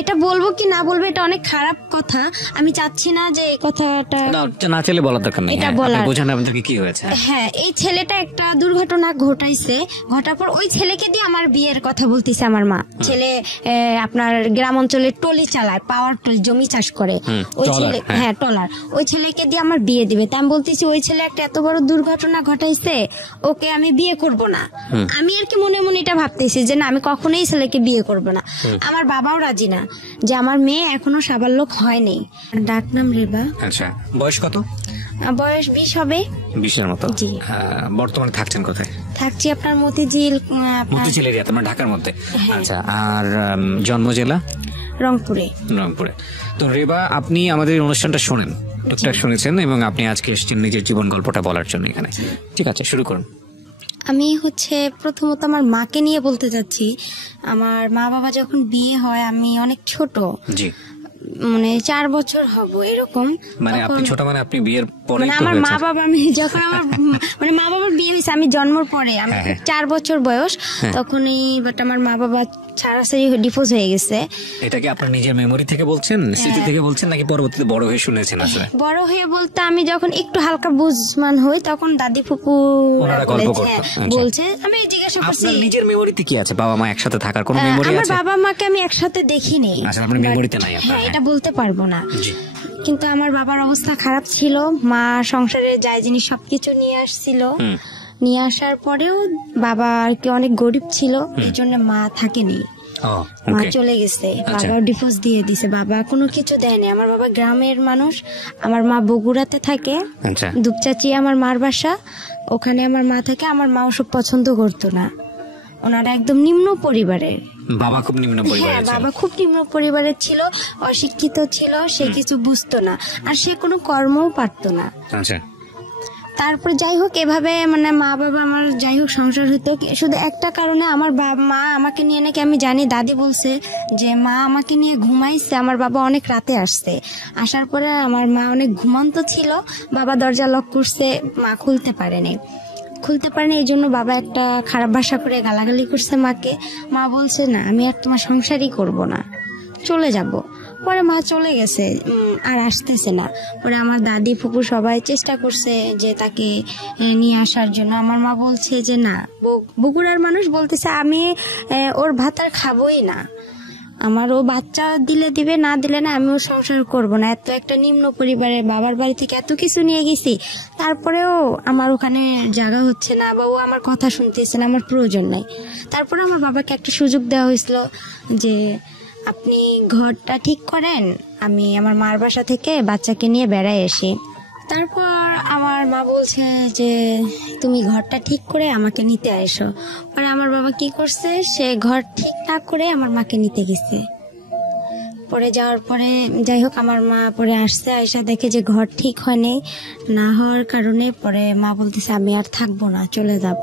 এটা বলবো কি না বলবো এটা অনেক খারাপ কথা, আমি চাচ্ছি না যে এই কথাটা না চাইলে বলার দরকার নেই, এটা বলার বোঝান আপনাকে কি হয়েছে। হ্যাঁ, এই ছেলেটা একটা দুর্ঘটনা ঘটাইছে, ঘটার পর ওই ছেলেকে দিয়ে আমার বিয়ের কথা বলতেছে আমার মা। ছেলে আপনার গ্রাম অঞ্চলে টলি চালায়, পাওয়ার টলি, জমি চাষ করে, ওই ছেলে হ্যাঁ টলার, ওই ছেলেকে দিয়ে আমার বিয়ে দিবে। তা আমি বলতেছি ওই ছেলে একটা এত বড় দুর্ঘটনা ঘটাইছে, ওকে আমি বিয়ে করব না। আমি আর কি মনে মনে এটা ভাবতেছি যে না আমি কখনোই ছেলেকে বিয়ে করব না। আমার বাবাও রাজি না, যে আমার মেয়ে এখনো সাবালক হয়নি। ডাক নাম রেবা। আচ্ছা, বয়স কত? বয়স 20 হবে। 20-এর মতো। জি। বর্তমানে থাকছেন কোথায়? থাকছি আপনার মতিঝিল এরিয়া, তোমার ঢাকার মধ্যে। আচ্ছা, আর জন্ম জেলা? রংপুরে। রংপুরে। তো রেবা, আপনি আমাদের অনুষ্ঠানটা শোনেন, টুকটাক শুনেছেন, এবং আপনি আজকে এসেছেন নিজের জীবন গল্পটা বলার জন্য এখানে। ঠিক আছে, শুরু করুন। আমি প্রথমত আমার মাকে নিয়ে বলতে চাচ্ছি। আমার মা বাবা যখন বিয়ে হয় আমি অনেক ছোট, জি, মানে 4 বছর হব এরকম। মানে আপনি ছোট, মানে আপনি বিয়ের পরে? আমার মা বাবা, আমি যখন আমার মানে মা বাবার বিয়ে হয়েছে আমি জন্মের পরে, আমি 4 বছর বয়স তখনই, বাট আমার মা বাবা ছাড়াছাড়ি ডিভোর্স হয়ে গেছে। এটা কি আপনার নিজের মেমোরি থেকে বলছেন, স্মৃতি থেকে বলছেন, নাকি পরবর্তীতে বড় হয়ে শুনেছেন? আসলে বড় হয়ে বলতে আমি যখন একটু হালকা বুঝমান হই তখন দাদি ফুপু বলছে, আমি জিজ্ঞাসা করছি আপনার নিজের মেমোরিতে কি আছে? বাবা মা একসাথে থাকার কোনো মেমোরি আছে? আমার বাবা মাকে আমি একসাথে দেখিনি। আচ্ছা, আপনার মেমোরিতে নাই? হ্যাঁ, এটা বলতে পারবো না। কিন্তু আমার বাবার অবস্থা খারাপ ছিল, মা সংসারে যায় জিনিস সবকিছু নিয়ে আসছিল, নিয়ে আসার পরেও বাবা আর কি অনেক গরিব ছিল, এই জন্য মা থাকেনি, মা চলে গেছে। বাবা ডিভোর্স দিয়ে দিছে, বাবা কোনো কিছু দেয়নি। আমার বাবা গ্রামের মানুষ, আমার মা বগুড়াতে থাকে, দুপচাচি আমার মার বাসা, ওখানে আমার মা থাকে। আমার মা ওসব পছন্দ করতো না, ওনারা একদম নিম্ন পরিবারের। বাবা খুব নিম্ন পরিবারের? বাবা খুব নিম্ন পরিবারের ছিল, অশিক্ষিত ছিল, সে কিছু বুঝতো না, আর সে কোনো কর্মও পারতো না। আচ্ছা, তারপর যাই হোক এভাবে মানে মা বাবা আমার যাই হোক সংসার হতো, শুধু একটা কারণে আমার মা আমাকে নিয়ে নাকি, আমি জানি দাদি বলছে যে মা আমাকে নিয়ে ঘুমাইছে, আমার বাবা অনেক রাতে আসছে, আসার পরে আমার মা অনেক ঘুমন্ত ছিল, বাবা দরজা লক করছে, মা খুলতে পারেনি, এই জন্য বাবা একটা খারাপ ভাষা করে গালাগালি করছে মাকে। মা বলছে না আমি আর তোমার সংসারই করব না, চলে যাব। পরে মা চলে গেছে, আর আসতেছে না। পরে আমার দাদি ফুপু সবাই চেষ্টা করছে যে তাকে নিয়ে আসার জন্য। আমার মা বলছে যে না, বগুড়ার মানুষ বলতেছে আমি ওর ভাত আর খাবোই না, আমার ও বাচ্চা দিলে দিবে, না দিলে না, আমিও সংসার করব না। এত একটা নিম্ন পরিবারে বাবার বাড়ি থেকে এত কিছু নিয়ে গেছি, তারপরেও আমার ওখানে জায়গা হচ্ছে না, বা ও আমার কথা শুনতেছে না, আমার প্রয়োজন নাই। তারপরে আমার বাবাকে একটা সুযোগ দেওয়া হয়েছিল যে আপনি ঘরটা ঠিক করেন, আমি আমার মার বাসা থেকে বাচ্চাকে নিয়ে বেড়ায় আসি। তারপর আমার মা বলছে যে তুমি ঘরটা ঠিক করে আমাকে নিতে এসো। পরে আমার বাবা কি করছে, সে ঘর ঠিক না করে আমার মাকে নিতে গেছে। পরে যাওয়ার পরে যাই হোক আমার মা পরে আসছে, আয়সা দেখে যে ঘর ঠিক হয়নি, না হওয়ার কারণে পরে মা বলতেছে আমি আর থাকবো না, চলে যাব।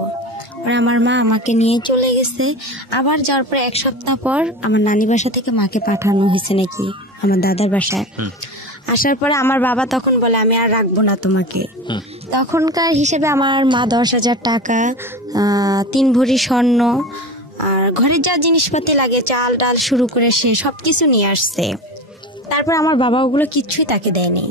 পরে আমার মা আমাকে নিয়ে চলে গেছে। আবার যাওয়ার পরে 1 সপ্তাহ পর আমার নানি বাসা থেকে মাকে পাঠানো হয়েছে নাকি আমার দাদার বাসায়। আসার পরে আমার বাবা তখন বলে আমি আর রাখবো না তোমাকে। তখনকার হিসেবে আমার মা 10,000 টাকা, 3 ভরি স্বর্ণ, আর ঘরের যা জিনিসপাতি লাগে চাল ডাল শুরু করে সে সবকিছু নিয়ে আসছে। তারপর আমার বাবা ওগুলো কিচ্ছুই তাকে দেয়নি।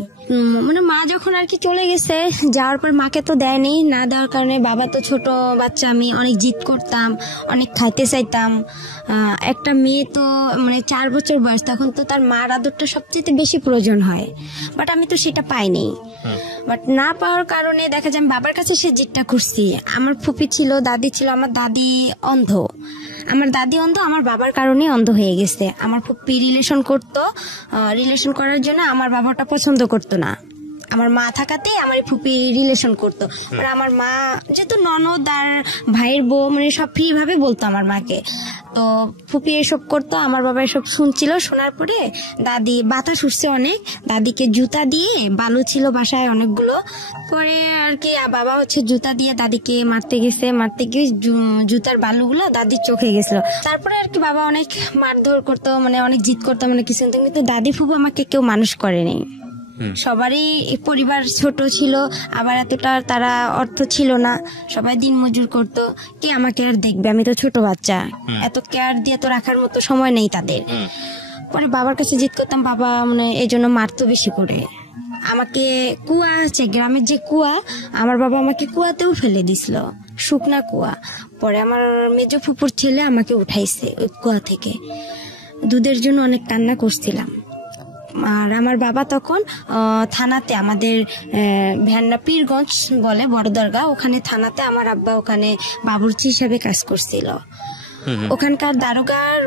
মানে মা যখন আর কি চলে গেছে, যাওয়ার পর মাকে তো দেয়নি, না দেওয়ার কারণে বাবা তো ছোট বাচ্চা, আমি অনেক জিদ করতাম, অনেক খাইতে চাইতাম। একটা মেয়ে তো মানে 4 বছর বয়স, তখন তো তার মার আদরটা সবচেয়ে বেশি প্রয়োজন হয়, বাট আমি তো সেটা পাইনি। বাট না পাওয়ার কারণে দেখা যায় আমি বাবার কাছে সে জিদটা করছি। আমার ফুপি ছিল, দাদি ছিল, আমার দাদি অন্ধ, আমার বাবার কারণে অন্ধ হয়ে গেছে। আমার ফুপি রিলেশন করতো, রিলেশন করার জন্য আমার বাবাটা পছন্দ করতো না, আমার মা থাকাতে আমার ফুপি রিলেশন করতো। আর আমার মা যেহেতু ননদ আর ভাইয়ের বউ, মানে সব ফ্রি ভাবে বলতো আমার মাকে, তো ফুপি এসব করতো। আমার বাবা এসব শুনছিল, শোনার পরে দাদি বাতাস উঠছে অনেক, দাদিকে জুতা দিয়ে, বালু ছিল বাসায় অনেকগুলো, পরে আর কি বাবা জুতা দিয়ে দাদিকে মারতে গিয়ে জুতার বালুগুলো দাদির চোখে গেছিল। তারপরে আর কি বাবা অনেক মারধর করতো, মানে অনেক জিদ করতো, মানে কিছু, কিন্তু দাদি ফুপু আমাকে কেউ মানুষ করেনি। সবারই পরিবার ছোট ছিল, আবার এতটা তারা অর্থ ছিল না, সবাই দিন মজুর করতো, কে আমাকে আর দেখবে, আমি তো ছোট বাচ্চা, এত কেয়ার দিয়ে তো রাখার মতো সময় নেই তাদের। পরে বাবার কাছে জিদ করতাম, বাবা মানে এই জন্য মারতো বেশি করে আমাকে। কুয়া আছে গ্রামের যে কুয়া, আমার বাবা আমাকে কুয়াতেও ফেলে দিছিল, শুকনা কুয়া। পরে আমার মেজো ফুপুর ছেলে আমাকে উঠাইছে ওই কুয়া থেকে। দুধের জন্য অনেক কান্না করছিলাম। আর আমার বাবা তখন থানাতে, আমাদের ভ্যান্ডা পীরগঞ্জ বলে বড় দরগা, ওখানে থানাতে আমার আব্বা ওখানে বাবুর্চি হিসাবে কাজ করছিল। ওখানকার দারোগার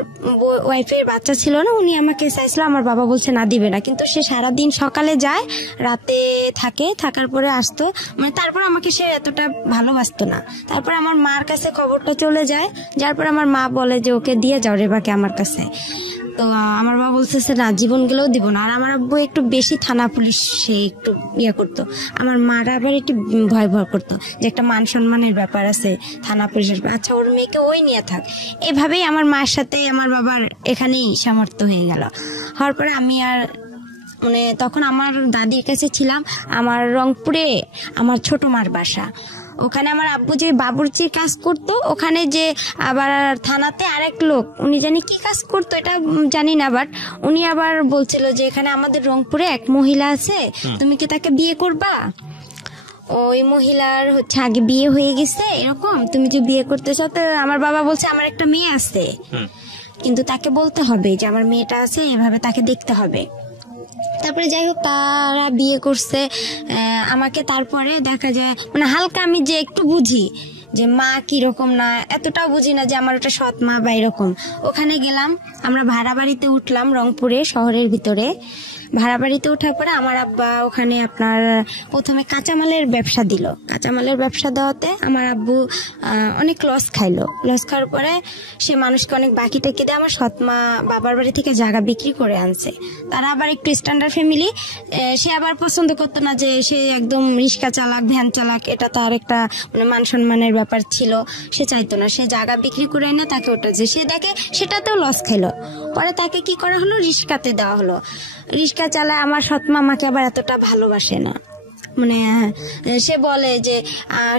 ওয়াইফের বাচ্চা ছিল না, উনি আমাকে চাইছিল, আমার বাবা বলছে না দিবে না। কিন্তু সে সারাদিন সকালে যায়, রাতে থাকে, থাকার পরে আসতো, মানে তারপর আমাকে সে এতটা ভালোবাসতো না। তারপর আমার মার কাছে খবরটা চলে যায়, যার পর আমার মা বলে যে ওকে দিয়ে যাও রেবাকে আমার কাছে। তো আমার বাবা বলতেছে না, জীবন গেলেও দিব না। আর আমার আব্বু একটু বেশি থানা পুলিশ সে একটু ইয়ে করতো, আমার মারা আবার একটু ভয় করতো যে একটা মান সম্মানের ব্যাপার আছে থানা পুলিশের, আচ্ছা ওর মেয়েকে ওই নিয়ে থাক। এভাবেই আমার মায়ের সাথে আমার বাবার এখানেই সামর্থ্য হয়ে গেল। হওয়ার পরে আমি আর মানে তখন আমার দাদির কাছে ছিলাম, আমার রংপুরে আমার ছোট মার বাসা। ওখানে আমার আব্বু যে বাবুর্চির কাজ করতো, ওখানে যে আবার থানাতে আরেক লোক, উনি জানি কি কাজ করতো এটা জানি না, বাট উনি আবার বলছিল যে এখানে আমাদের রংপুরে এক মহিলা আছে, তুমি কি তাকে বিয়ে করবা? ওই মহিলার হচ্ছে আগে বিয়ে হয়ে গেছে, এরকম তুমি যে বিয়ে করতে চাও। তো আমার বাবা বলছে আমার একটা মেয়ে আছে, কিন্তু তাকে বলতে হবে যে আমার মেয়েটা আছে, এভাবে তাকে দেখতে হবে। তারপরে যাই হোক তারা বিয়ে করছে আমাকে। তারপরে দেখা যায় মানে হালকা আমি যে একটু বুঝি যে মা কিরকম, না এতটাও বুঝি না যে আমার ওটা সৎ মা বা এরকম। ওখানে গেলাম, আমরা ভাড়া বাড়িতে উঠলাম রংপুরে শহরের ভিতরে। ভাড়া বাড়িতে ওঠার পরে আমার আব্বা ওখানে আপনার প্রথমে কাঁচামালের ব্যবসা দিল। কাঁচামালের ব্যবসা দেওয়াতে আমার আব্বু অনেক লস খাইলো। লস খাওয়ার পরে সে মানুষকে অনেক বাকি টাকি দিয়ে আমার সৎমা বাবার বাড়ি থেকে জায়গা বিক্রি করে আনছে। তারা আবার একটু স্ট্যান্ডার্ড ফ্যামিলি, সে আবার পছন্দ করতো না যে সে একদম রিক্সা চালাক ভ্যান চালাক, এটা তার একটা মানে মান সম্মানের ব্যাপার ছিল, সে চাইতো না। সে জায়গা বিক্রি করে এনে তাকে ওটা যে সে দেখে সেটাতেও লস খাইলো। পরে তাকে কি করা হলো, রিক্সাতে দেওয়া হলো। রিক্সা চালায় আমার সৎমা আমাকে আবার এতটা ভালোবাসে না, মানে সে বলে যে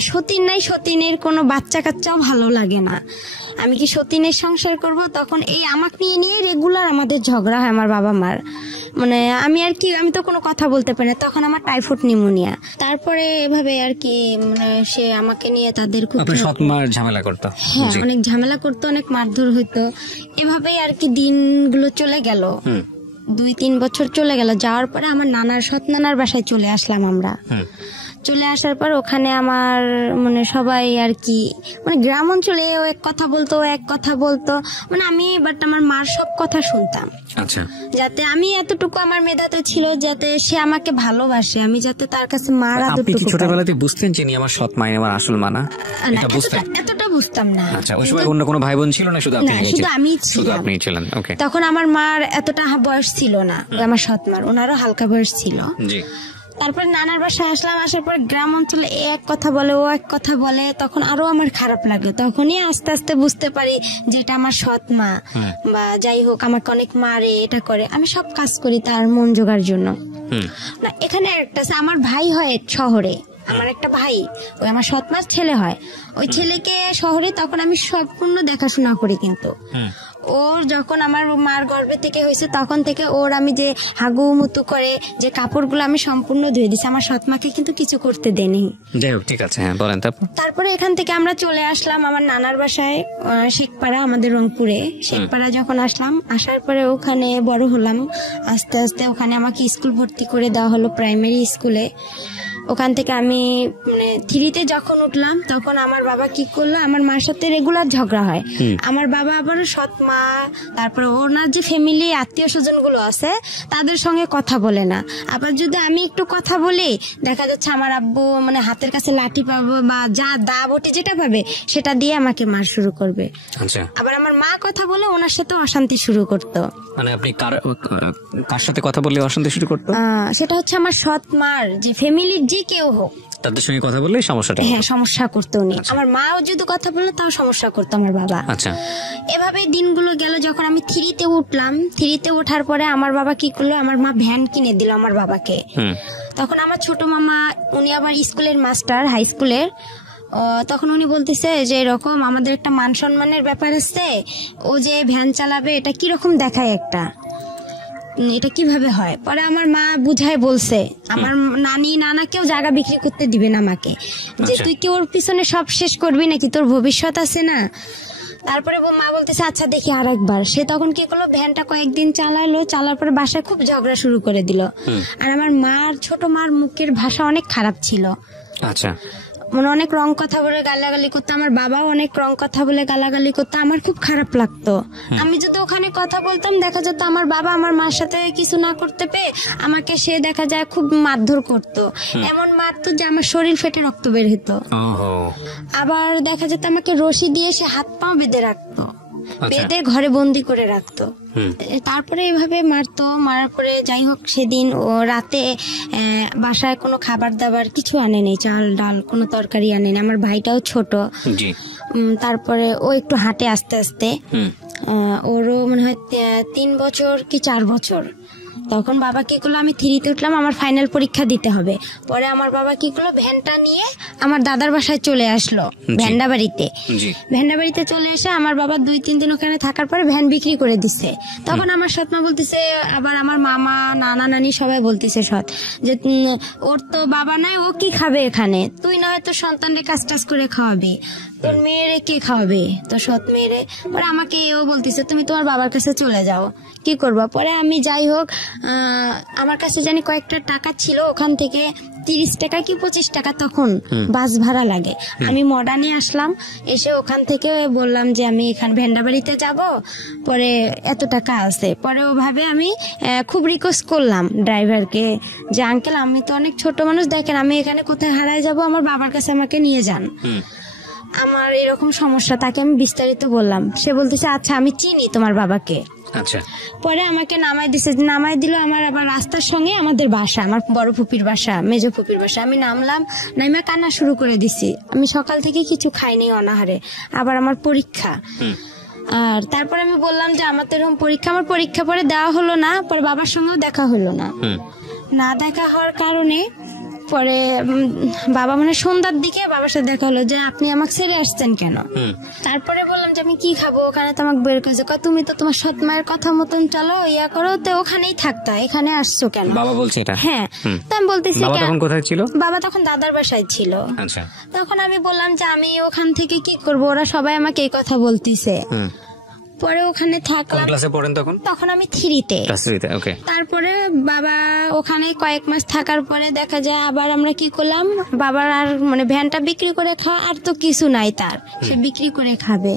সতীন নাই, সতীনের কোনো বাচ্চা কাচ্চাও ভালো লাগে না, আমি কি সতীনের সংসার করব? তখন এই আমাকে নিয়ে রেগুলার আমাদের ঝগড়া হয় আমার বাবা মার। মানে আমি আর কি, আমি তো কোনো কথা বলতে পারি না, তখন আমার টাইফয়েড নিউমোনিয়া। তারপরে এভাবে আর কি মানে সে আমাকে নিয়ে তাদের খুব ঝামেলা করতো, হ্যাঁ অনেক ঝামেলা করতো, অনেক মারধর হইতো। এভাবেই আর কি দিনগুলো চলে গেল। 2-3 বছর চলে গেল। যাওয়ার পরে আমার নানার সৎ নানার বাসায় চলে আসলাম আমরা। চলে আসার পর ওখানে আমার মানে সবাই আর কি মানে গ্রাম অঞ্চলে ও এক কথা বলতো, এক কথা বলতো, মানে আমি বাট আমার মার সব কথা শুনতাম। আচ্ছা, যাতে আমি এতটুকু আমার মেধাতে ছিল যাতে সে আমাকে ভালোবাসে, আমি যাতে তার কাছে মার এতটুকু। ছোটবেলাতে বুঝতেন যিনি আমার সৎ মা আমার আসল মা না? এতটা বুঝতাম না। আচ্ছা, ওই সময় অন্য কোনো ভাই বোন ছিল না? শুধু আপনি ছিলেন। ওকে। তখন আমার মার এতটা বয়স ছিল না, আমার সৎ মার ওনারও হালকা বয়স ছিল। জি। তারপর নানার বাসায় আসলাম। আসার পর গ্রাম অঞ্চলে এক কথা বলে, ও এক কথা বলে, তখন আরো আমার খারাপ লাগলো। তখনই আস্তে আস্তে বুঝতে পারি যে এটা আমার সৎ মা, বা যাই হোক আমাকে অনেক মারে, এটা করে, আমি সব কাজ করি তার মন জোগার জন্য। না এখানে একটা আমার ভাই হয় শহরে, আমার একটা ভাই, ওই আমার সৎ মার ছেলে হয়, ওই ছেলেকে শহরে তখন আমি সম্পূর্ণ দেখাশোনা করি। কিন্তু ওর যখন আমার মার গর্ভে থেকে হয়েছে তখন থেকে ওর আমি যে হাগু মুতু করে যে কাপড়গুলো আমি সম্পূর্ণ ধুয়ে দিছি, আমার সৎ মাকে কিন্তু কিছু করতে দেয়নি। যাই হোক, ঠিক আছে, হ্যাঁ বলেন। তারপরে এখান থেকে আমরা চলে আসলাম আমার নানার বাসায় শেখপাড়া, আমাদের রংপুরে শেখপাড়া। যখন আসলাম, আসার পরে ওখানে বড় হলাম আস্তে আস্তে। ওখানে আমাকে স্কুল ভর্তি করে দেওয়া হলো, প্রাইমারি স্কুলে। ওখান থেকে আমি মানে 3তে যখন উঠলাম তখন আমার বাবা কি করলো, আমার মার সাথে রেগুলার ঝগড়া হয়। আমার বাবা আবার সৎ মা, তারপরে ওনার যে ফ্যামিলি আত্মীয় স্বজন গুলো আছে তাদের সঙ্গে কথা বলে না। আবার যদি আমি একটু কথা বলি দেখা যাচ্ছে আমার আব্বু মানে হাতের কাছে লাঠি পাবো বা যা দা বটি যেটা পাবে সেটা দিয়ে আমাকে মার শুরু করবে। আবার আমার মা কথা বলে ওনার সাথে অশান্তি শুরু করতো। মানে আপনি কার সাথে কথা বললে অশান্তি শুরু করতো? সেটা হচ্ছে আমার সৎ মার যে ফ্যামিলির যে কেউ হোক তাদের সঙ্গে কথা বললে সমস্যাটা, হ্যাঁ সমস্যা করতো উনি। আমার মাও যদি কথা বললে তাও সমস্যা করতো আমার বাবা। আচ্ছা, এভাবে দিনগুলো গেল। যখন আমি 3তে উঠলাম, 3তে ওঠার পরে আমার বাবা কি করলো, আমার মা ভ্যান কিনে দিল আমার বাবাকে। তখন আমার ছোট মামা, উনি আবার স্কুলের মাস্টার, হাই স্কুলের। তখন উনি বলতেছে যে এরকম আমাদের একটা মান সম্মানের ব্যাপার আছে, ও যে ভ্যান চালাবে এটা কিরকম দেখায় একটা। এটা কিভাবে হয়। পরে আমার মা বুঝায় বলছে, আমার নানি নানাকেও জায়গা বিক্রি করতে দিবে না আমাকে, যে তুই কি ওর পিছনে সব শেষ করবি নাকি, তোর ভবিষ্যৎ আছে না। তারপরে মা বলতেছে আচ্ছা দেখি আর একবার। সে তখন কি করলো, ভ্যানটা কয়েকদিন চালার পরে বাসায় খুব ঝগড়া শুরু করে দিল। আর আমার ছোট মার মুখের ভাষা অনেক খারাপ ছিল। আচ্ছা, মানে অনেক রং কথা বলে গালাগালি করতো, আমার বাবাও অনেক রং কথা বলে গালাগালি করতো, আমার খুব খারাপ লাগতো। আমি যদি ওখানে কথা বলতাম, দেখা যেত আমার বাবা আমার মার সাথে কিছু না করতে পেয়ে আমাকে সে দেখা যায় খুব মারধর করতো, এমন মারতো যে আমার শরীর ফেটে রক্ত বের হতো। আবার দেখা যেত আমাকে রশি দিয়ে সে হাত পা বেঁধে রাখতো, বেঁধে ঘরে বন্দি করে রাখতো। তারপরে এভাবে মারতো, মারার পরে যাই হোক সেদিন ও রাতে বাসায় কোনো খাবার দাবার কিছু আনেনি, চাল ডাল কোনো তরকারি আনেনি। আমার ভাইটাও ছোট, তারপরে ও একটু হাঁটে আস্তে আস্তে, ওরও মনে হয় 3 বছর কি 4 বছর। তখন বাবা কি করলো, আমি 3তে উঠলাম, আমার ফাইনাল পরীক্ষা দিতে হবে। পরে আমার বাবা কি করলো, ভ্যানটা নিয়ে আমার দাদার বাসায় চলে আসলো, ভ্যান্ডাবাড়িতে চলে এসে আমার বাবা 2-3 দিন ওখানে থাকার পরে ভ্যান বিক্রি করে দিচ্ছে। তখন আমার সৎমা বলতেছে, আবার আমার মামা নানা নানি সবাই বলতেছে যে ওর তো বাবা নাই, ও কি খাবে এখানে, তুই না হয়তো সন্তানরে কাজ টাজ করে খাওয়াবি, তোর মেয়েরে কে খাওয়াবে, তোর সৎ মেয়েরে। পরে আমাকে এও বলতেছে তুমি তোমার বাবার কাছে চলে যাও, কি করবা। পরে আমি যাই হোক, আমার কাছে জানি কয়েকটা টাকা ছিল, ওখান থেকে 30 টাকা কি 25 টাকা তখন বাস ভাড়া লাগে। আমি মডার্নে আসলাম, এসে ওখান থেকে বললাম যে আমি এখানে ভ্যান্ডাবাড়িতে যাব, পরে এত টাকা আছে। পরে ওভাবে আমি খুব রিকোয়েস্ট করলাম ড্রাইভারকে যে আঙ্কেল আমি তো অনেক ছোট মানুষ, দেখেন আমি এখানে কোথায় হারায় যাব, আমার বাবার কাছে আমাকে নিয়ে যান, আমার এরকম সমস্যা। তাকে আমি বিস্তারিত বললাম, সে বলতেছে আচ্ছা আমি চিনি তোমার বাবাকে। আচ্ছা, পরে আমাকে নামাই দিল আমার আবার রাস্তার সঙ্গে আমাদের বাসা, আমার বড় ফুপির বাসা, মেজো ফুপির বাসা। আমি নামলাম, নামে কান্না শুরু করে দিছি। আমি সকাল থেকে কিছু খাইনি অনাহারে, আবার আমার পরীক্ষা। আর তারপরে আমি বললাম যে আমার তো এরকম পরীক্ষা, আমার পরীক্ষা পরে দেওয়া হলো না, পরে বাবার সঙ্গেও দেখা হলো না। না দেখা হওয়ার কারণে পরে বাবা মানে সন্ধ্যার দিকে বাবার সাথে দেখা হলো যে আপনি আমাকে ছেড়ে আসছেন কেন। তারপরে বললাম যে আমি কি খাবো, ওখানে তো আমাকে বের করেছে, তুমি তো তোমার সৎ মায়ের কথা মতন চলো, ইয়া করো, তো ওখানেই থাকতা, এখানে আসছো কেন বাবা বলছে এটা। হ্যাঁ, তো আমি বলতেছি কোথায় ছিল বাবা, তখন দাদার বাসায় ছিল। আচ্ছা, তখন আমি বললাম যে আমি ওখান থেকে কি করবো, ওরা সবাই আমাকে এই কথা বলতিছে। পরে ওখানে থাকলাম। ক্লাসে পড়েন তখন? তখন আমি 3তে। ওকে। তারপরে বাবা ওখানে কয়েক মাস থাকার পরে দেখা যায় আবার আমরা কি করলাম, বাবার আর মানে ভ্যানটা বিক্রি করে খাওয়া আর তো কিছু নাই তার, সে বিক্রি করে খাবে।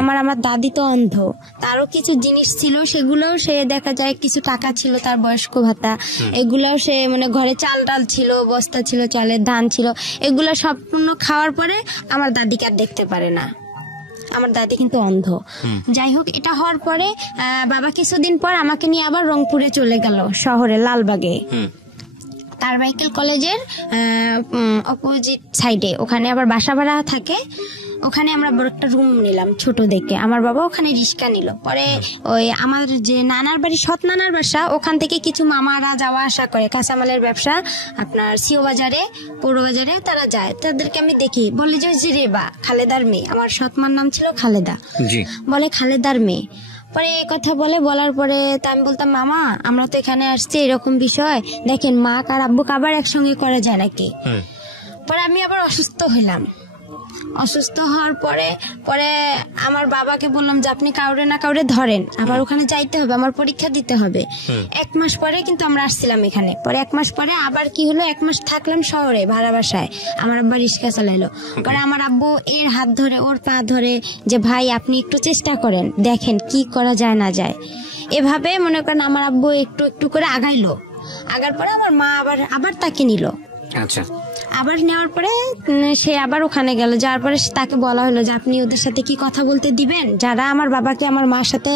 আমার দাদি তো অন্ধ, তারও কিছু জিনিস ছিল, সেগুলোও সে দেখা যায় কিছু টাকা ছিল তার বয়স্ক ভাতা, এগুলাও সে মানে ঘরে চাল ডাল ছিল, বস্তা ছিল, চালের ধান ছিল, এগুলো সম্পূর্ণ খাওয়ার পরে আমার দাদিকে আর দেখতে পারে না। আমার দাদি কিন্তু অন্ধ। যাই হোক, এটা হওয়ার পরে বাবা কিছুদিন পর আমাকে নিয়ে আবার রংপুরে চলে গেল, শহরে লালবাগে, কারমাইকেল কলেজের অপোজিট সাইডে। ওখানে আবার বাসা ভাড়া থাকে, ওখানে আমরা বড় একটা রুম নিলাম ছোট দেখে। আমার বাবা ওখানে রিক্সা নিল। পরে ওই আমার যে নানার বাড়ি, সৎ নানার বাসা, ওখান থেকে কিছু মামারা যাওয়া আসা করে, কাঁচামালের ব্যবসা আপনার সিও বাজারে, পৌর বাজারে তারা যায়, তাদেরকে আমি দেখি, বলে যে রেবা খালেদার মেয়ে, আমার সৎ মার নাম ছিল খালেদা, বলে খালেদার মেয়ে। পরে এই কথা বলার পরে তা আমি বলতাম মামা আমরা তো এখানে আসছি, এরকম বিষয় দেখেন মা আর আব্বু আবার একসঙ্গে করা যায় নাকি। পরে আমি আবার অসুস্থ হইলাম। অসুস্থ হওয়ার পরে আমার বাবাকে বললাম যে আপনি কাউরে না কাউরে ধরেন, আবার ওখানে যাইতে হবে, আমার পরীক্ষা দিতে হবে। 1 মাস পরে কিন্তু আমরা আসছিলাম এখানে। পরে 1 মাস পরে আবার কি হলো, 1 মাস থাকলাম শহরে ভাড়া বাসায়, আমার আব্বা রিক্সা চালাইলো। পরে আমার আব্বু এর হাত ধরে ওর পা ধরে যে ভাই আপনি একটু চেষ্টা করেন, দেখেন কি করা যায় না যায়। এভাবে মনে করেন আমার আব্বু একটু একটু করে আগাইলো। আগার পরে আমার মা আবার তাকে নিল। আচ্ছা, আবার নেওয়ার পরে সে আবার ওখানে গেল। যাওয়ার পরে তাকে বলা হলো যে আপনি ওদের সাথে কি কথা বলতে দিবেন, যারা আমার বাবাকে আমার মার সাথে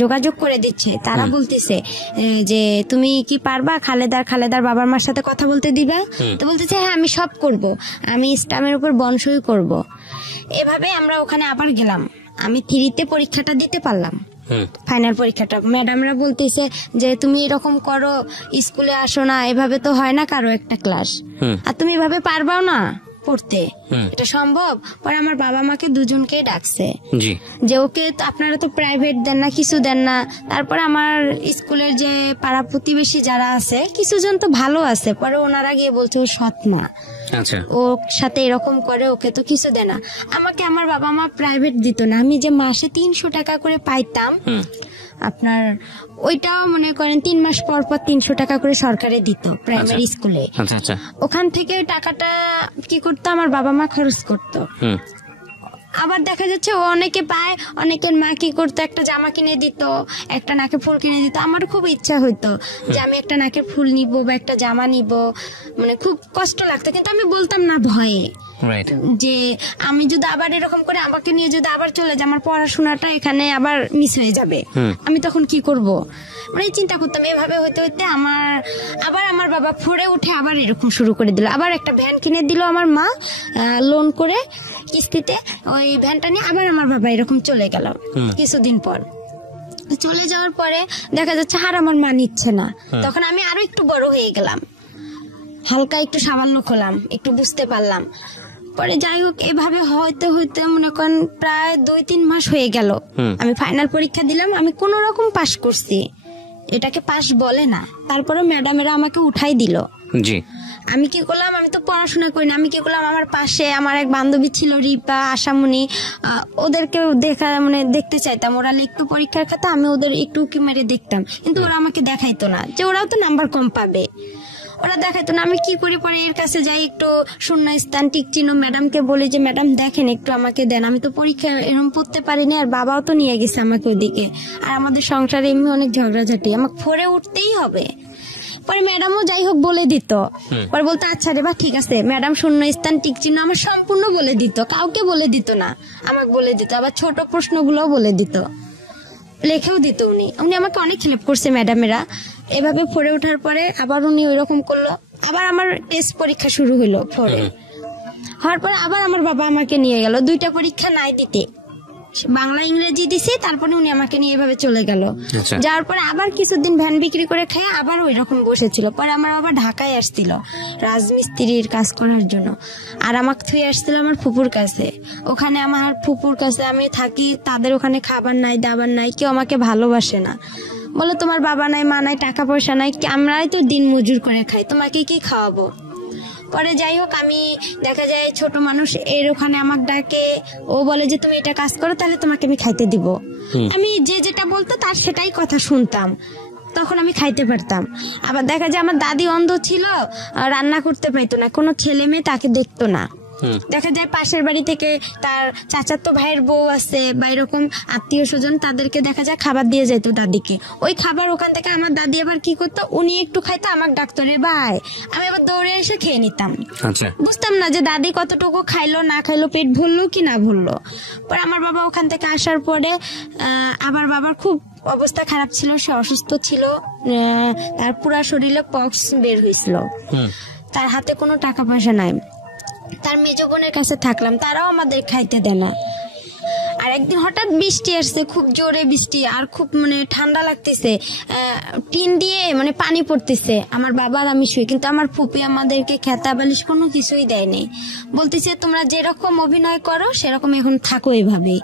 যোগাযোগ করে দিচ্ছে তারা বলতেছে যে তুমি কি পারবা খালেদার বাবার মার সাথে কথা বলতে দিবা। তো বলতেছে হ্যাঁ আমি সব করব, আমি ইসলামের উপর বনসই করব। এভাবে আমরা ওখানে আবার গেলাম। আমি 3তে পরীক্ষাটা দিতে পারলাম, ফাইনাল পরীক্ষাটা। ম্যাডামরা বলতেছে যে তুমি এরকম করো, স্কুলে আসো না, এভাবে তো হয় না কারো একটা ক্লাস, আর তুমি এভাবে পারবাও না, পড়তে, এটা সম্ভব? পরে আমার বাবা মাকে দুজনকেই ডাকছে জি যে ওকে তো আপনারা তো প্রাইভেট দেন না, কিছু দেন না। তারপরে আমার স্কুলের যে পাড়া প্রতিবেশী যারা আছে কিছু জন তো ভালো আছে, পরে ওনারা গিয়ে বলছে ও সৎ না, আচ্ছা ওর সাথে এরকম করে, ওকে তো কিছু দেয় না। আমাকে আমার বাবা মা প্রাইভেট দিত না, আমি যে মাসে 300 টাকা করে পাইতাম আপনার, ওইটাও মনে করেন 3 মাস পর পর 300 টাকা করে সরকারে দিত প্রাইমারি স্কুলে। আচ্ছা আচ্ছা ওখান থেকে টাকাটা কি করতো আমার বাবা মা খরচ করতো। আবার দেখা যাচ্ছে ও অনেকে পায়, অনেকের মা কি করতো একটা জামা কিনে দিত, একটা নাকের ফুল কিনে দিত। আমার খুব ইচ্ছা হইতো যে আমি একটা নাকের ফুল নিব বা একটা জামা নিব, মানে খুব কষ্ট লাগতো, কিন্তু আমি বলতাম না ভয়ে যে আমি যদি আবার এরকম করে আমাকে নিয়ে যদি আবার চলে যায়, আমার পড়াশোনাটা এখানে আবার মিস হয়ে যাবে, আমি তখন কি করব, মানে চিন্তা করতাম। এভাবে হইতে হইতে আমার বাবা পড়ে উঠে আবার এরকম শুরু করে দিল, আবার একটা ভ্যান কিনে দিল আমার মা লোন করে কিস্তিতে, ওই ভ্যানটা নিয়ে আবার আমার বাবা এরকম চলে গেল। কিছুদিন পর চলে যাওয়ার পরে দেখা যাচ্ছে আর আমার মা নিচ্ছে না, তখন আমি আরো একটু বড় হয়ে গেলাম, হালকা একটু সামান্য খোলাম, একটু বুঝতে পারলাম। পরে যাই হোক এভাবে হইতে হইতে মনে করেন প্রায় 2-3 মাস হয়ে গেল, আমি ফাইনাল পরীক্ষা দিলাম, আমি কোন রকম পাশ করছি, এটাকে পাশ বলে না। তারপরে ম্যাডামেরা আমাকে উঠাই দিল। জি আমি কি করলাম, আমি তো পড়াশোনা করি না, আমি কি করলাম, আমার পাশে আমার এক বান্ধবী ছিল রিপা, আশামণি, ওদেরকেও দেখতে চাইতাম, ওরা লিখতো পরীক্ষার খাতা, আমি ওদের একটু উকি মেরে দেখতাম, কিন্তু ওরা আমাকে দেখাইতো না যে ওরাও তো নাম্বার কম পাবে, ওরা দেখাইতো না। আমি কি করি, পরে এর কাছে যাই, একটু শূন্য স্থান টিক চিহ্ন ম্যাডামকে বলি যে ম্যাডাম দেখেন একটু আমাকে দেন, আমি তো পরীক্ষা এরকম পড়তে পারিনি, আর বাবাও তো নিয়ে গেছে আমাকে ওদিকে, আর আমাদের সংসারে এমনি অনেক ঝগড়াঝাটি, আমাকে ফোরে উঠতেই হবে। পরে ম্যাডামও যাই হোক বলে দিত, পরে বলতো আচ্ছা রে বা ঠিক আছে। ম্যাডাম শূন্য স্থান টিক চিহ্ন আমার সম্পূর্ণ বলে দিত, কাউকে বলে দিত না, আমাকে বলে দিত, আবার ছোট প্রশ্নগুলোও বলে দিত, লেখেও দিত। উনি আমাকে অনেক হেল্প করছে ম্যাডামেরা। এভাবে পড়ে ওঠার পরে আবার উনি ওইরকম করলো, আবার আমার টেস্ট পরীক্ষা শুরু হলো। পরে হওয়ার পরে আবার আমার বাবা আমাকে নিয়ে গেল 2টা পরীক্ষা নাই দিতে, বাংলা ইংরেজি দিছি, তারপরে উনি আমাকে নিয়ে এভাবে চলে গেল। যাওয়ার পরে আবার কিছুদিন ভ্যান বিক্রি করে খেয়ে আবার ওই রকম বসেছিল। পরে আমার বাবা ঢাকায় আসছিল রাজমিস্ত্রির কাজ করার জন্য, আর আমাকে থুয়ে আসছিল আমার ফুপুর কাছে। ওখানে আমার ফুপুর কাছে আমি থাকি, তাদের ওখানে খাবার নাই, দাবার নাই, কেউ আমাকে ভালোবাসে না, বলে তোমার বাবা নাই, মা নাই, টাকা পয়সা নাই, আমরাই তো দিন মজুর করে খাই, তোমাকে কি খাওয়াবো। পরে যাই হোক আমি দেখা যায় ছোট মানুষ, এর ওখানে আমাকে ডাকে, ও বলে যে তুমি এটা কাজ করো, তাহলে তোমাকে আমি খাইতে দিব। আমি যে যেটা বলতো তার সেটাই কথা শুনতাম, তখন আমি খাইতে পারতাম। আবার দেখা যায় আমার দাদি অন্ধ ছিল, রান্না করতে পাইতো না, কোনো ছেলে মেয়ে তাকে দেখতো না। দেখা যায় পাশের বাড়ি থেকে তার চাচাতো ভাইয়ের বউ আছে বা এরকম আত্মীয় স্বজন, তাদেরকে দেখা যায় খাবার দিয়ে যেত দাদিকে। ওই খাবার ওখান থেকে আমার দাদি আবার কি করতো, উনি একটু খাইতো, আমাকে ডাকতো রে ভাই, আমি আবার দৌড়ে এসে খেয়ে নিতাম। বুঝতাম না যে দাদি কতটুকু খাইলো না খাইলো, পেট ভরলো কি না ভরলো। পরে আমার বাবা ওখান থেকে আসার পরে আবার বাবার খুব অবস্থা খারাপ ছিল, সে অসুস্থ ছিল, তার পুরা শরীরে পক্স বের হয়েছিল, তার হাতে কোনো টাকা পয়সা নাই। তার মেজ বোনের কাছে থাকলাম, তারাও আমাদের খাইতে দেয় না। আর একদিন হঠাৎ বৃষ্টি আসছে, খুব জোরে বৃষ্টি, আর খুব ঠান্ডা লাগতেছে, টিন দিয়ে পানি পড়তেছে। আমার বাবা আর আমি শুই, কিন্তু আমার ফুপি আমাদেরকে খেতা বালিশ কোনো কিছুই দেয়নি, বলতেছে তোমরা যেরকম অভিনয় করো সেরকম এখন থাকো, এভাবেই,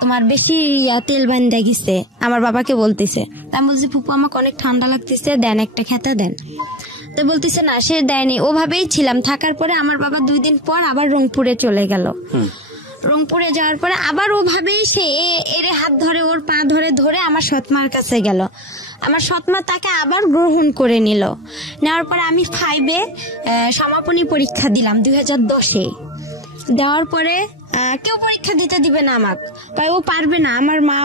তোমার বেশি তেল বান্ধা গেছে, আমার বাবাকে বলতেছে। আমি বলছি ফুপু আমাকে অনেক ঠান্ডা লাগতেছে, দেন একটা খেতা দেন। তো বলতেছে না, সে দেয়নি। ওভাবেই ছিলাম। থাকার পরে আমার বাবা 2 দিন পর আবার রংপুরে চলে গেল। রংপুরে যাওয়ার পরে আবার ওভাবেই সে এর হাত ধরে, ওর পা ধরে ধরে আমার সৎমার কাছে গেল। আমার সৎমা তাকে আবার গ্রহণ করে নিল। নেওয়ার পরে আমি 5-এ সমাপনী পরীক্ষা দিলাম 2010-এ। দেওয়ার পরে কেউ পরীক্ষা দিতে দিবে না আমাকে, তাই ও পারবে না। আমার মা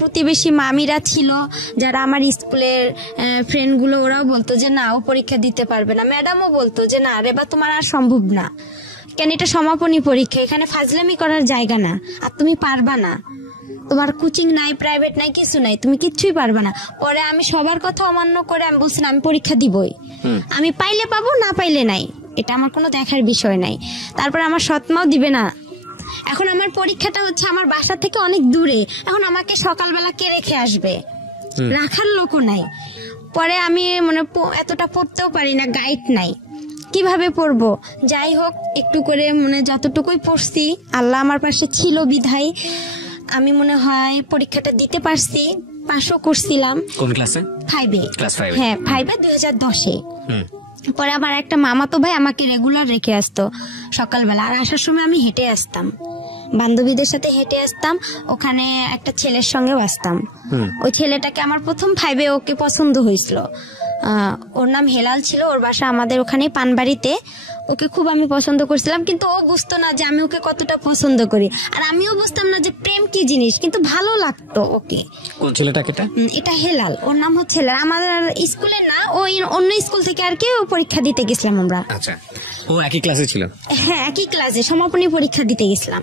প্রতিবেশী মামিরা ছিল যারা আমার স্কুলের ফ্রেন্ড গুলো, ওরাও বলতো যে না ও পরীক্ষা দিতে পারবে না। ম্যাডামও বলতো যে না রে বা তোমার আর সম্ভব না, কেন এটা সমাপনী পরীক্ষা, এখানে ফাজলামি করার জায়গা না, আর তুমি পারবা না, তোমার কোচিং নাই, প্রাইভেট নাই, কিছু নাই, তুমি কিচ্ছুই পারবা না। পরে আমি সবার কথা অমান্য করে আমি বলছি আমি পরীক্ষা দিবই, আমি পাইলে পাবো, না পাইলে নাই, এটা আমার কোনো দেখার বিষয় নাই। তারপর আমার সৎমাও দিবে না। এখন আমার পরীক্ষাটা হচ্ছে আমার বাসা থেকে অনেক দূরে, এখন আমাকে সকালবেলা কে রেখে আসবে, রাখার লোকও নাই। পরে আমি এতটা পড়তেও পারি না, গাইড নাই। কিভাবে পড়বো। যাই হোক একটু করে মানে যতটুকুই পড়ছি, আল্লাহ আমার পাশে ছিল বিধায় আমি মনে হয় পরীক্ষাটা দিতে পারছি, পাশও করছিলাম। কোন ক্লাসে? 5-এ। ক্লাস 5? হ্যাঁ 5-এ 2010-এ। পরে আমার একটা মামাতো ভাই আমাকে রেগুলার রেখে আসতো সকালবেলা, আর আসার সময় আমি হেঁটে আসতাম, বান্ধবীদের সাথে হেঁটে আসতাম। ওখানে একটা ছেলের সঙ্গে আসতাম। ওই ছেলেটাকে আমার প্রথম 5-এ ওকে পছন্দ হয়েছিল। ওর নাম হেলাল ছিল, ওর বাসা আমাদের ওখানে পানবাড়িতে। ওকে খুব আমি পছন্দ করছিলাম, কিন্তু ও বুঝতো না যে আমি ওকে কতটা পছন্দ করি, আর আমিও বুঝতাম না যে প্রেম কি জিনিস, কিন্তু ভালো লাগতো ওকে। কোন ছেলেটাকে? এটা হেলাল, ওর নাম হচ্ছে হেলাল। আমাদের স্কুলে না, ওই অন্য স্কুল থেকে আর কি পরীক্ষা দিতে গেছিলাম আমরা। আচ্ছা, ও একই ক্লাসে ছিল? হ্যাঁ একই ক্লাসে, সমাপনী পরীক্ষা দিতে গেছিলাম।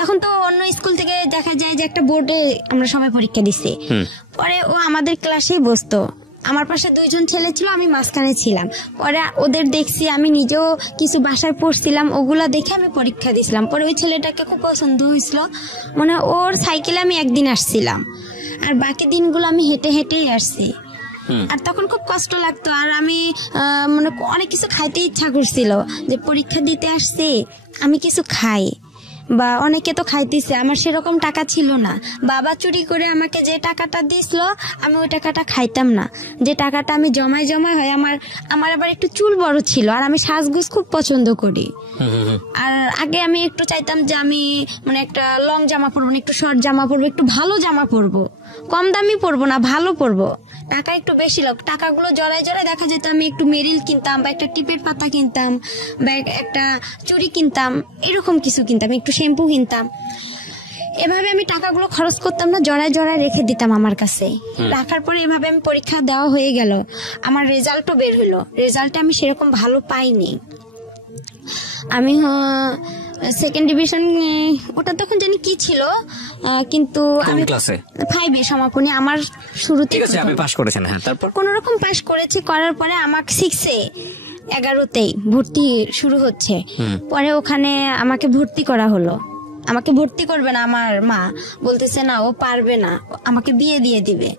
তখন তো অন্য স্কুল থেকে দেখা যায় যে একটা বোর্ডে আমরা সবাই পরীক্ষা দিচ্ছি। পরে ও আমাদের ক্লাসেই বসতো, আমার পাশে 2 জন ছেলে ছিল, আমি মাঝখানে ছিলাম। পরে ওদের দেখছি, আমি নিজেও কিছু বাসায় পড়ছিলাম, ওগুলা দেখে আমি পরীক্ষা দিছিলাম। পরে ওই ছেলেটাকে খুব পছন্দ হয়েছিল, মানে ওর সাইকেলে আমি একদিন আসছিলাম, আর বাকি দিনগুলো আমি হেঁটে হেঁটেই আসছি। আর তখন খুব কষ্ট লাগতো, আর আমি মানে অনেক কিছু খাইতে ইচ্ছা করছিল, যে পরীক্ষা দিতে আসছি আমি কিছু খাই, বা অনেকে তো খাইতেছে, আমার সেরকম টাকা ছিল না। বাবা চুরি করে আমাকে যে টাকাটা দিছিল, আমি ওই টাকাটা খাইতাম না। যে টাকাটা আমি জমায় হয়, আমার আবার একটু চুল বড় ছিল, আর আমি সাজগুজ খুব পছন্দ করি। আর আগে আমি একটু চাইতাম যে আমি মানে একটা লং জামা পরবো না, একটু শর্ট জামা পরবো, একটু ভালো জামা পরবো, কম দামি পরবো না, ভালো পরবো। টাকা একটু বেশি লোক, টাকাগুলো জড়ায় দেখা যেত আমি একটু মেরিল কিনতাম, বা একটা টিপের পাতা কিনতাম, বা একটা চুড়ি কিনতাম, এরকম কিছু কিনতাম, একটু শ্যাম্পু কিনতাম। এভাবে আমি টাকাগুলো খরচ করতাম না, জড়ায় রেখে দিতাম আমার কাছে। রাখার পরে এভাবে আমি পরীক্ষা দেওয়া হয়ে গেল, আমার রেজাল্টও বের হলো। রেজাল্টে আমি সেরকম ভালো পাইনি, আমি 2nd ডিভিশন, ওটা তখন জানি কি ছিল, কিন্তু আমি 5-এ সমাপনী আমার শুরুতে পাস করেছেন। হ্যাঁ, তারপর কোন রকম পাস করেছি, করার পরে আমাকে 6-এ 11তেই ভর্তি শুরু হচ্ছে। পরে ওখানে আমাকে ভর্তি করা হলো। আমাকে ভর্তি করবে না, আমার মা বলতেছে না ও পারবে না, আমাকে বিয়ে দিয়ে দিবে।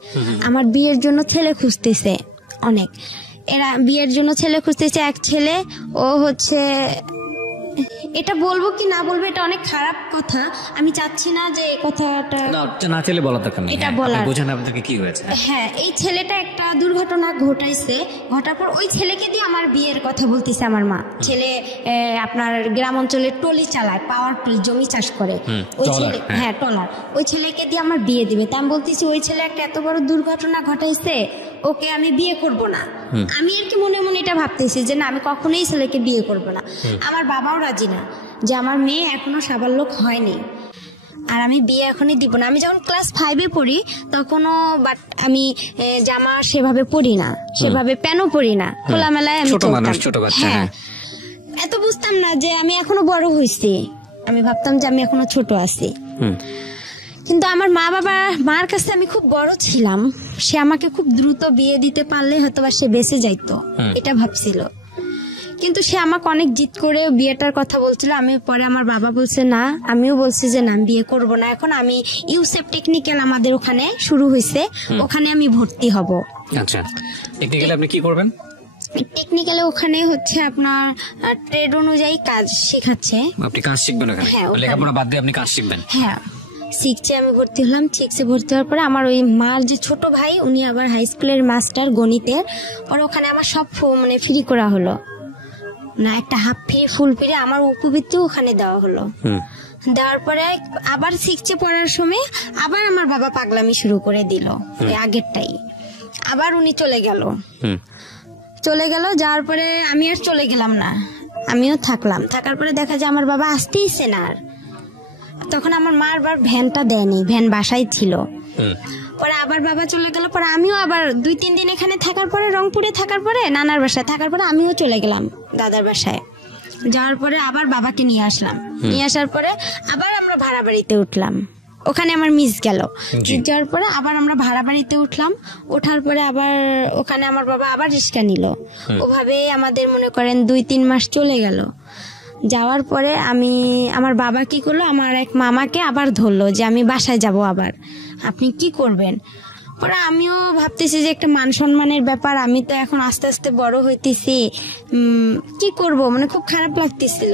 আমার বিয়ের জন্য ছেলে খুঁজতেছে অনেক, এরা বিয়ের জন্য ছেলে খুঁজতেছে। এক ছেলে, ও হচ্ছে, এটা বলবো কি না বলবো এটা অনেক খারাপ কথা, আমি চাচ্ছি না যে এই কথাটা না ছেলে বলার দরকার নেই, এটা বলার। বোঝান আপনাকে কি হয়েছে। হ্যাঁ, এই ছেলেটা একটা দুর্ঘটনা ঘটাইছে, ঘটার পর ওই ছেলেকে দিয়ে আমার বিয়ের কথা বলতেছে আমার মা। ছেলে আপনার গ্রাম অঞ্চলে টলি চালায়, পাওয়ার টলি, জমি চাষ করে ওই ছেলে। হ্যাঁ টলার, ওই ছেলেকে দিয়ে আমার বিয়ে দিবে। তা আমি বলতেছি ওই ছেলে একটা এত বড় দুর্ঘটনা ঘটাইছে, ওকে আমি বিয়ে করব না। আমি আর কি মনে মনে এটা ভাবতেছি যে না, আমি কখনোই ছেলেকে বিয়ে করব না। আমার বাবাও রাজি না, যে আমার মেয়ে এখনো সাবালক হয়নি, আর আমি বিয়ে এখনই দিব না। আমি যখন ক্লাস 5-এ পড়ি তখনও বাট আমি জামা সেভাবে পরি না, সেভাবে প্যান্টও পরি না, খোলামেলায় আমি চলতাম। হ্যাঁ, এত বুঝতাম না যে আমি এখনো বড় হয়েছি, আমি ভাবতাম যে আমি এখনো ছোট আছি। কিন্তু আমার মার কাছে আমি খুব বড় ছিলাম, সে আমাকে খুব দ্রুত বিয়ে দিতে পারলে হয়তো বা সে বেঁচে যাইতো, এটা ভাবছিল। কিন্তু সে আমাকে অনেক জিদ করে বিয়েটার কথা বলছিল। আমি পরে আমার বাবা বলছে না, আমিও বলছি যে না বিয়ে করব না এখন, আমি ইউসেফ টেকনিক্যাল আমাদের ওখানে শুরু হয়েছে, ওখানে আমি ভর্তি হব। আচ্ছা, টেকনিক্যালে আপনি কি করবেন? টেকনিক্যালে ওখানে হচ্ছে আপনার ট্রেড অনুযায়ী কাজ শেখাচ্ছে। আপনি কাজ শিখবেন ওখানে? হ্যাঁ, লেখাপড়া বাদ দিয়ে আপনি কাজ শিখবেন? হ্যাঁ, শিখছে। আমি ভর্তি হলাম, 6-এ ভর্তি হওয়ার পরে আমার ওই মার যে ছোট ভাই, উনি আবার হাই স্কুলের মাস্টার গণিতের, পরে ওখানে আমার সব মানে ফ্রি করা হলো না, একটা হাফ ফ্রি ফুল ফ্রি আমার উপবৃত্তি ওখানে দেওয়া হলো। দেওয়ার পরে আবার 6-এ পড়ার সময় আবার আমার বাবা পাগলামি শুরু করে দিল, আগেরটাই আবার উনি চলে গেল। যাওয়ার পরে আমি আর চলে গেলাম না, আমিও থাকলাম। থাকার পরে দেখা যায় আমার বাবা আসতেইছে না, তখন আমার মা আবার ভ্যানটা দেয়নি, ভ্যান বাসায় ছিল। পরে আবার বাবা চলে গেল, পরে আমিও আবার 2-3 দিন এখানে থাকার পরে, রংপুরে থাকার পরে, নানার বাসায় থাকার পরে আমিও চলে গেলাম দাদার বাসায়। যাওয়ার পরে আবার বাবাকে নিয়ে আসলাম, নিয়ে আসার পরে আবার আমরা ভাড়া বাড়িতে উঠলাম, ওখানে আমার মিস গেল। যাওয়ার পরে আবার আমরা ভাড়া বাড়িতে উঠলাম, ওঠার পরে আবার ওখানে আমার বাবা আবার রিক্সা নিল। ওভাবে আমাদের মনে করেন 2-3 মাস চলে গেল। যাওয়ার পরে আমার বাবা কি করলো, আমার এক মামাকে আবার ধরলো যে আমি বাসায় যাব। আবার আপনি কি করবেন? পরে আমিও ভাবতেছি যে একটা মান সম্মানের ব্যাপার, আমি তো এখন আস্তে আস্তে বড় হইতেছি, কি করব, মানে খুব খারাপ লাগতেছিল।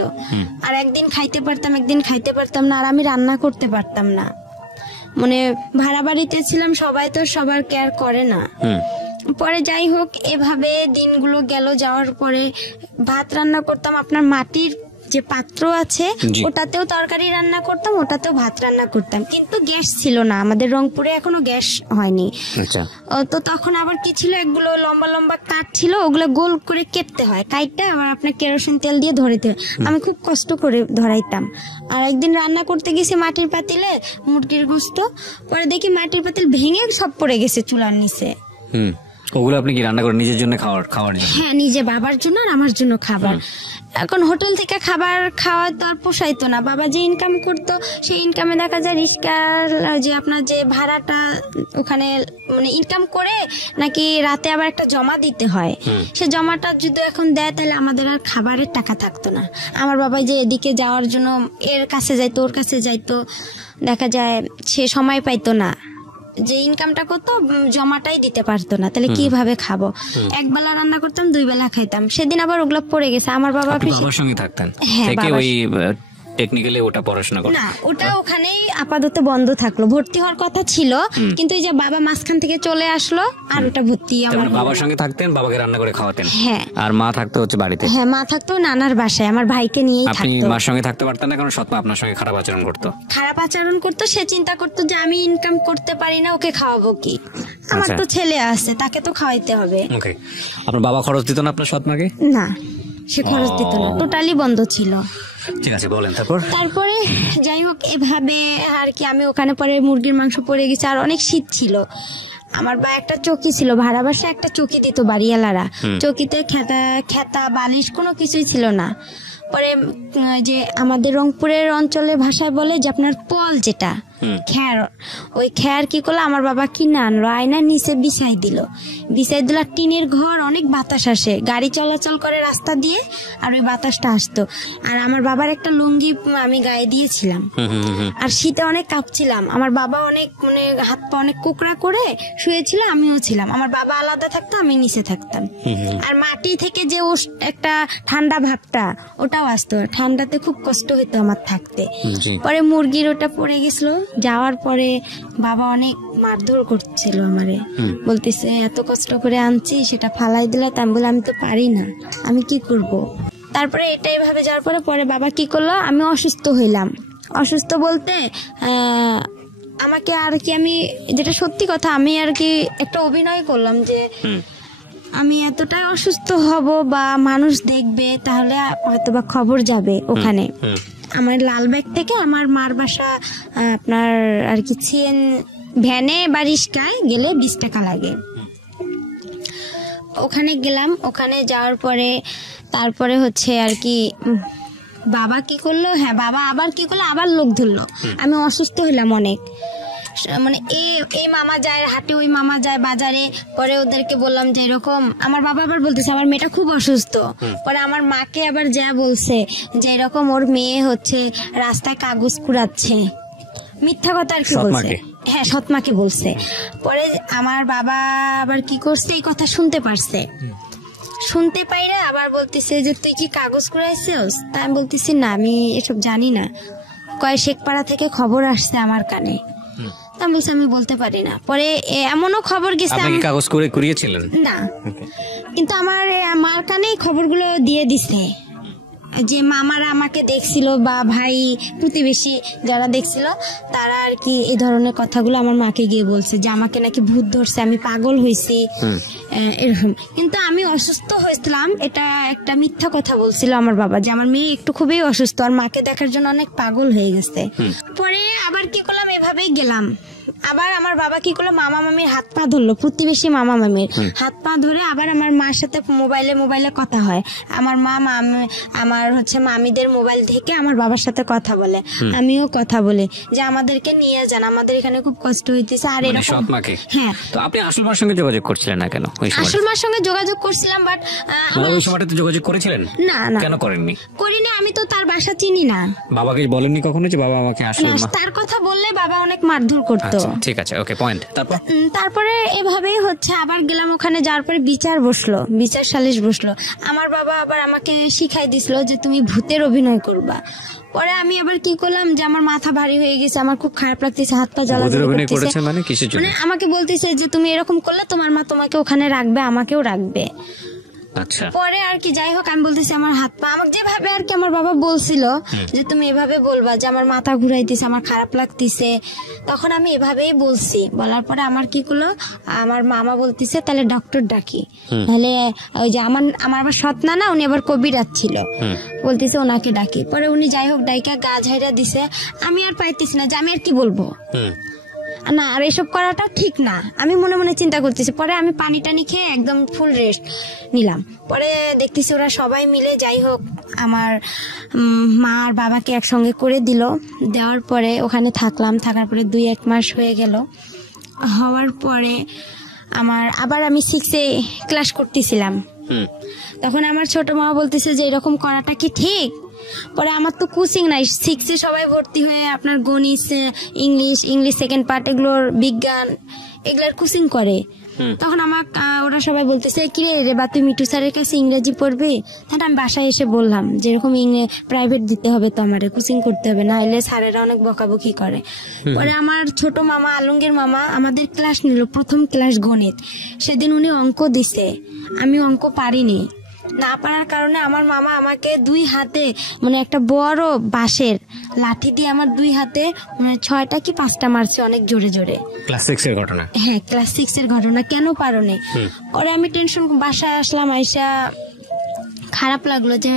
আর একদিন খাইতে পারতাম, একদিন খাইতে পারতাম না, আর আমি রান্না করতে পারতাম না। মানে ভাড়া বাড়িতে ছিলাম, সবাই তো সবার কেয়ার করে না। পরে যাই হোক, এভাবে দিনগুলো গেল। যাওয়ার পরে ভাত রান্না করতাম, আপনার মাটির যে পাত্র আছে ওটাতেও তরকারি রান্না করতাম, ওটাতেও ভাত রান্না করতাম, কিন্তু গ্যাস ছিল না আমাদের রংপুরে, এখনো গ্যাস হয়নি। তো তখন আবার কি ছিল, একগুলো লম্বা লম্বা কাঠ ছিল, ওগুলো গোল করে কেটতে হয়, কাইটটা আবার আপনার কেরোসিন তেল দিয়ে ধরাইতে হয়। আমি খুব কষ্ট করে ধরাইতাম। আর একদিন রান্না করতে গেছি মাটির পাতিলে মুরগির গোস্ত, পরে দেখি মাটির পাতিল ভেঙে সব পড়ে গেছে চুলার নিচে। ওগুলো আপনি কি রান্না করে নিজের জন্য খাওয়ার? হ্যাঁ, নিজে বাবার জন্য আর আমার জন্য খাবার। এখন হোটেল থেকে খাবার খাওয়া তো আর পোষাইতো না। বাবা যে ইনকাম করতো সেই ইনকামে দেখা যায় রিস্কার যে আপনার যে ভাড়াটা ওখানে মানে ইনকাম করে নাকি রাতে আবার একটা জমা দিতে হয়, সে জমাটা যদি এখন দেয় তাহলে আমাদের আর খাবারের টাকা থাকতো না। আমার বাবা যে এদিকে যাওয়ার জন্য এর কাছে যাইতো ওর কাছে যাইতো, দেখা যায় সে সময় পাইতো না, যে ইনকামটা করতো জমাটাই দিতে পারতো না, তাহলে কিভাবে খাবো? এক বেলা রান্না করতাম, 2 বেলা খাইতাম। সেদিন আবার ওগুলো পড়ে গেছে। আমার বাবা বাবার সঙ্গে থাকতেন? হ্যাঁ, ওই টেকনিক্যালি ওটা পড়াশোনা করতেন না, ওটা ওখানেই আপাতত বন্ধ থাকলো। ভর্তি হওয়ার কথা ছিল, কিন্তু এই যে বাবা মাঝখান থেকে চলে আসলো আর ওটা ভর্তি। আমার বাবার সঙ্গে থাকতেন, বাবাকে রান্না করে খাওয়াতেন? হ্যাঁ। আর মা থাকতো হচ্ছে বাড়িতে? হ্যাঁ, মা থাকতো নানার বাসায়, আমার ভাইকে নিয়েই থাকতো। আপনি মার সঙ্গে থাকতে পারতেন না, কারণ সৎমা আপনার সঙ্গে খারাপ আচরণ করতো? খারাপ আচরণ করতো, সে চিন্তা করতো যে আমি ইনকাম করতে পারি না, ওকে খাওয়াবো কি? আমার তো ছেলে আছে, তাকে তো খাওয়াইতে হবে। ওকে। আপনার বাবা খরচ দিত না আপনার সৎমাকে? না, সে খরচ দিত না, টোটালি বন্ধ ছিল। ঠিক আছে, বলেন। তারপরে যাই হোক, এভাবে আর কি আমি ওখানে পরে মুরগির মাংস পড়ে গেছে, আর অনেক শীত ছিল। আমার বা একটা চৌকি ছিল, ভাড়া বাসা একটা চৌকি দিত বাড়িওয়ালারা, চৌকিতে খেতা বালিশ কোনো কিছুই ছিল না। পরে যে আমাদের রংপুরের অঞ্চলের ভাষায় বলে যে আপনার পল, যেটা খ্যার, ওই খ্যার কি করলো আমার বাবা কিনে আনলো, আয়নার নিচে বিছাই দিল। আর টিনের ঘর, অনেক বাতাস আসে, গাড়ি চলাচল করে রাস্তা দিয়ে, আর ওই বাতাসটা আসতো। আর আমার বাবার একটা লুঙ্গি আমি গায়ে দিয়েছিলাম, আর শীতে অনেক কাঁপছিলাম। আমার বাবা অনেক মানে হাত পা অনেক কোকড়া করে শুয়েছিল, আমিও ছিলাম। আমার বাবা আলাদা থাকতো, আমি নিচে থাকতাম। আর মাটি থেকে যে একটা ঠান্ডা ভাবটা ওটাও আসতো, ঠান্ডাতে খুব কষ্ট হইতো আমার থাকতে। পরে মুরগির ওটা পড়ে গেছিল, যাওয়ার পরে বাবা অনেক মারধর করছিল আমারে, বলতেছে এত কষ্ট করে আনছি সেটা ফালাই দিলা। আমি বলে আমি তো পারি না, আমি কি করব। তারপরে এটাই ভাবে যাওয়ার পরে পরে বাবা কি করলো, আমি অসুস্থ হইলাম। অসুস্থ বলতে আমাকে আর কি, আমি যেটা সত্যি কথা, আমি আর কি একটা অভিনয় করলাম যে আমি এতটাই অসুস্থ হব বা মানুষ দেখবে, তাহলে হয়তো বা খবর যাবে ওখানে। আমার লালবাগ থেকে আমার মার বাসা আপনার আর কি ভ্যানে বা রিস্কায় গেলে 20 টাকা লাগে। ওখানে গেলাম, ওখানে যাওয়ার পরে তারপরে হচ্ছে আর কি বাবা কি করলো, হ্যাঁ বাবা আবার কি করলো, আবার লোক ধরলো। আমি অসুস্থ হলাম অনেক, মানে এই মামা যায় হাটে, ওই মামা যায় বাজারে। পরে ওদেরকে বললাম যে এরকম, আমার বাবা আবার বলতেছে আমার মেয়েটা খুব অসুস্থ। পরে আমার মাকে আবার যা বলছে যে এরকম ওর মেয়ে হচ্ছে রাস্তায় কাগজ কুড়াচ্ছে, মিথ্যা কথা আর কি বলছে। হ্যাঁ, সৎমাকে বলছে। পরে আমার বাবা আবার কি করছে, এই কথা শুনতে পারছে, শুনতে পাইরা আবার বলতেছে যে তুই কি কাগজ কুড়াইছিস? তা আমি বলতেছি না, আমি এসব জানি না। কয় শেখপাড়া থেকে খবর আসছে আমার কানে। আমি বলছি আমি বলতে পারি না। পরে এমনও খবর গেছে, আপনি কাগজ করে কুড়িয়েছিলেন? না, কিন্তু আমার কানেই খবরগুলো দিয়ে দিছে, যে মামারা আমাকে দেখছিল বা ভাই প্রতিবেশী যারা দেখছিল তারা আর কি এই ধরনের কথাগুলো আমার মাকে গিয়ে বলছে যে আমাকে নাকি ভূত ধরছে, আমি পাগল হয়েছি এরকম। কিন্তু আমি অসুস্থ হয়েছিলাম, এটা একটা মিথ্যা কথা বলছিল আমার বাবা, যে আমার মেয়ে একটু খুবই অসুস্থ আর মাকে দেখার জন্য অনেক পাগল হয়ে গেছে। পরে আবার কি করলাম, এভাবেই গেলাম। আবার আমার বাবা কি করলো, মামা মামির হাত পা ধরলো, প্রতিবেশী মামা মামির হাত পা ধরে আবার আমার মার সাথে মোবাইলে কথা হয়। আমার মা আমার হচ্ছে মামিদের মোবাইল থেকে আমার বাবার সাথে কথা বলে, আমিও কথা বলি যে আমাদেরকে নিয়ে যান, আমাদের এখানে খুব কষ্ট হইতেছে। আর এরকম। হ্যাঁ। তো আপনি আসল মার সঙ্গে যোগাযোগ করছিলেন না কেন? আসল মার সঙ্গে যোগাযোগ করছিলাম, বাট ওই সময়টাতে যোগাযোগ করেছিলেন না? না, কেন করেননি? করিনি, আমি তো তার বাসা চিনি না। বাবাকে বলেননি কখনো যে বাবা আমাকে আসল মা? তার কথা বললে বাবা অনেক মারধর করতো। ঠিক আছে, ওকে, পয়েন্ট। তারপরে এভাবেই হচ্ছে, আবার গেলাম ওখানে, যাওয়ার পরে বিচার সালিশ বসলো। আমার বাবা আবার আমাকে শিখাই দিছিল যে তুমি ভূতের অভিনয় করবা। পরে আমি আবার কি করলাম, যে আমার মাথা ভারী হয়ে গেছে, আমার খুব খারাপ লাগতেছে, হাত পা জ্বালা করতেছে। মানে আমাকে বলতেছে যে তুমি এরকম করলে তোমার মা তোমাকে ওখানে রাখবে, আমাকেও রাখবে। আচ্ছা, পরে আর কি যাই হোক, আমি বলতেছি আমার হাত পা, আমাকে যেভাবে আর কি আমার বাবা বলছিল যে তুমি এভাবে বলবা যে আমার মাথা ঘুরাইতেছে, আমার খারাপ লাগতেছে, তখন আমি এভাবেই বলছি। বলার পরে আমার কি করলো, আমার মামা বলতেছে তাহলে ডক্টর ডাকি, তাহলে ওই যে আমার আবার সৎ না, উনি আবার কবিরাজ ছিল, বলতেছে ওনাকে ডাকি। পরে উনি যাই হোক ডাইকা গা ঝাইরা দিছে। আমি আর পাইতেছি না যে আমি আর কি বলবো না, আর এসব করাটা ঠিক না, আমি মনে মনে চিন্তা করতেছি। পরে আমি পানি টানি খেয়ে একদম ফুল রেস্ট নিলাম। পরে দেখতেছি ওরা সবাই মিলে যাই হোক আমার মা আর বাবাকে একসঙ্গে করে দিল। দেওয়ার পরে ওখানে থাকার পরে 2-1 মাস হয়ে গেল। হওয়ার পরে আবার আমি 6-এ ক্লাস করতেছিলাম। তখন আমার ছোট মা বলতেছে যে এরকম করাটা কি ঠিক? পরে আমার তো কোচিং নাই, 6-এ সবাই ভর্তি হয়ে আপনার গণিত, ইংলিশ সেকেন্ড পার্ট, এগুলোর বিজ্ঞান, এগুলোর কোচিং করে। তখন ওরা সবাই বলতেছে কিরে রে বা তুই মিঠু স্যারের কাছে ইংরেজি পড়বি? তাহলে আমি বাসায় এসে বললাম যেরকম প্রাইভেট দিতে হবে, তো আমার কোচিং করতে হবে, না হলে স্যারেরা অনেক বকাবকি করে। পরে আমার ছোট মামা, আলমগীর মামা, আমাদের ক্লাস নিল, প্রথম ক্লাস গণিত। সেদিন উনি অঙ্ক দিছে, আমি অঙ্ক পারিনি। না পারার কারণে আমার মামা আমাকে 2 হাতে, মানে একটা বড় বাঁশের লাঠি দিয়ে আমার 2 হাতে 6টা কি 5টা মারছে, অনেক জোরে জোরে। ক্লাস 6-এর ঘটনা? হ্যাঁ, ক্লাস 6-এর ঘটনা। কেন পারোনি? পরে আমি টেনশন, বাসায় আসলাম, আইসা খারাপ লাগলো যে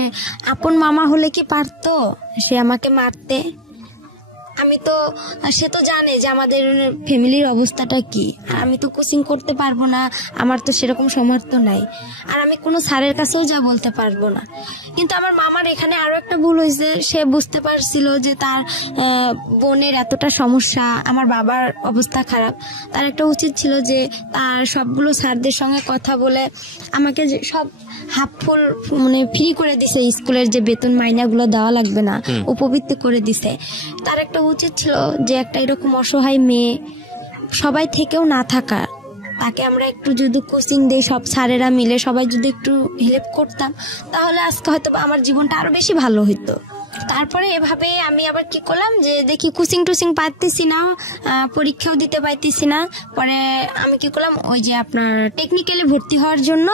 আপন মামা হলে কি পারতো সে আমাকে মারতে? সে তো জানে যে আমাদের ফ্যামিলির অবস্থাটা কি, আমি তো কোচিং করতে পারবো না, আমার তো সেরকম সামর্থ্য নাই, আর আমি কোনো স্যারের কাছেও যা বলতে পারবো না। কিন্তু আমার মামার এখানে আরো একটা ভুল হয়েছে, সে বুঝতে পারছিল যে তার বোনের এতটা সমস্যা, আমার বাবার অবস্থা খারাপ, তার একটা উচিত ছিল যে তার সবগুলো স্যারদের সঙ্গে কথা বলে আমাকে সব হাফ ফুল মানে ফ্রি করে দিছে, স্কুলের যে বেতন মাইনাগুলো দেওয়া লাগবে না, উপবৃত্তি করে দিছে। তার একটা উচিত ছিল যে একটা এরকম অসহায় মেয়ে সবাই থেকেও না থাকা, তাকে আমরা একটু যদি কোচিং দেই, সব স্যারেরা মিলে সবাই যদি একটু হেল্প করতাম, তাহলে আজকে হয়তো আমার জীবনটা আরো বেশি ভালো হতো। তারপরে এভাবে আমি আবার কি করলাম, যে দেখি কোচিং টুচিং পাইতেছি না, পরীক্ষাও দিতে পাইতেছি না। পরে আমি কি করলাম, ওই যে আপনার টেকনিক্যালে ভর্তি হওয়ার জন্য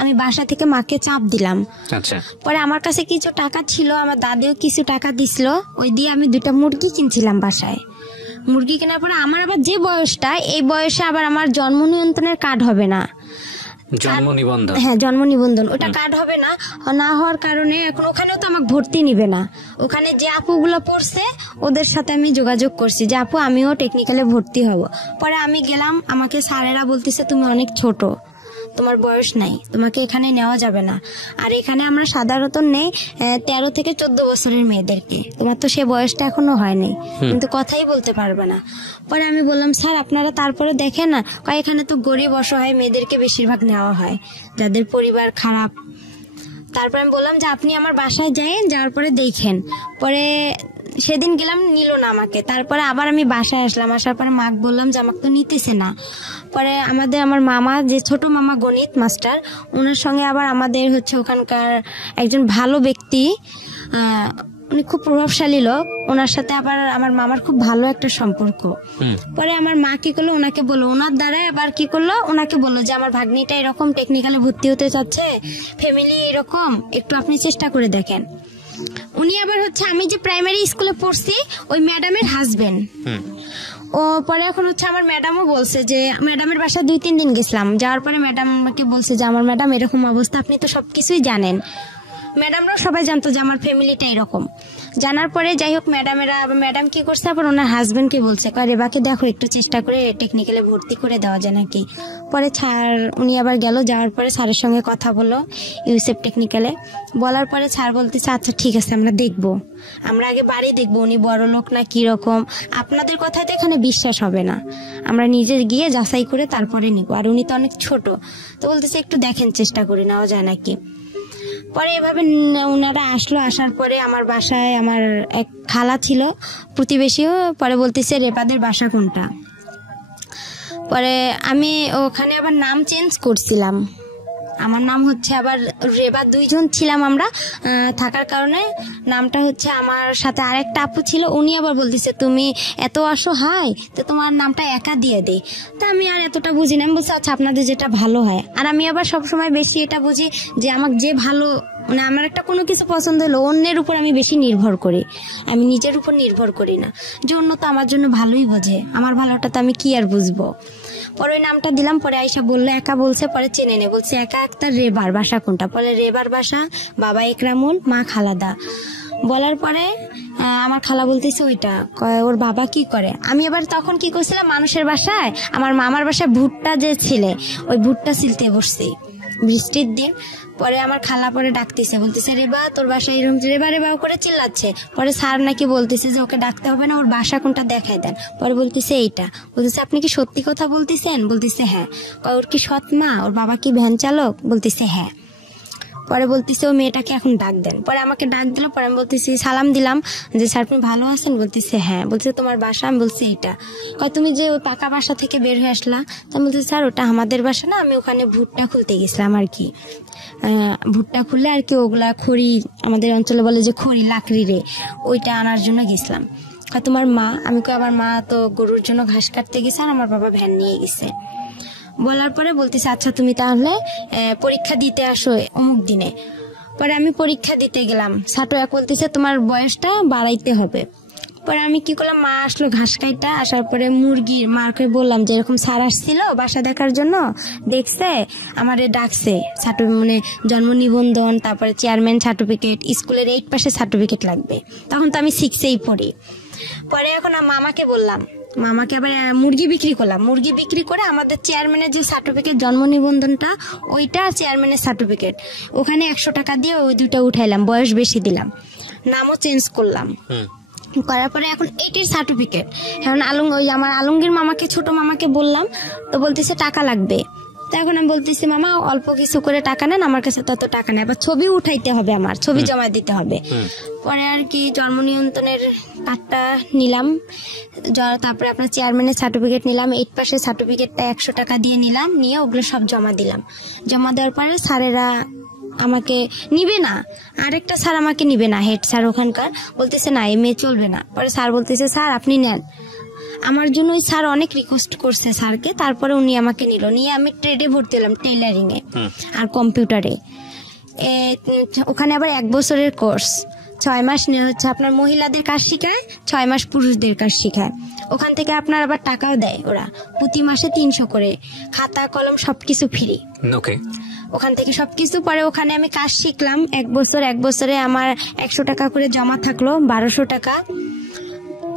আমি বাসা থেকে মাকে চাপ দিলাম। আচ্ছা। পরে আমার কাছে কিছু টাকা ছিল, আমার দাদিও কিছু টাকা দিছিল, ওই দিয়ে আমি 2টা মুরগি কিনছিলাম বাসায়। মুরগি কেনার পরে আমার আবার যে বয়সটা, এই বয়সে আবার আমার জন্ম নিয়ন্ত্রণের কার্ড হবে না, জন্ম নিবন্ধন। হ্যাঁ, জন্ম নিবন্ধন, ওটা কার্ড হবে না। না হওয়ার কারণে এখন ওখানেও তো আমাকে ভর্তি নিবে না। ওখানে যে আপুগুলো পড়ছে ওদের সাথে আমি যোগাযোগ করছি যে আপু আমিও টেকনিক্যালে ভর্তি হব। পরে আমি গেলাম, আমাকে স্যারেরা বলতেছে তুমি অনেক ছোট, তোমার বয়স নাই, তোমাকে এখানে নেওয়া যাবে না। আর এখানে আমরা সাধারণত নেই 13 থেকে 14 বছরের মেয়েদেরকে, তোমার তো সে বয়সটা এখনো হয়নি, কিন্তু কথাই বলতে পারবে না। পরে আমি বললাম স্যার আপনারা তারপরে দেখেন না, এখানে তো গরিব অসহায় মেয়েদেরকে বেশিরভাগ নেওয়া হয়, যাদের পরিবার খারাপ। তারপর আমি বললাম যে আপনি আমার বাসায় যাওয়ার পরে দেখেন। পরে সেদিন গেলাম, নিল না আমাকে। তারপরে আবার আমি বাসায় আসলাম, আসার পরে মাকে বললাম যে আমাকে তো নিতেছে না। পরে আমার মামা, যে ছোট মামা গণিত মাস্টার, ওনার সঙ্গে আবার আমাদের হচ্ছে ওখানকার একজন ভালো ব্যক্তি, উনি খুব প্রভাবশালী লোক, ওনার সাথে আবার আমার মামার খুব ভালো একটা সম্পর্ক। পরে আমার মা কি করলো, ওনাকে বললো, ওনার দ্বারা আবার কি করলো, ওনাকে বললো যে আমার ভাগ্নিটা এরকম টেকনিক্যালে ভর্তি হতে চাচ্ছে, ফ্যামিলি এরকম, একটু আপনি চেষ্টা করে দেখেন। উনি আবার হচ্ছে আমি যে প্রাইমারি স্কুলে পড়ছি ওই ম্যাডামের হাজবেন্ড। ও পরে এখন হচ্ছে আমার ম্যাডামও বলছে যে, ম্যাডামের বাসায় 2-3 দিন গেছিলাম, যাওয়ার পরে ম্যাডাম আমাকে বলছে যে আমার ম্যাডাম এরকম অবস্থা, আপনি তো সবকিছুই জানেন। ম্যাডামরাও সবাই জানতো যে আমার ফ্যামিলিটা এরকম। জানার পরে যাই হোক ম্যাডাম কি করছে, আবার ওনার হাজবেন্ডকে বলছে রেবাকে দেখো একটু চেষ্টা করে টেকনিক্যালে ভর্তি করে দেওয়া যায় নাকি। পরে স্যার উনি আবার গেল, যাওয়ার পরে স্যারের সঙ্গে কথা বললো ইউসেফ টেকনিক্যালে। বলার পরে স্যার বলতেছে আচ্ছা ঠিক আছে আমরা দেখবো, আমরা আগে বাড়ি দেখবো উনি বড় লোক না কি রকম, আপনাদের কথায় তো এখানে বিশ্বাস হবে না, আমরা নিজে গিয়ে যাচাই করে তারপরে নিবো, আর উনি তো অনেক ছোট, তো বলতেছে একটু দেখেন চেষ্টা করে নেওয়া যায় নাকি। পরে এভাবে ওনারা আসলো, আসার পরে আমার বাসায় আমার এক খালা ছিল প্রতিবেশীও, পরে বলতেছে রেপাদের বাসা কোনটা। পরে আমি ওখানে আবার নাম চেঞ্জ করছিলাম, আমার নাম হচ্ছে আবার রেবা, 2 জন ছিলাম আমরা থাকার কারণে নামটা হচ্ছে আমার সাথে আরেকটা আপু ছিল, উনি আবার বলতেছে তুমি এত অসহায় তো তোমার নামটা একা দিয়ে দে। তা আমি আর এতটা বুঝি না, আমি বলছি আচ্ছা আপনাদের যেটা ভালো হয়। আর আমি আবার সবসময় বেশি এটা বুঝি যে আমাকে যে ভালো, মানে আমার একটা কোনো কিছু পছন্দ হলো অন্যের উপর আমি বেশি নির্ভর করি, আমি নিজের উপর নির্ভর করি না, যে অন্য তো আমার জন্য ভালোই বোঝে, আমার ভালোটা তো আমি কি আর বুঝবো। পরে ওই নামটা দিলাম, পরে আয়সা বললো একা, বলছে পরে চেনে নে, বলছে একা একটা রেবার বাসা কোনটা, পরে রেবার বাসা, বাবা একরামুল, মা খালাদা। বলার পরে আমার খালা বলতেছে ওইটা, ওর বাবা কি করে। আমি আবার তখন কি করছিলাম, মানুষের বাসায় আমার মামার বাসায় ভুট্টা যে ছিলে ওই ভুট্টা ছিলতে বসছি বৃষ্টির দিন। পরে আমার খালা পরে ডাকতেছে, বলতেছে রেবা তোর বাসা এরকম, রেবা রেবা করে চিল্লাচ্ছে। পরে স্যার নাকি বলতেছে যে ওকে ডাকতে হবে না, ওর বাসা কোনটা দেখাই দেন। পরে বলতেছে এইটা, বলতেছে আপনি কি সত্যি কথা বলতেছেন, বলতেছে হ্যাঁ। ওর কি সৎ মা, ওর বাবা কি ভ্যান চালক, বলতেছে হ্যাঁ। পরে বলতেছে ও মেয়েটাকে এখন ডাক দেন। পরে আমাকে ডাক দিল, পরে আমি বলতেছি সালাম দিলাম যে স্যার আপনি ভালো আছেন, বলতেছে হ্যাঁ। বলতেছে তোমার বাসা, আমি বলছি এইটা। তুমি যে ওই পাকা বাসা থেকে বের হয়ে আসলা, তো আমি বলতেছি স্যার ওটা আমাদের বাসা না, আমি ওখানে ভুট্টা খুলতে গেছিলাম আর কি, ভুট্টা খুললে আর কি ওগুলা খড়ি, আমাদের অঞ্চলে বলে যে খড়ি লাকড়ি রে, ওইটা আনার জন্য গেছিলাম। তোমার মা, আমি কই আমার মা তো গরুর জন্য ঘাস কাটতে গেছে আর আমার বাবা ভ্যান নিয়ে গেছে। বলার পরে বলতেছে আচ্ছা তুমি তাহলে পরীক্ষা দিতে আসো অমুক দিনে। পরে আমি পরীক্ষা দিতে গেলাম, ছাত্র এক বলতেছে তোমার বয়সটা বাড়াইতে হবে। পরে আমি কি করলাম, মা আসলো ঘাস কাইটা, আসার পরে মুরগির মারকে বললাম যে এরকম স্যার আসছিল বাসা দেখার জন্য, দেখছে আমারে ডাকছে, মানে জন্ম নিবন্ধন, তারপরে চেয়ারম্যান সার্টিফিকেট, স্কুলের 8 পাসের সার্টিফিকেট লাগবে। তখন তো আমি 6-এই পড়ি। পরে এখন মামাকে বললাম, মামাকে আবার মুরগি বিক্রি করলাম, মুরগি বিক্রি করে আমাদের চেয়ারম্যানের যে সার্টিফিকেট জন্ম নিবন্ধনটা ওইটা, চেয়ারম্যানের সার্টিফিকেট, ওখানে 100 টাকা দিয়ে ওই 2টা উঠাইলাম, বয়স বেশি দিলাম, নামও চেঞ্জ করলাম। করার পরে এখন 8-এর সার্টিফিকেট, এখন ওই আমার আলমগীর মামাকে, ছোট মামাকে বললাম, তো বলতেছে টাকা লাগবে। তো এখন আমি বলতেছি মামা অল্প কিছু করে টাকা নেন, আমার কাছে তত টাকা নেই, আবার ছবি উঠাইতে হবে, আমার ছবি জমা দিতে হবে। পরে আর কি জন্ম নিয়ন্ত্রণের কার্ডটা নিলাম, তারপরে আপনার চেয়ারম্যানের সার্টিফিকেট নিলাম, 8 পাসের সার্টিফিকেটটা 100 টাকা দিয়ে নিলাম, নিয়ে ওগুলো সব জমা দিলাম। জমা দেওয়ার পরে স্যারেরা আমাকে নিবে না, আরেকটা স্যার আমাকে নিবে না, হেড স্যার ওখানকার, বলতেছে না এই মেয়ে চলবে না। পরে স্যার বলতেছে স্যার আপনি নেন, আমার জন্য ওই স্যার অনেক রিকোয়েস্ট করছে স্যারকে, তারপরে উনি আমাকে নিল, নিয়ে আমি ট্রেডে ভর্তি হলাম, টেইলারিং এ আর কম্পিউটারে। ওখানে আবার 1 বছরের কোর্স, 6 মাস হচ্ছে আপনার মহিলাদের কাজ শিখায়, 6 মাস পুরুষদের কাজ শিখায়। ওখান থেকে আপনার আবার টাকাও দেয় ওরা, প্রতি মাসে 300 করে, খাতা কলম সবকিছু ফ্রি। ওকে, ওখান থেকে সবকিছু। পরে ওখানে আমি কাজ শিখলাম 1 বছর, 1 বছরে আমার 100 টাকা করে জমা থাকলো, 1200 টাকা।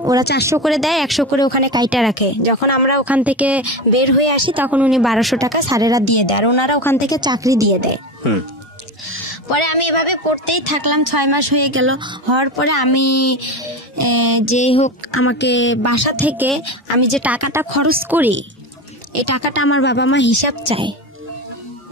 ওরা 400 করে দেয়, 100 করে ওখানে কাইটা রাখে। যখন আমরা ওখান থেকে বের হয়ে আসি তখন উনি 1200 টাকা স্যারেরা দিয়ে দেয়, আর ওনারা ওখান থেকে চাকরি দিয়ে দেয়। পরে আমি এভাবে পড়তেই থাকলাম, 6 মাস হয়ে গেল। হওয়ার পরে আমি যেই হোক আমাকে বাসা থেকে আমি যে টাকাটা খরচ করি, এই টাকাটা আমার বাবা মা হিসাব চায়,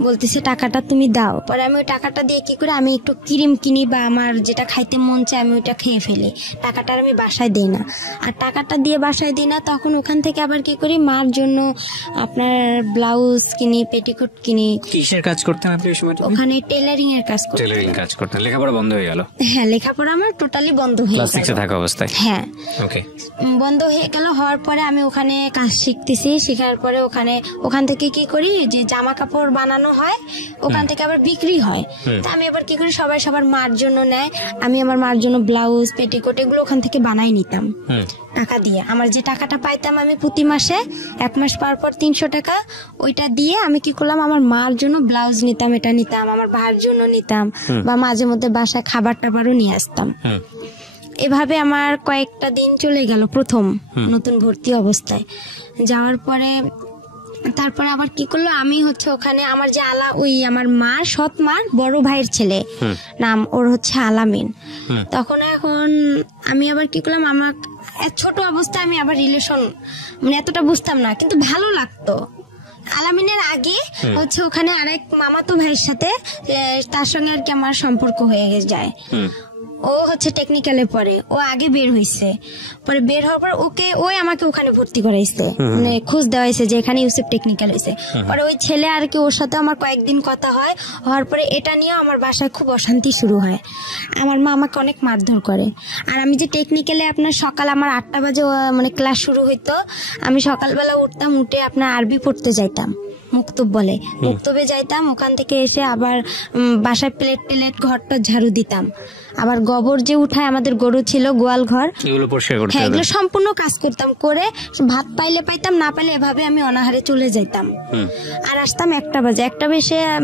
বলতেছে টাকাটা তুমি দাও। পরে আমি ওই টাকাটা দিয়ে কি করে আমি একটু ক্রিম কিনি বা আমার যেটা খাইতে মন চায় আমি ওইটা খেয়ে ফেলি, টাকাটা আমি বাসায় দিই না। আর টাকাটা দিয়ে বাসায় দিই না, তখন ওখান থেকে আবার কি করি, মার জন্য আপনার ব্লাউজ কিনি, পেটিকোট কিনি। কিসের কাজ করতেন আপনি ওই সময়? ওখানে টেইলারিং এর কাজ করতেন। টেইলারিং কাজ করতেন, লেখাপড়া বন্ধ হয়ে গেল? হ্যাঁ, লেখাপড়া আমার টোটালি বন্ধ হয়ে গেল, ক্লাস 6 থাকা অবস্থায়। হ্যাঁ, ওকে, বন্ধ হয়ে গেল। হওয়ার পরে আমি ওখানে কাজ শিখতেছি, শেখার পরে ওখান থেকে কি করি, যে জামা কাপড় বানানো হয়, ওখান থেকে আবার বিক্রি হয়। তা আমি আবার কি করি, সবাই সবার মার জন্য নেয়, আমি আমার মার জন্য ব্লাউজ পেটিকোট এগুলো ওখান থেকে বানাই নিতাম টাকা দিয়ে। আমার যে টাকাটা পাইতাম আমি প্রতি মাসে, 1 মাস পর পর 300 টাকা, ওইটা দিয়ে আমি কি করলাম, আমার মার জন্য ব্লাউজ নিতাম, এটা নিতাম, আমার ভাইয়ের জন্য নিতাম, বা মাঝে মধ্যে বাসায় খাবার টাবারও নিয়ে আসতাম। এভাবে আমার কয়েকটা দিন চলে গেল প্রথম নতুন ভর্তি অবস্থায়। যাওয়ার পরে তারপরে আবার কি করলো, আমি হচ্ছে ওখানে আমার যে ওই আমার মার সৎ মার বড় ভাইয়ের ছেলে, নাম ওর হচ্ছে আলামিন। তখন এখন আমি আবার কি করলাম, আমার ছোট অবস্থায় আমি আবার রিলেশন মানে এতটা বুঝতাম না, কিন্তু ভালো লাগতো। আলামিনের আগে হচ্ছে ওখানে আরেক মামাতো ভাইয়ের সাথে, তার সঙ্গে আর কি আমার সম্পর্ক হয়ে যায়। ও হচ্ছে টেকনিক্যালে পড়ে, ও আগে বের হয়েছে, পরে বের হওয়ার পর ওই আমাকে ওখানে ভর্তি করাইছে, মানে খোঁজ দেওয়াইছে যে এখানে ইউসেফ টেকনিক্যাল হয়েছে। পরে ওই ছেলে আর কি ওর সাথে আমার কয়েকদিন কথা হয়, হওয়ার পরে এটা নিয়ে আমার বাসায় খুব অশান্তি শুরু হয়। আমার মা আমাকে অনেক মারধর করে। আর আমি যে টেকনিক্যালে আপনার সকাল আমার 8টা বাজে মানে ক্লাস শুরু হইতো, আমি সকালবেলা উঠতাম, উঠে আপনার আরবি পড়তে যাইতাম, মুক্তব বলে, মুক্তবে যাইতাম, ওখান থেকে এসে আবার বাসায় প্লেট ঘরটা ঝাড়ু দিতাম, আবার গোবর যে উঠায় আমাদের গরু ছিল গোয়াল ঘর, হ্যাঁ এগুলো সম্পূর্ণ কাজ করতাম, করে ভাত পাইলে পাইতাম, না পাইলে এভাবে আমি অনাহারে চলে যাইতাম। আর আসতাম 1টা বাজে, 1টা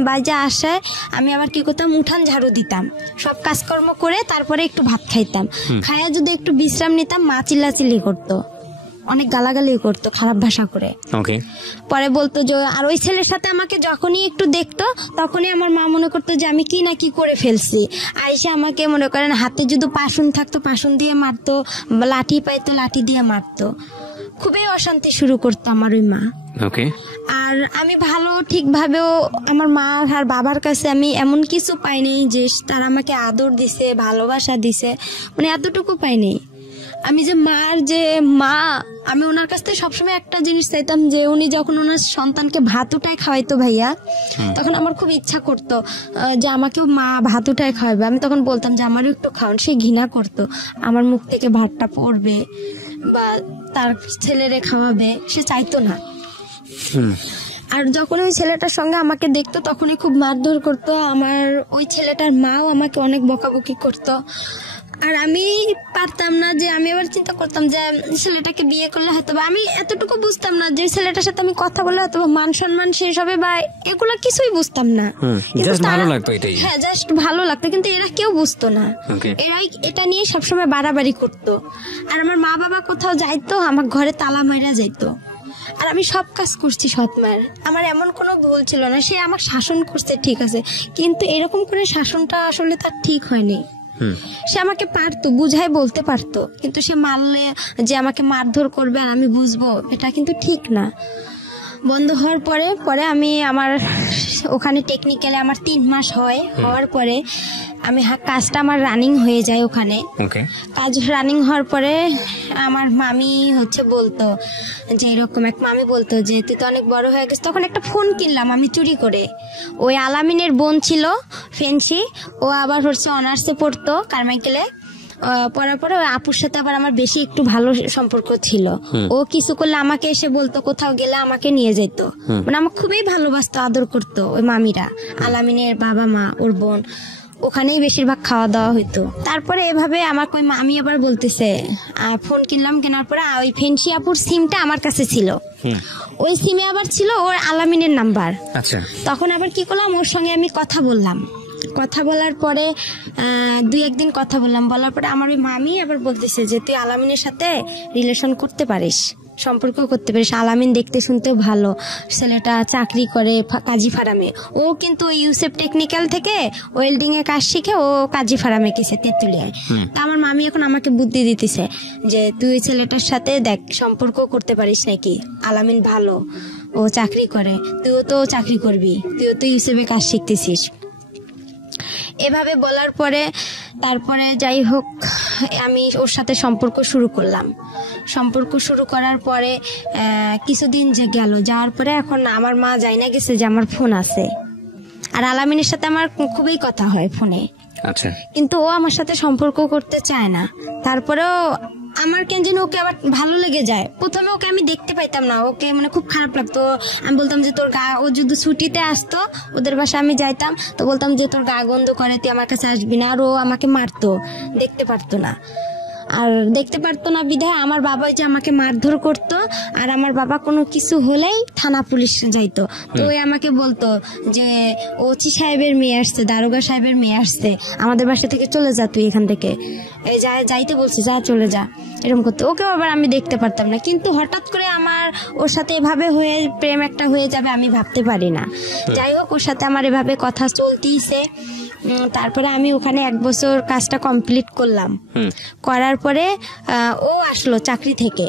বাজে আসায় আমি আবার কি করতাম, উঠান ঝাড়ু দিতাম, সব কাজকর্ম করে তারপরে একটু ভাত খাইতাম, খাইয়া যদি একটু বিশ্রাম নিতাম, মা চিল্লাচিল্লি করতো, অনেক গালাগালি করতো খারাপ ভাষা করে। পরে বলতো যে, আর ওই ছেলের সাথে আমাকে যখনই একটু দেখতো তখনই আমার মা মনে করতো যে আমি কি না কি করে ফেলছি, আইসা আমাকে মনে করেন হাতে যদি পাশুন থাকতো পাশুন দিয়ে মারতো, লাঠি পাইতো লাঠি দিয়ে মারতো, খুবই অশান্তি শুরু করতো আমার ওই মা। আর আমি ভালো ঠিকভাবেও আমার মা আর বাবার কাছে আমি এমন কিছু পাইনি যে তারা আমাকে আদর দিছে, ভালোবাসা দিছে, মানে এতটুকু পাইনি। আমি যে মার যে মা, আমি ওনার কাছ থেকে সবসময় একটা জিনিস চাইতাম যে উনি যখন ওনার সন্তানকে ভাত উঠায় খাওয়াইতো ভাইয়া, তখন আমার খুব ইচ্ছা করতো যে আমাকেও মা ভাত উঠায় খাওয়াবে। আমি তখন বলতাম যে আমারও একটু খাওয়ান, সে ঘৃণা করতো, আমার মুখ থেকে ভাতটা পড়বে বা তার ছেলেরে খাওয়াবে, সে চাইতো না। আর যখন ওই ছেলেটার সঙ্গে আমাকে দেখতো তখনই খুব মারধর করতো, আমার ওই ছেলেটার মাও আমাকে অনেক বকাবকি করতো। আর আমি পারতাম না, যে আমি আবার চিন্তা করতাম যে ছেলেটাকে বিয়ে করলে হয়তো, আমি এতটুকু বুঝতাম না যে ছেলেটার সাথে আমি কথা বলে হয়তো মান সম্মান শেষ হবে বা এগুলা কিছুই বুঝতাম না, হ্যাঁ জাস্ট ভালো লাগতো, কিন্তু এরা কেউ বুঝতো না, এরাই এটা নিয়ে সবসময় বাড়াবাড়ি করতো। আর আমার মা বাবা কোথাও যাইতো, আমার ঘরে তালা মাইরা যাইতো, আর আমি সব কাজ করছি সৎ মায়ের, আমার এমন কোনো ভুল ছিল না। সে আমাকে শাসন করছে ঠিক আছে, কিন্তু এরকম করে শাসনটা আসলে তার ঠিক হয়নি। সে আমাকে পারতো বুঝাই বলতে পারতো, কিন্তু সে মারলে যে আমাকে মারধর করবে আর আমি বুঝবো, এটা কিন্তু ঠিক না। বন্ধ হওয়ার পরে আমি আমার ওখানে টেকনিক্যালে আমার 3 মাস হওয়ার পরে আমি কাজটা আমার রানিং হয়ে যায় ওখানে। কাজ রানিং হওয়ার পরে আমার মামি হচ্ছে বলতো যে, এরকম এক মামি বলতো যে তুই তো অনেক বড় হয়ে গেছিস। তখন একটা ফোন কিনলাম আমি চুরি করে, ওই আলামিনের বোন ছিল ফেন্সি, ও আবার হচ্ছে অনার্সে পড়তো কারমাইকেলে, পড়ার পরে ওই আপুর সাথে আবার আমার বেশি একটু ভালো সম্পর্ক ছিল। ও কিছু করলে আমাকে এসে বলতো, কোথাও গেলে আমাকে নিয়ে যেত, মানে আমাকে খুবই ভালোবাসতো, আদর করতো ওই মামিরা, আলামিনের বাবা মা ওর বোন, ওখানেই বেশিরভাগ খাওয়া দাওয়া হইতো। তারপরে এভাবে আমাকে ওই মামি আবার বলতেছে, ফোন কিনলাম, কেনার পরে ওই ফেন্সি আপুর সিমটা আমার কাছে ছিল, ওই সিমে আবার ছিল ওর আলামিনের নাম্বার। তখন আবার কি করলাম, ওর সঙ্গে আমি কথা বললাম, কথা বলার পরে 2-1 দিন কথা বলার পরে আমার ওই মামি আবার বলতেছে যে তুই আলামিনের সাথে রিলেশন করতে পারিস, সম্পর্ক করতে পারিস, আলামিন দেখতে শুনতেও ভালো, ছেলেটা চাকরি করে কাজী ফার্মে, ও কিন্তু ইউসেফ টেকনিক্যাল থেকে ওয়েল্ডিং এ কাজ শিখে ও কাজী ফার্মে গেছে তেঁতুলিয়ায়। তা আমার মামি এখন আমাকে বুদ্ধি দিতেছে যে তুই ওই ছেলেটার সাথে দেখ সম্পর্ক করতে পারিস নাকি, আলামিন ভালো, ও চাকরি করে, তুইও তো চাকরি করবি, তুইও তো ইউসেফে কাজ শিখতেছিস। এভাবে বলার পরে তারপরে যাই হোক আমি ওর সাথে সম্পর্ক শুরু করলাম। সম্পর্ক শুরু করার পরে কিছুদিন যে গেল, যাওয়ার পরে এখন আমার মা যাই না গেছে যে আমার ফোন আছে, আর আলামিনের সাথে আমার খুবই কথা হয় ফোনে, কিন্তু ও আমার সাথে সম্পর্ক করতে চায় না। তারপরেও আমার কেন যেন ওকে আবার ভালো লেগে যায়। প্রথমে ওকে আমি দেখতে পাইতাম না, ওকে মানে খুব খারাপ লাগতো। আমি বলতাম যে তোর গা, ও যদি ছুটিতে আসতো ওদের বাসায় আমি যাইতাম, তো বলতাম যে তোর গা গন্ধ করে, তুই আমার কাছে আসবি না। আর ও আমাকে মারতো, দেখতে পারতো না। আর দেখতে পারতো না বিধায় আমার বাবা যে আমাকে মারধর করতো, আর আমার বাবা কোনো কিছু হলেই থানা পুলিশ যাইতো। তো ওই আমাকে বলতো যে ওসি সাহেবের মেয়ে আসছে, দারোগা সাহেবের মেয়ে আসছে, আমাদের বাসা থেকে চলে যা, তুই এখান থেকে এই যাইতে বলছে, যা চলে যা, এরকম করতো। ওকেও আবার আমি দেখতে পারতাম না, কিন্তু হঠাৎ করে আমার ওর সাথে এভাবে হয়ে প্রেম একটা হয়ে যাবে আমি ভাবতে পারি না। যাই হোক ওর সাথে আমার এভাবে কথা চলতেইছে। তারপরে আমি ওখানে 1 বছর কাজটা কমপ্লিট করলাম। করার পরে ও আসলো চাকরি থেকে,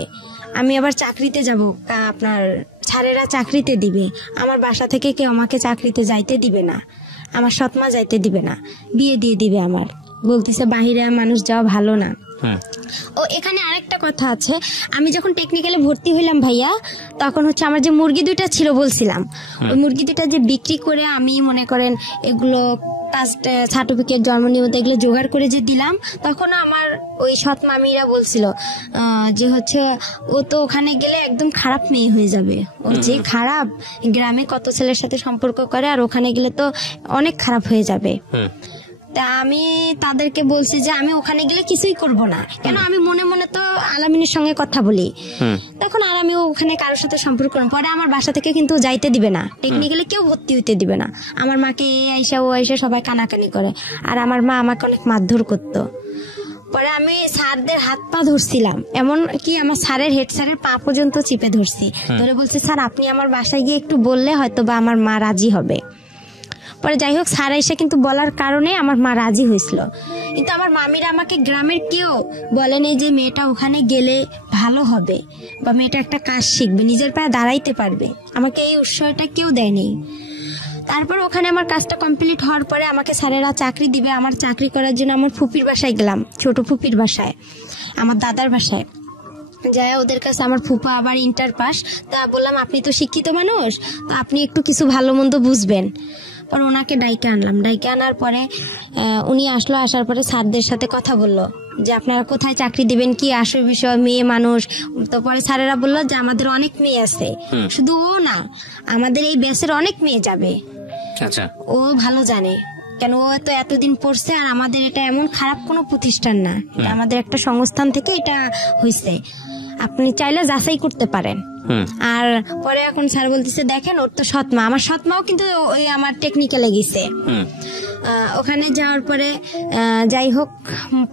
আমি আবার চাকরিতে যাব, আপনার স্যারেরা চাকরিতে দিবে, আমার বাসা থেকে কেউ আমাকে চাকরিতে যাইতে দিবে না, আমার সৎমা যাইতে দিবে না, বিয়ে দিয়ে দিবে আমার। বলতেছে বাহিরে মানুষ যাওয়া ভালো না। ও এখানে আরেকটা কথা আছে, আমি যখন টেকনিক্যালে ভর্তি হইলাম ভাইয়া, তখন হচ্ছে আমার যে মুরগি দুইটা ছিল বলছিলাম, ওই মুরগি দুইটা যে বিক্রি করে আমি মনে করেন এগুলো কাস্ট সার্টিফিকেট, জন্ম নিবন্ধন এগুলো জোগাড় করে যে দিলাম, তখন আমার ওই সৎ মামিরা বলছিল যে হচ্ছে ও তো ওখানে গেলে একদম খারাপ মেয়ে হয়ে যাবে, ও যে খারাপ, গ্রামে কত ছেলের সাথে সম্পর্ক করে, আর ওখানে গেলে তো অনেক খারাপ হয়ে যাবে। তা আমি তাদেরকে বলছি যে আমি ওখানে গেলে কিছুই করব না, কেন আমি মনে মনে তো আলামিনের সঙ্গে কথা বলি, তখন আর আমি ওখানে কারোর সাথে সম্পর্ক করব। পরে আমার বাসা থেকে কিন্তু যাইতে দিবে না, টেকনিক্যালি কেউ ভর্তি হইতে দিবে না। আমার মাকে এ আইসা ও আইসা সবাই কানাকানি করে, আর আমার মা আমাকে অনেক মারধর করতো। পরে আমি স্যারদের হাত পা ধরছিলাম, এমন কি আমার স্যারের হেড স্যারের পা পর্যন্ত চিপে ধরছি, ধরে বলছে স্যার আপনি আমার বাসায় গিয়ে একটু বললে হয়তো বা আমার মা রাজি হবে। পরে যাই হোক স্যার এসে কিন্তু বলার কারণে আমার মা রাজি হয়েছিল, কিন্তু আমার মামিরা আমাকে গ্রামের কেউ বলেনি যে মেয়েটা ওখানে গেলে ভালো হবে বা মেয়েটা একটা কাজ শিখবে, নিজের পায়ে দাঁড়াইতে পারবে, আমাকে এই উৎসাহটা কেউ দেয়নি। তারপর ওখানে আমার কাজটা কমপ্লিট হওয়ার পরে আমাকে স্যারেরা চাকরি দিবে, আমার চাকরি করার জন্য আমার ফুপির বাসায় গেলাম, ছোট ফুপির বাসায়, আমার দাদার বাসায় যায়। ওদের কাছে আমার ফুপা আবার ইন্টার পাস, তা বললাম আপনি তো শিক্ষিত মানুষ, তা আপনি একটু কিছু ভালো মন্দ বুঝবেন। পরে ওনাকে ডাইকে আনলাম, ডাইকে আনার পরে উনি আসলো, আসার পরে স্যারদের সাথে কথা বললো যে আপনারা কোথায় চাকরি দিবেন, কি আসল বিষয়, মেয়ে মানুষ। তো পরে স্যারেরা বললো যে আমাদের অনেক মেয়ে আছে, শুধু ও না, আমাদের এই ব্যাচের অনেক মেয়ে যাবে। ও ভালো জানে, কেন ও তো এতদিন পড়ছে, আর আমাদের এটা এমন খারাপ কোনো প্রতিষ্ঠান না, আমাদের একটা সংস্থান থেকে এটা হয়েছে, আপনি চাইলে যাচাই করতে পারেন। আর পরে এখন স্যার বলতেছে দেখেন ওর তো সৎমা, আমার সৎমাও কিন্তু ওই আমার টেকনিক্যালে গেছে। ওখানে যাওয়ার পরে যাই হোক,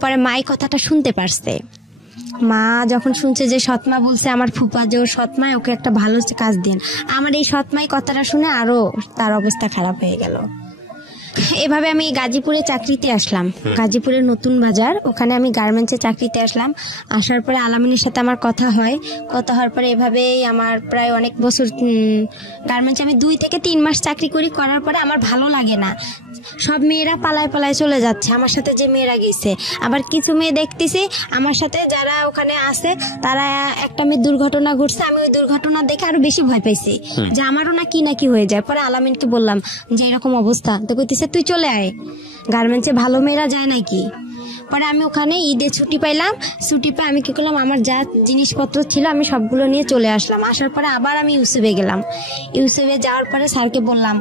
পরে মাই কথাটা শুনতে পারছে। মা যখন শুনছে যে সৎমা বলছে আমার ফুপা যে ওর সৎমায় ওকে একটা ভালো কাজ দেন, আমার এই সৎমাই কথাটা শুনে আরো তার অবস্থা খারাপ হয়ে গেল। এভাবে আমি গাজীপুরে চাকরিতে আসলাম, গাজীপুরের নতুন বাজার, ওখানে আমি গার্মেন্টসে চাকরিতে আসলাম। আসার পরে আলামিনের সাথে আমার কথা হয়, কথা হওয়ার পরে এভাবেই আমার প্রায় অনেক বছর গার্মেন্টসে আমি 2 থেকে 3 মাস চাকরি করি। করার পরে আমার ভালো লাগে না, সব মেয়েরা পালায় পালায় চলে যাচ্ছে, আমার সাথে যে মেয়েরা গেছে। আবার কিছু মেয়ে দেখতেছি আমার সাথে যারা ওখানে আছে, তারা একটা মেয়ের দুর্ঘটনা ঘটছে, আমি ওই দুর্ঘটনা দেখে আরো বেশি ভয় পাইছি যে আমারও না কি হয়ে যায়। পরে আলামিনকে বললাম যে এরকম অবস্থা, তো কইতেছে তুই চলে আয়, গার্মেন্টসে ভালো মেয়েরা যায় নাকি। পরে আমি ওখানে ঈদে ছুটি পাইলাম, ছুটি পেয়ে আমি কি করলাম, আমার যা জিনিসপত্র ছিল আমি সবগুলো নিয়ে চলে আসলাম। আসার পরে আবার আমি ইউসুফে গেলাম, ইউসুফে যাওয়ার পরে স্যারকে বললাম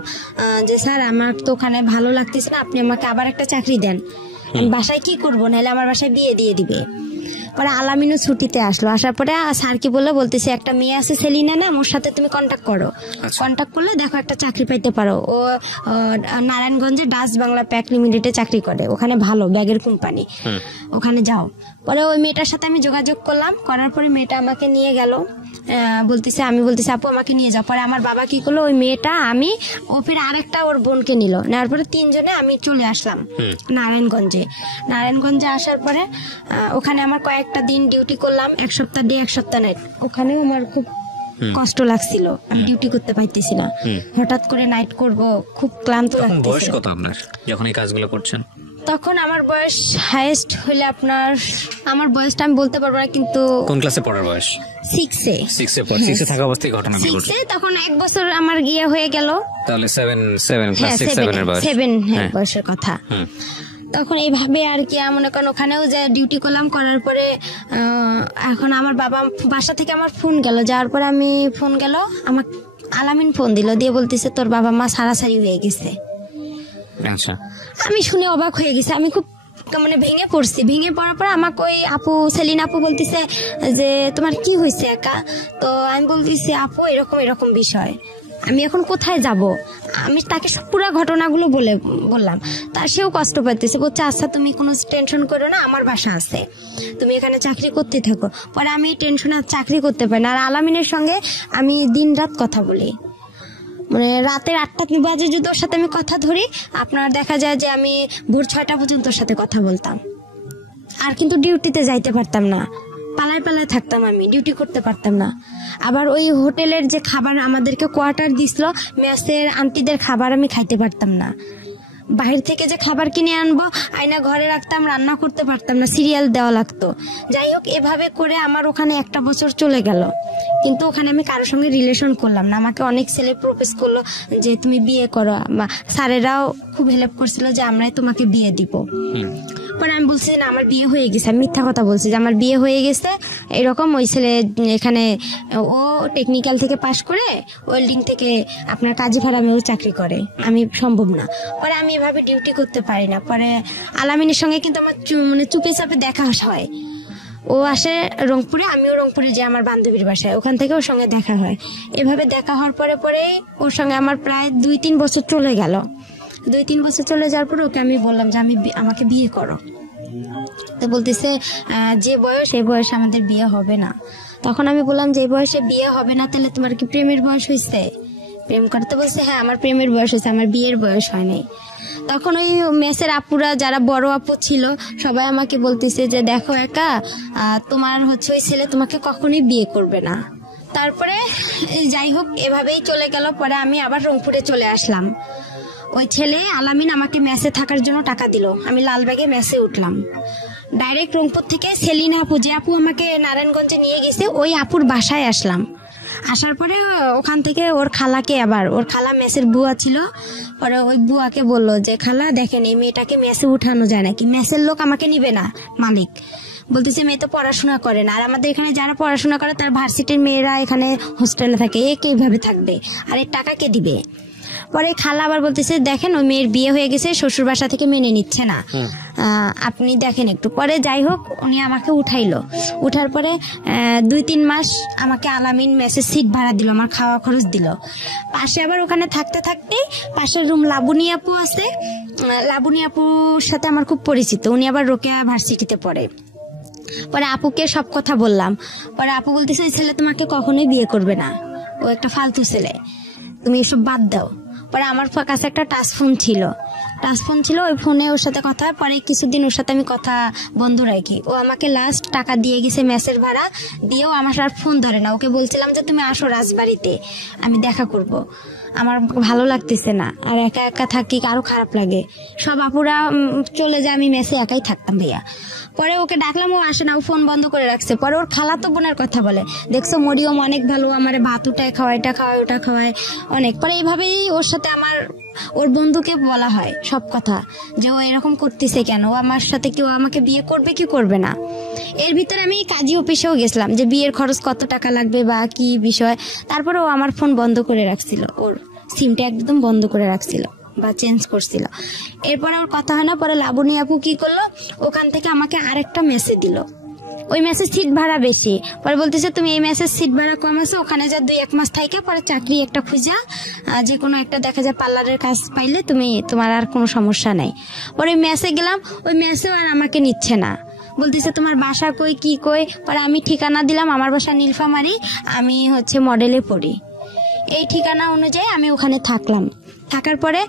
যে স্যার আমার তো ওখানে ভালো লাগতেছে না, আপনি আমাকে আবার একটা চাকরি দেন, আমি বাসায় কি করবো, নাহলে আমার বাসায় বিয়ে দিয়ে দিবে। পরে আলামিনও ছুটিতে আসলো, আসার পরে স্যারকে বলতেছে একটা মেয়ে আছে সেলিনা না, ওর সাথে তুমি কন্ট্যাক্ট করো, কন্ট্যাক্ট করলে দেখো একটা চাকরি পাইতে পারো। ও নারায়ণগঞ্জে ডাচ বাংলা প্যাক লিমিটেডে চাকরি করে, ওখানে ভালো ব্যাগের কোম্পানি, ওখানে যাও। পরে ওই মেয়েটার সাথে আমি যোগাযোগ করলাম, করার পরে মেয়েটা আমাকে নিয়ে গেল, আমি বলতেছি আপু আমাকে নিয়ে যাও। পরে আমার বাবা কি করলো, ওই মেয়েটা আমি ও ফির আরেকটা ওর বোনকে নিল, নেওয়ার পরে 3 জনে আমি চলে আসলাম নারায়ণগঞ্জে আসার পরে ওখানে আমার কয়েকটা দিন ডিউটি করলাম, 1 সপ্তাহ ডে 1 সপ্তাহ নাইট। ওখানেও আমার খুব কষ্ট লাগছিল, আমি ডিউটি করতে পাইতেছি না, হঠাৎ করে নাইট করব, খুব ক্লান্ত লাগতেছে। বয়স কত আপনার যখন এই কাজগুলো করছেন? তখন আমার বয়স হাইয়েস্ট হইলে আপনার, আমার বয়সটা আমি বলতে পারবো না, কিন্তু কোন ক্লাসে পড়ার বয়স? 6-এ। 6-এ থাকা অবস্থায় ঘটনা ঘটছে। তখন 1 বছর আমার গিয়ে হয়ে গেল, তাহলে 7 এর বয়স, 7 বয়সের কথা। তখন এইভাবে আর কি মনে করেন ওখানেও যে ডিউটি করলাম, করার পরে এখন আমার বাবা বাসা থেকে আমার ফোন গেল, যাওয়ার পরে আমি ফোন গেল, আমার আলামিন ফোন দিল, দিয়ে বলতেছে তোর বাবা মা সারাসারি হয়ে গেছে। আচ্ছা, আমি শুনে অবাক হয়ে গেছি, আমি খুব মানে ভেঙে পড়ছি। ভেঙে পড়ার পর আমাকে ওই আপু সেলিনা আপু বলতেছে যে তোমার কি হয়েছে একা। তো আমি বলতেছি আপু এরকম বিষয়, আমি এখন কোথায় যাব। আমি তাকে পুরো ঘটনাগুলো বললাম, তার সেও কষ্ট পাইতেছে, বলছে আচ্ছা তুমি কোনো টেনশন করো না, আমার বাসা আছে, তুমি এখানে চাকরি করতে থাকো। পরে আমি টেনশন আর চাকরি করতে পারি না। আর আলামিনের সঙ্গে আমি দিন রাত কথা বলি, মানে রাতের 8টা বাজে যদি ওর সাথে আমি কথা ধরি, আপনার দেখা যায় যে আমি ভোর 6টা পর্যন্ত ওর সাথে কথা বলতাম। আর কিন্তু ডিউটিতে যাইতে পারতাম না, পালায় থাকতাম, আমি ডিউটি করতে পারতাম না। আবার ওই হোটেলের যে খাবার আমাদেরকে কোয়ার্টার দিছিল, মেসের আন্টিদের খাবার আমি খাইতে পারতাম না, বাহির থেকে যে খাবার কিনে আনবো, আয়না ঘরে রাখতাম, রান্না করতে পারতাম না, সিরিয়াল দেওয়া লাগতো। যাই হোক, এভাবে করে আমার ওখানে 1টা বছর চলে গেল, কিন্তু ওখানে আমি কারোর সঙ্গে রিলেশন করলাম না। আমাকে অনেক ছেলে প্রপোজ করলো যে তুমি বিয়ে করো, স্যারেরাও খুব হেল্প করছিল যে আমরাই তোমাকে বিয়ে দিব। পরে আমি বলছি না আমার বিয়ে হয়ে গেছে, আমি মিথ্যা কথা বলছি যে আমার বিয়ে হয়ে গেছে এরকম। ওই ছেলে এখানে ও টেকনিক্যাল থেকে পাশ করে ওয়েল্ডিং থেকে আপনার কাজী ফার্মেও চাকরি করে, আমি সম্ভব না। পরে আমি এভাবে ডিউটি করতে পারি না। পরে আলামিনের সঙ্গে কিন্তু আমার মানে চুপে চাপে দেখা হয়। ও আসে রংপুরে, আমিও রংপুরে যাই আমার বান্ধবীর বাসায়, ওখান থেকে ওর সঙ্গে দেখা হয়। এভাবে দেখা হওয়ার পরে পরে ওর সঙ্গে আমার প্রায় 2-3 বছর চলে গেল। 2-3 বছর চলে যাওয়ার পরে ওকে আমি বললাম যে আমাকে বিয়ে করো। তো বলতেছে যে বয়স এই বয়সে আমাদের বিয়ে হবে না। তখন আমি বললাম যে এই বয়সে বিয়ে হবে না, তাহলে তোমার কি প্রেমের বয়স হয়েছে? প্রেম করতে বলছে হ্যাঁ আমার প্রেমের বয়স হয়েছে, আমার বিয়ের বয়স হয়নি। তখন ওই মেসের আপুরা যারা বড় আপু ছিল সবাই আমাকে বলতেছে যে দেখো একা, তোমার হচ্ছে ওই ছেলে তোমাকে কখনোই বিয়ে করবে না। তারপরে যাই হোক এভাবেই চলে গেল। পরে আমি আবার রংপুরে চলে আসলাম। ওই ছেলে আলামিন আমাকে মেসে থাকার জন্য টাকা দিল, আমি লালবাগে মেসে উঠলাম। ডাইরেক্ট রংপুর থেকে সেলিনা আপু, যে আপু আমাকে নারায়ণগঞ্জে নিয়ে গেছে, ওই আপুর বাসায় আসলাম। আসার পরে ওখান থেকে ওর খালাকে, আবার ওর খালা মেসের বুয়া ছিল, পরে ওই বুয়াকে বললো যে খালা দেখেন এই মেয়েটাকে মেসে উঠানো যায় নাকি, মেসের লোক আমাকে নিবে না। মালিক বলতেছে মেয়ে তো পড়াশোনা করে না, আর আমাদের এখানে যারা পড়াশোনা করে তার ভার্সিটির মেয়েরা এখানে হোস্টেলে থাকে, এ কিভাবে থাকবে, আর এর টাকা কে দিবে? পরে খালা আবার বলতেছে দেখেন ওই মেয়ের বিয়ে হয়ে গেছে, শ্বশুর বাসা থেকে মেনে নিচ্ছে না, আপনি দেখেন একটু। পরে যাই হোক উনি আমাকে উঠাইলো। উঠার পরে 2-3 মাস আমাকে আলামিন মেসের সিট ভাড়া দিল, আমার খাওয়া খরচ দিল। পাশে আবার ওখানে থাকতে থাকতে পাশের রুম লাবণী আপু আছে, লাবণী আপুর সাথে আমার খুব পরিচিত, উনি আবার রোকেয়া ভার্সিটিতে পড়ে। পরে আপুকে সব কথা বললাম। পরে আপু বলতেছে ওই ছেলে তোমাকে কখনোই বিয়ে করবে না, ও একটা ফালতু ছেলে, তুমি এসব বাদ দাও। পরে আমার কাছে একটা টাচ ফোন ছিল, ওই ফোনে ওর সাথে কথা। পরে কিছুদিন ওর সাথে আমি কথা বন্ধ রাখি। ও আমাকে লাস্ট টাকা দিয়ে গেছে মেসের ভাড়া, দিয়েও আমার আর ফোন ধরে না। ওকে বলছিলাম যে তুমি আসো রাজবাড়িতে, আমি দেখা করব, আমার ভালো লাগতেছে না, আর একা একা থাকি আরো খারাপ লাগে। সব আপুরা চলে যায়, আমি মেসে একাই থাকতাম ভাইয়া। পরে ওকে ডাকলাম, ও আসে না, ও ফোন বন্ধ করে রাখছে। পরে ওর খালাতো বোনের কথা বলে, দেখছো মরিয়ম অনেক ভালো, আমার ভাত উঠায় খাওয়ায়, এটা খাওয়ায় ওটা খাওয়ায় অনেক। পরে এইভাবেই ওর সাথে আমার ওর বন্ধুকে বলা হয় সব কথা, যে ও এরকম করতেছে কেন, ও আমার সাথে কেউ আমাকে বিয়ে করবে কি করবে না। এর ভিতরে আমি কাজী অফিসেও গেছিলাম যে বিয়ের খরচ কত টাকা লাগবে বা কি বিষয়। তারপরে ও আমার ফোন বন্ধ করে রাখছিল, ওর সিমটা একদম বন্ধ করে রাখছিল বা চেঞ্জ করছিল। এরপরে ওর কথা হয় না। পরে লাবণী আপু কি করলো, ওখান থেকে আমাকে আরেকটা মেসেজ দিল, ওই মেসেজ সিট ভাড়া বেশি। পরে বলতেছে তুমি এই মেসেজ সিট ভাড়া কম আছে, ওখানে যা 2-1 মাস থাইকে পরে চাকরি একটা খুঁজা যে কোনো একটা দেখা যায় পার্লারের কাজ পাইলে তোমার আর কোনো সমস্যা নাই। পরে মেসে গেলাম, ওই মেসেও আর আমাকে নিচ্ছে না, বলতেছে তোমার বাসা কই কি কই। পরে আমি ঠিকানা দিলাম, আমার বাসা নীলফামারী, আমি হচ্ছে মডেলে পড়ি। এই ঠিকানা অনুযায়ী আমি ওখানে থাকলাম। থাকার পরে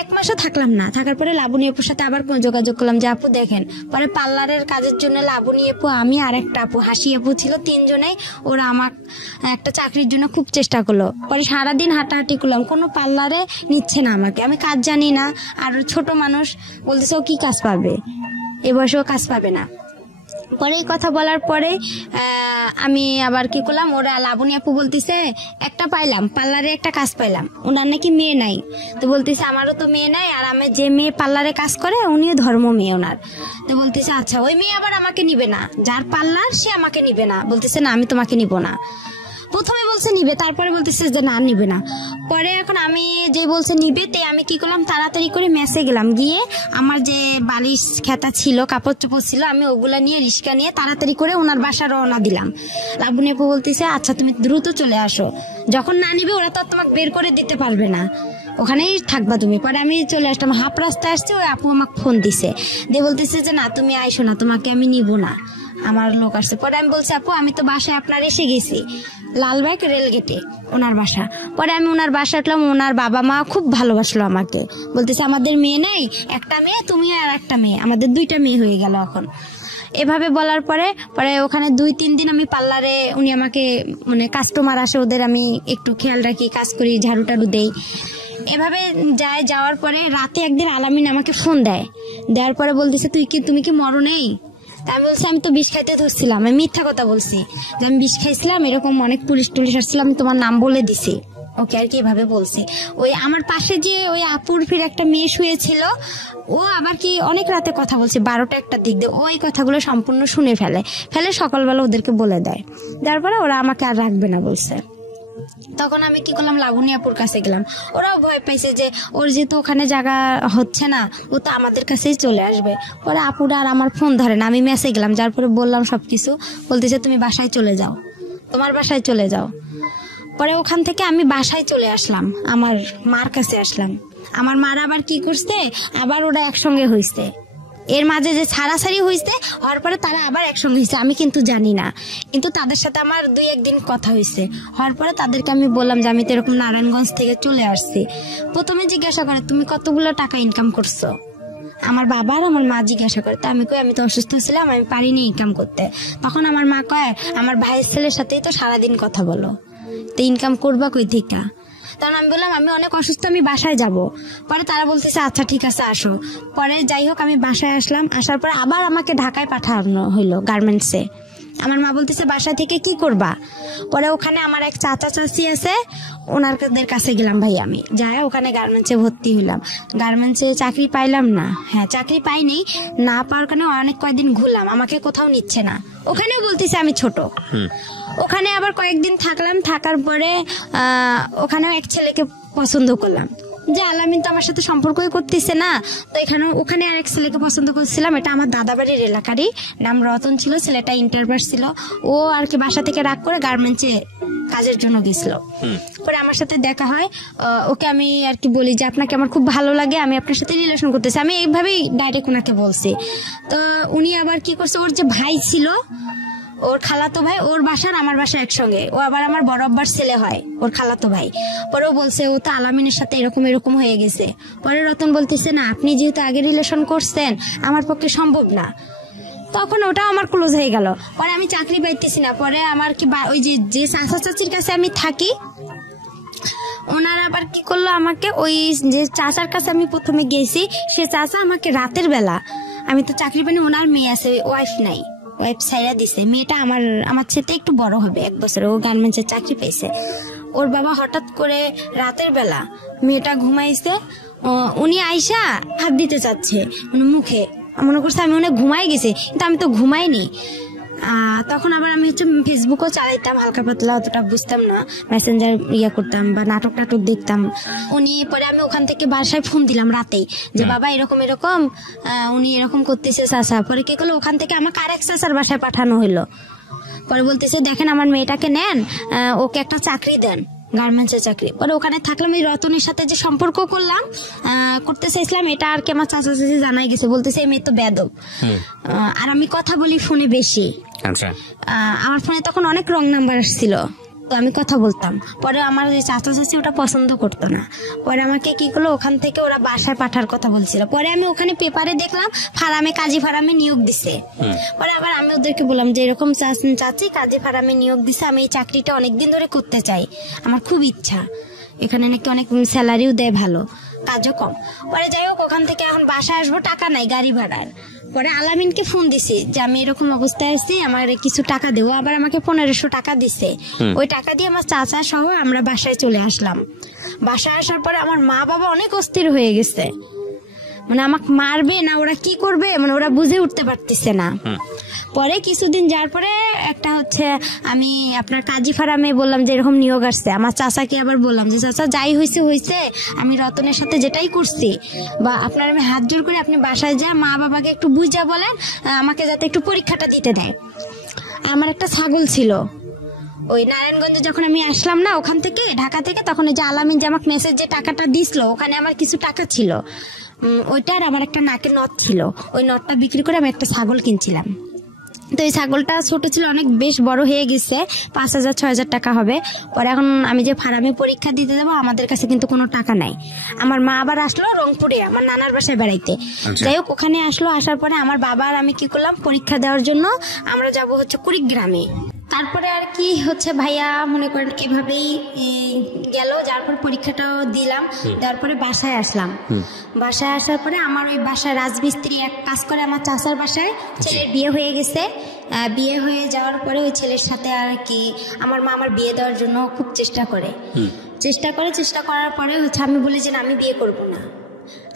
1 মাসও থাকলাম না। থাকার পরে লাবণী আপুর সাথে আবার যোগাযোগ করলাম যে আপু দেখেন। পরে পার্লারের কাজের জন্য লাবণী আপু, আমি আর একটা আপু, হাসি আপু ছিল, 3 জনেই ওরা আমার একটা চাকরির জন্য খুব চেষ্টা করলো। পরে সারাদিন হাঁটাহাঁটি করলাম, কোনো পার্লারে নিচ্ছে না আমাকে, আমি কাজ জানি না, আর ছোট মানুষ, বলতেছে ও কি কাজ পাবে, এ বয়সেও কাজ পাবে না। পরে এই কথা বলার পরে আমি আবার কি করলাম, ওরা লাবণী আপু বলতেছে একটা পাইলাম, পার্লারে একটা কাজ পাইলাম, ওনার নাকি মেয়ে নাই। তো বলতেছে আমারও তো মেয়ে নাই, আর আমি যে মেয়ে পার্লারে কাজ করে উনিও ধর্ম মেয়ে ওনার। তো বলতেছে আচ্ছা ওই মেয়ে আবার আমাকে নিবে না, যার পার্লার সে আমাকে নিবে না। বলতেছে না আমি তোমাকে নিব না। প্রথমে বলছে নিবে, তারপরে বলতেছে যে না নিবে না। পরে এখন আমি যে বলছে নিবে, তে আমি কি করলাম, তাড়াতাড়ি করে মেসে গেলাম, গিয়ে আমার যে বালিশ খেতা ছিল, কাপড় চোপড় ছিল, আমি ওগুলা নিয়ে রিক্সা নিয়ে তাড়াতাড়ি করে ওনার বাসা রওনা দিলাম। লাবণী আপু বলতেছে আচ্ছা তুমি দ্রুত চলে আসো, যখন না নিবে ওরা তো তোমাকে বের করে দিতে পারবে না, ওখানেই থাকবা তুমি। পরে আমি চলে আসলাম, হাফ রাস্তায় আসছে, ওই আপু আমাকে ফোন দিছে, দিয়ে বলতেছে যে না তুমি আইসো না, তোমাকে আমি নিব না, আমার লোক আসছে। পরে আমি বলছি আপু আমি তো বাসায় আপনার এসে গেছি, লালবাগ রেলগেটে ওনার বাসা। পরে আমি ওনার বাসা উঠলাম, ওনার বাবা মা খুব ভালোবাসলো আমাকে, বলতেছে আমাদের মেয়ে নেই, একটা মেয়ে তুমি আর একটা মেয়ে, আমাদের 2টা মেয়ে হয়ে গেল এখন। এভাবে বলার পরে ওখানে 2-3 দিন আমি পার্লারে, উনি আমাকে মানে কাস্টমার আসে ওদের আমি একটু খেয়াল রাখি, কাজ করি, ঝাড়ু টাড়ু দেই। এভাবে যাওয়ার পরে রাতে একদিন আলামিন আমাকে ফোন দেওয়ার পরে বলতেছে তুমি কি মরো নেই? তা আমি বলছি আমি তো বিষ খাইতে ধরছিলাম, আমি মিথ্যা কথা বলছি যে আমি বিষ খাইছিলাম, এরকম অনেক পুলিশ টুলিশ আসছিলাম, আমি তোমার নাম বলে দিছি ওকে আর কি এভাবে বলছি। ওই আমার পাশে যে ওই আপুর ফির একটা মেয়ে শুয়েছিল, ও আবার কি অনেক রাতে কথা বলছে, 12টা 1টার দিক দিয়ে, ওই কথাগুলো সম্পূর্ণ শুনে ফেলে সকালবেলা ওদেরকে বলে দেয়, তারপরে ওরা আমাকে আর রাখবে না বলছে। তখন আমি কি করলাম, লাবণী আপুর কাছে গেলাম, ওরাও ভয় পাইছে যে ওর যেহেতু ওখানে জায়গা হচ্ছে না, ও তো আমাদের কাছেই চলে আসবে। পরে আপুরা আর আমার ফোন ধরে না, আমি মেসে গেলাম, যার পরে বললাম সবকিছু, বলতেছে তুমি বাসায় চলে যাও, তোমার বাসায় চলে যাও। পরে ওখান থেকে আমি বাসায় চলে আসলাম, আমার মার কাছে আসলাম। আমার মার আবার কি করছে, আবার ওরা একসঙ্গে হয়েছে, এর মাঝে যে ছাড়াছাড়ি হয়েছে, হওয়ার পরে তারা আবার একসঙ্গে হয়েছে, আমি কিন্তু জানি না, কিন্তু তাদের সাথে আমার 2-1 দিন কথা হয়েছে। হওয়ার পরে তাদেরকে আমি বললাম যে আমি তো এরকম নারায়ণগঞ্জ থেকে চলে আসছি। প্রথমে জিজ্ঞাসা করে তুমি কতগুলো টাকা ইনকাম করছো, আমার বাবা আর আমার মা জিজ্ঞাসা করে। তা আমি কই আমি তো অসুস্থ ছিলাম, আমি পারিনি ইনকাম করতে। তখন আমার মা কয় আমার ভাইয়ের ছেলের সাথেই তো সারাদিন কথা বলো, তো ইনকাম করবা কই থেকে? তখন আমি বললাম আমি অনেক অসুস্থ, আমি বাসায় যাব। পরে তারা বলতেছে আচ্ছা ঠিক আছে আসো। পরে যাই হোক আমি বাসায় আসলাম, আসার পর আবার আমাকে ঢাকায় পাঠানো হইলো গার্মেন্টসে। আমার মা বলতেছে বাসা থেকে কি করবা? পরে ওখানে আমার এক চাচা চাচি আছে, ওনাদের কাছে গেলাম ভাই, আমি যাই ওখানে গার্মেন্টসে ভর্তি হইলাম। গার্মেন্টসে চাকরি পাইলাম না, হ্যাঁ চাকরি পাইনি, না পাওয়ার কারণে অনেক কয়েকদিন ঘুরলাম, আমাকে কোথাও নিচ্ছে না, ওখানেও বলতেছে আমি ছোট। ওখানে আবার কয়েকদিন থাকলাম, থাকার পরে ওখানেও এক ছেলেকে পছন্দ করলাম, যে আলামিন তো আমার সাথে সম্পর্কই করতেছে না, তো ওখানে আরেক ছেলেকে পছন্দ করছিলাম, এটা আমার দাদা বাড়ির এলাকারই, নাম রতন ছিল, ছেলেটা ইন্টারভার্স ছিল। ও আর কি বাসা থেকে রাগ করে গার্মেন্টসে কাজের জন্য গেছিল। পরে আমার সাথে দেখা হয়, ওকে আমি আর কি বলি যে আপনাকে আমার খুব ভালো লাগে, আমি আপনার সাথে রিলেশন করতেছি, আমি এইভাবেই ডাইরেক্ট ওনাকে বলছি। তো উনি আবার কি করছে, ওর যে ভাই ছিল, ওর খালাতো ভাই, ওর বাসার আমার বাসা একসঙ্গে, ও আবার আমার বড় আব্বার ছেলে হয়, ওর খালাতো ভাই। পরে ও বলছে ও তো আলামিনের সাথে এরকম হয়ে গেছে। পরে রতন বলতেছে না আপনি যেহেতু আগে রিলেশন করছেন আমার পক্ষে সম্ভব না। তখন ওটা আমার ক্লোজ হয়ে গেল। পরে আমি চাকরি পাইতেছি না, পরে আমার কি ওই যে চাচা চাচির কাছে আমি থাকি, ওনারা আবার কি করলো, আমাকে ওই যে চাচার কাছে আমি প্রথমে গেছি, সে চাচা আমাকে রাতের বেলা, আমি তো চাকরি পাইনি, ওনার মেয়ে আছে, ওয়াইফ নাই, ওয়াইফ সাইরা দিছে, মেয়েটা আমার সাথে একটু বড় হবে 1 বছর, ও গার্মেন্টসের চাকরি পেয়েছে। ওর বাবা হঠাৎ করে রাতের বেলা মেয়েটা ঘুমাইছে, উনি আইসা হাত দিতে চাচ্ছে মানে মুখে, মনে করছে আমি অনেক ঘুমাই গেছি, কিন্তু আমি তো ঘুমাইনি। তখন আবার আমি ফেসবুকও চালাইতাম হালকা পাতলা, অতটা বুঝতাম না, মেসেঞ্জার করতাম বা নাটক দেখতাম। উনি পরে আমি ওখান থেকে বাসায় ফোন দিলাম রাতেই যে বাবা এরকম উনি এরকম করতেছে চাচা। পরে কি করলো, ওখান থেকে আমাকে আরেক চাচার বাসায় পাঠানো হলো। পরে বলতেছে দেখেন আমার মেয়েটাকে নেন, ওকে একটা চাকরি দেন, গার্মেন্টসের চাকরি। পরে ওখানে থাকলাম, এই রতনের সাথে যে সম্পর্ক করতে চাইছিলাম, এটা আর কি আমার চাচা চাচি জানাই গেছে, বলতেছে এই মেয়ে তো বেয়াদব। আর আমি কথা বলি ফোনে বেশি, আমার ফোনে তখন অনেক রং নাম্বার আসছিল, তো আমি কথা বলতাম। পরে আমার যে চাচা চাচি ওটা পছন্দ করতো না, পরে আমাকে কি করলো, ওখান থেকে ওরা বাসায় পাঠার কথা বলছিল। পরে আমি ওখানে পেপারে দেখলাম কাজী ফার্মে নিয়োগ দিছে। পরে আবার আমি ওদেরকে বললাম যে এরকম চাচি কাজী ফার্মে নিয়োগ দিছে, আমি এই চাকরিটা অনেকদিন ধরে করতে চাই, আমার খুব ইচ্ছা, এখানে নাকি অনেক স্যালারিও দেয় ভালো, কাজও কম। পরে যাই হোক ওখান থেকে এখন বাসায় আসবো, টাকা নাই গাড়ি ভাড়ার। পরে আলামিনকে ফোন দিছি যে আমি এরকম অবস্থায় আছি, আমার কিছু টাকা দেবো। আবার আমাকে 1500 টাকা দিছে, ওই টাকা দিয়ে আমার চাচা সহ আমরা বাসায় চলে আসলাম। বাসায় আসার পরে আমার মা বাবা অনেক অস্থির হয়ে গেছে, মানে আমাকে মারবে না ওরা কি করবে, মানে ওরা বুঝে উঠতে পারতেছে না। পরে কিছুদিন যাওয়ার পরে একটা আমি আপনার কাজী ফার্মে বললাম যে এরকম নিয়োগ আসছে, আমার চাচাকে আবার বললাম যে চাচা যাই হয়েছে, আমি রতনের সাথে যেটাই করছি, বা আপনার আমি হাত জোর করে আপনি বাসায় যা মা বাবাকে একটু বুঝা বলেন আমাকে যাতে একটু পরীক্ষাটা দিতে দেয়। আমার একটা ছাগল ছিল, ওই নারায়ণগঞ্জে যখন আমি আসলাম না ওখান থেকে ঢাকা থেকে, তখন ওই যে আলামিন যে আমাকে মেসেজ যে টাকাটা দিছিল, ওখানে আমার কিছু টাকা ছিল, ওইটার আমার একটা নাকের নথ ছিল, ওই নথটা বিক্রি করে আমি একটা ছাগল কিনছিলাম। তো এই ছাগলটা ছোট ছিল, অনেক বেশ বড় হয়ে গেছে, 5000-6000 টাকা হবে। পরে এখন আমি যে ফার্মে পরীক্ষা দিতে যাবো, আমাদের কাছে কিন্তু কোনো টাকা নাই। আমার মা আবার আসলো রংপুরে আমার নানার বাসায় বেড়াইতে, যাই হোক ওখানে আসলো, আসার পরে আমার বাবা আর আমি কি করলাম, পরীক্ষা দেওয়ার জন্য আমরা যাবো কুড়িগ্রামে। তারপরে আর কি হচ্ছে ভাইয়া মনে করেন এভাবেই গেল, যার পর পরীক্ষাটাও দিলাম, দেওয়ার পরে বাসায় আসলাম। বাসায় আসার পরে আমার ওই বাসায় রাজমিস্ত্রি এক কাজ করে আমার চাচার বাসায়, ছেলের বিয়ে হয়ে গেছে। বিয়ে হয়ে যাওয়ার পরে ওই ছেলের সাথে আর কি আমার মা আমার বিয়ে দেওয়ার জন্য খুব চেষ্টা করার পরে হচ্ছে আমি বলি যে না, আমি বিয়ে করব না।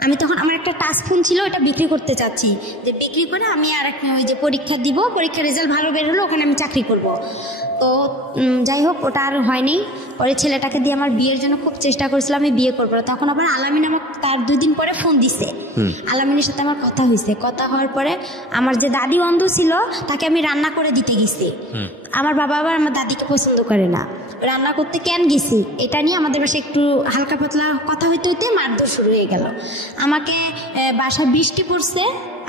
আমি তখন আমার একটা টাচ ফোন ছিল, ওটা বিক্রি করতে চাচ্ছি, যে বিক্রি করে আমি আর একটা ওই যে পরীক্ষা দিব, পরীক্ষার রেজাল্ট ভালো বের হলো, ওখানে আমি চাকরি করব। তো যাই হোক, ওটা আর হয়নি। পরে ছেলেটাকে দিয়ে আমার বিয়ের জন্য খুব চেষ্টা করেছিলাম, আমি বিয়ে করবো। তখন আবার আলামিন আমার তার 2 দিন পরে ফোন দিছে। আলামিনের সাথে আমার কথা হয়েছে। কথা হওয়ার পরে আমার যে দাদি অন্ধ ছিল তাকে আমি রান্না করে দিতে গেছি। আমার বাবা আবার আমার দাদিকে পছন্দ করে না, রান্না করতে কেন গেছি এটা নিয়ে আমাদের বাসায় একটু হালকা পাতলা কথা হইতে হইতে মারধর শুরু হয়ে গেল। আমাকে বাসায় বৃষ্টি পড়ছে,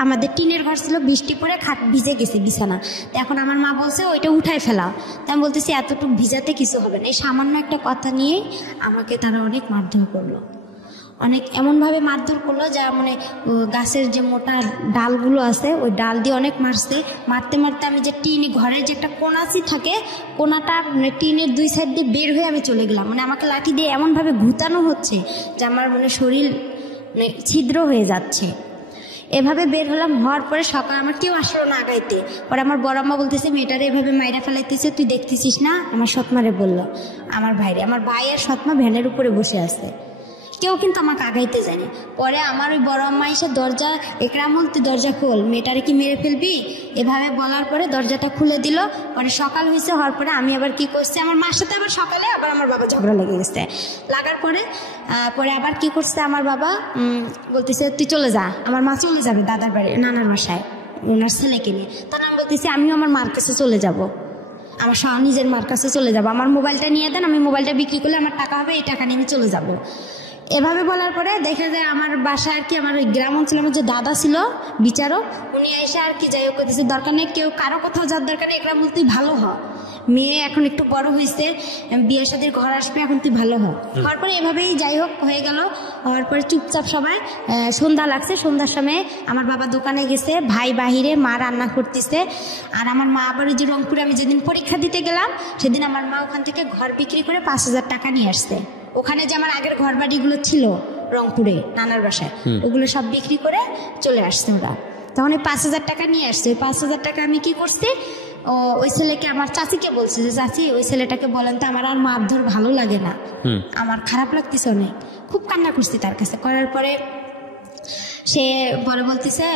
আমাদের টিনের ঘর ছিল, বৃষ্টি পড়ে খাট ভিজে গেছে বিছানা। এখন আমার মা বলছে ওইটা উঠাই ফেলা। তাই আমি বলতেছি এতটুকু ভিজাতে কিছু হবে না। এই সামান্য একটা কথা নিয়ে আমাকে তারা অনেক মারধর করলো, অনেক এমনভাবে মারধর করলো যা মানে গাছের যে মোটা ডালগুলো আছে ওই ডাল দিয়ে অনেক মারছে। মারতে মারতে আমি যে ঘরের যে একটা কোনাচি থাকে, কোনাটা মানে টিনের 2 সাইড দিয়ে বের হয়ে আমি চলে গেলাম। মানে আমাকে লাঠি দিয়ে এমনভাবে ঘুতানো হচ্ছে যে আমার মানে শরীর মানে ছিদ্র হয়ে যাচ্ছে। এভাবে বের হলাম। হওয়ার পরে সকাল আমার কেউ আসলো না আগাইতে। পরে আমার বড় আম্মা বলতেছে মেয়েটারে এভাবে মাইরা ফেলাইতেছে, তুই দেখতেছিস না? আমার সৎমারে বললো, আমার ভাই আর সৎমা ভ্যানের উপরে বসে আছে, কেউ কিন্তু আমাকে আগাইতে যায়নি। পরে আমার ওই বড় আম্মা এসে দরজা, একরামুল তুই দরজা খোল, মেয়েটারে কি মেরে ফেলবি, এভাবে বলার পরে দরজাটা খুলে দিল। পরে সকাল হয়েছে, হওয়ার পরে আমি আবার কি করছি, আমার মার সাথে আবার সকালে আবার আমার বাবা ঝগড়া লেগে গেছে। লাগার পরে আবার কি করছে আমার বাবা, বলতেছে তুই চলে যা। আমার মা চলে যাবে দাদার বাড়ি, নানার বাসায় ওনার ছেলেকে নিয়ে। তখন আমি বলতেছি আমিও আমার মার কাছে চলে যাব, আমার নিজের মার কাছে চলে যাব, আমার মোবাইলটা নিয়ে দেন, আমি মোবাইলটা বিক্রি করলে আমার টাকা হবে, এই টাকা নিয়ে আমি চলে যাব। এভাবে বলার পরে দেখা যায় আমার বাসায় আর কি আমার ওই গ্রাম অঞ্চলে আমার যে দাদা ছিল বিচারক, উনি এসে আর কি যাই হোক করতেছে, দরকার নেই কেউ কারো কোথাও যাওয়ার দরকার নেই, একরাম তুই ভালো হ, মেয়ে এখন একটু বড় হয়েছে, বিয়ের সাথে ঘর আসবে, এখন তুই ভালো হ। হওয়ার পরে এভাবেই যাই হোক হয়ে গেল। হওয়ার পরে চুপচাপ সবাই সন্ধ্যা লাগছে, সন্ধ্যার সময় আমার বাবা দোকানে গেছে, ভাই বাহিরে, মা রান্না করতেছে। আর আমার মা আবার ওই যে রংপুরে আমি যেদিন পরীক্ষা দিতে গেলাম সেদিন আমার মা ওখান থেকে ঘর বিক্রি করে 5,000 টাকা নিয়ে আসছে। ওখানে যে আমার আগের ঘর বাড়িগুলো ছিল রংপুরে নানার বাসায়, ওগুলো সব বিক্রি করে চলে আসছে ওরা। তখন এই 5,000 টাকা নিয়ে আসছে। 5,000 টাকা আমি কি করছি, ওই ছেলেকে আমার চাচিকে বলছে যে চাচি ওই ছেলেটাকে বলেন তো আমার আর মারধর ভালো লাগে না, আমার খারাপ লাগতেছে অনেক। খুব কান্না করছি তার কাছে। করার পরে সে পরে বলতেছে,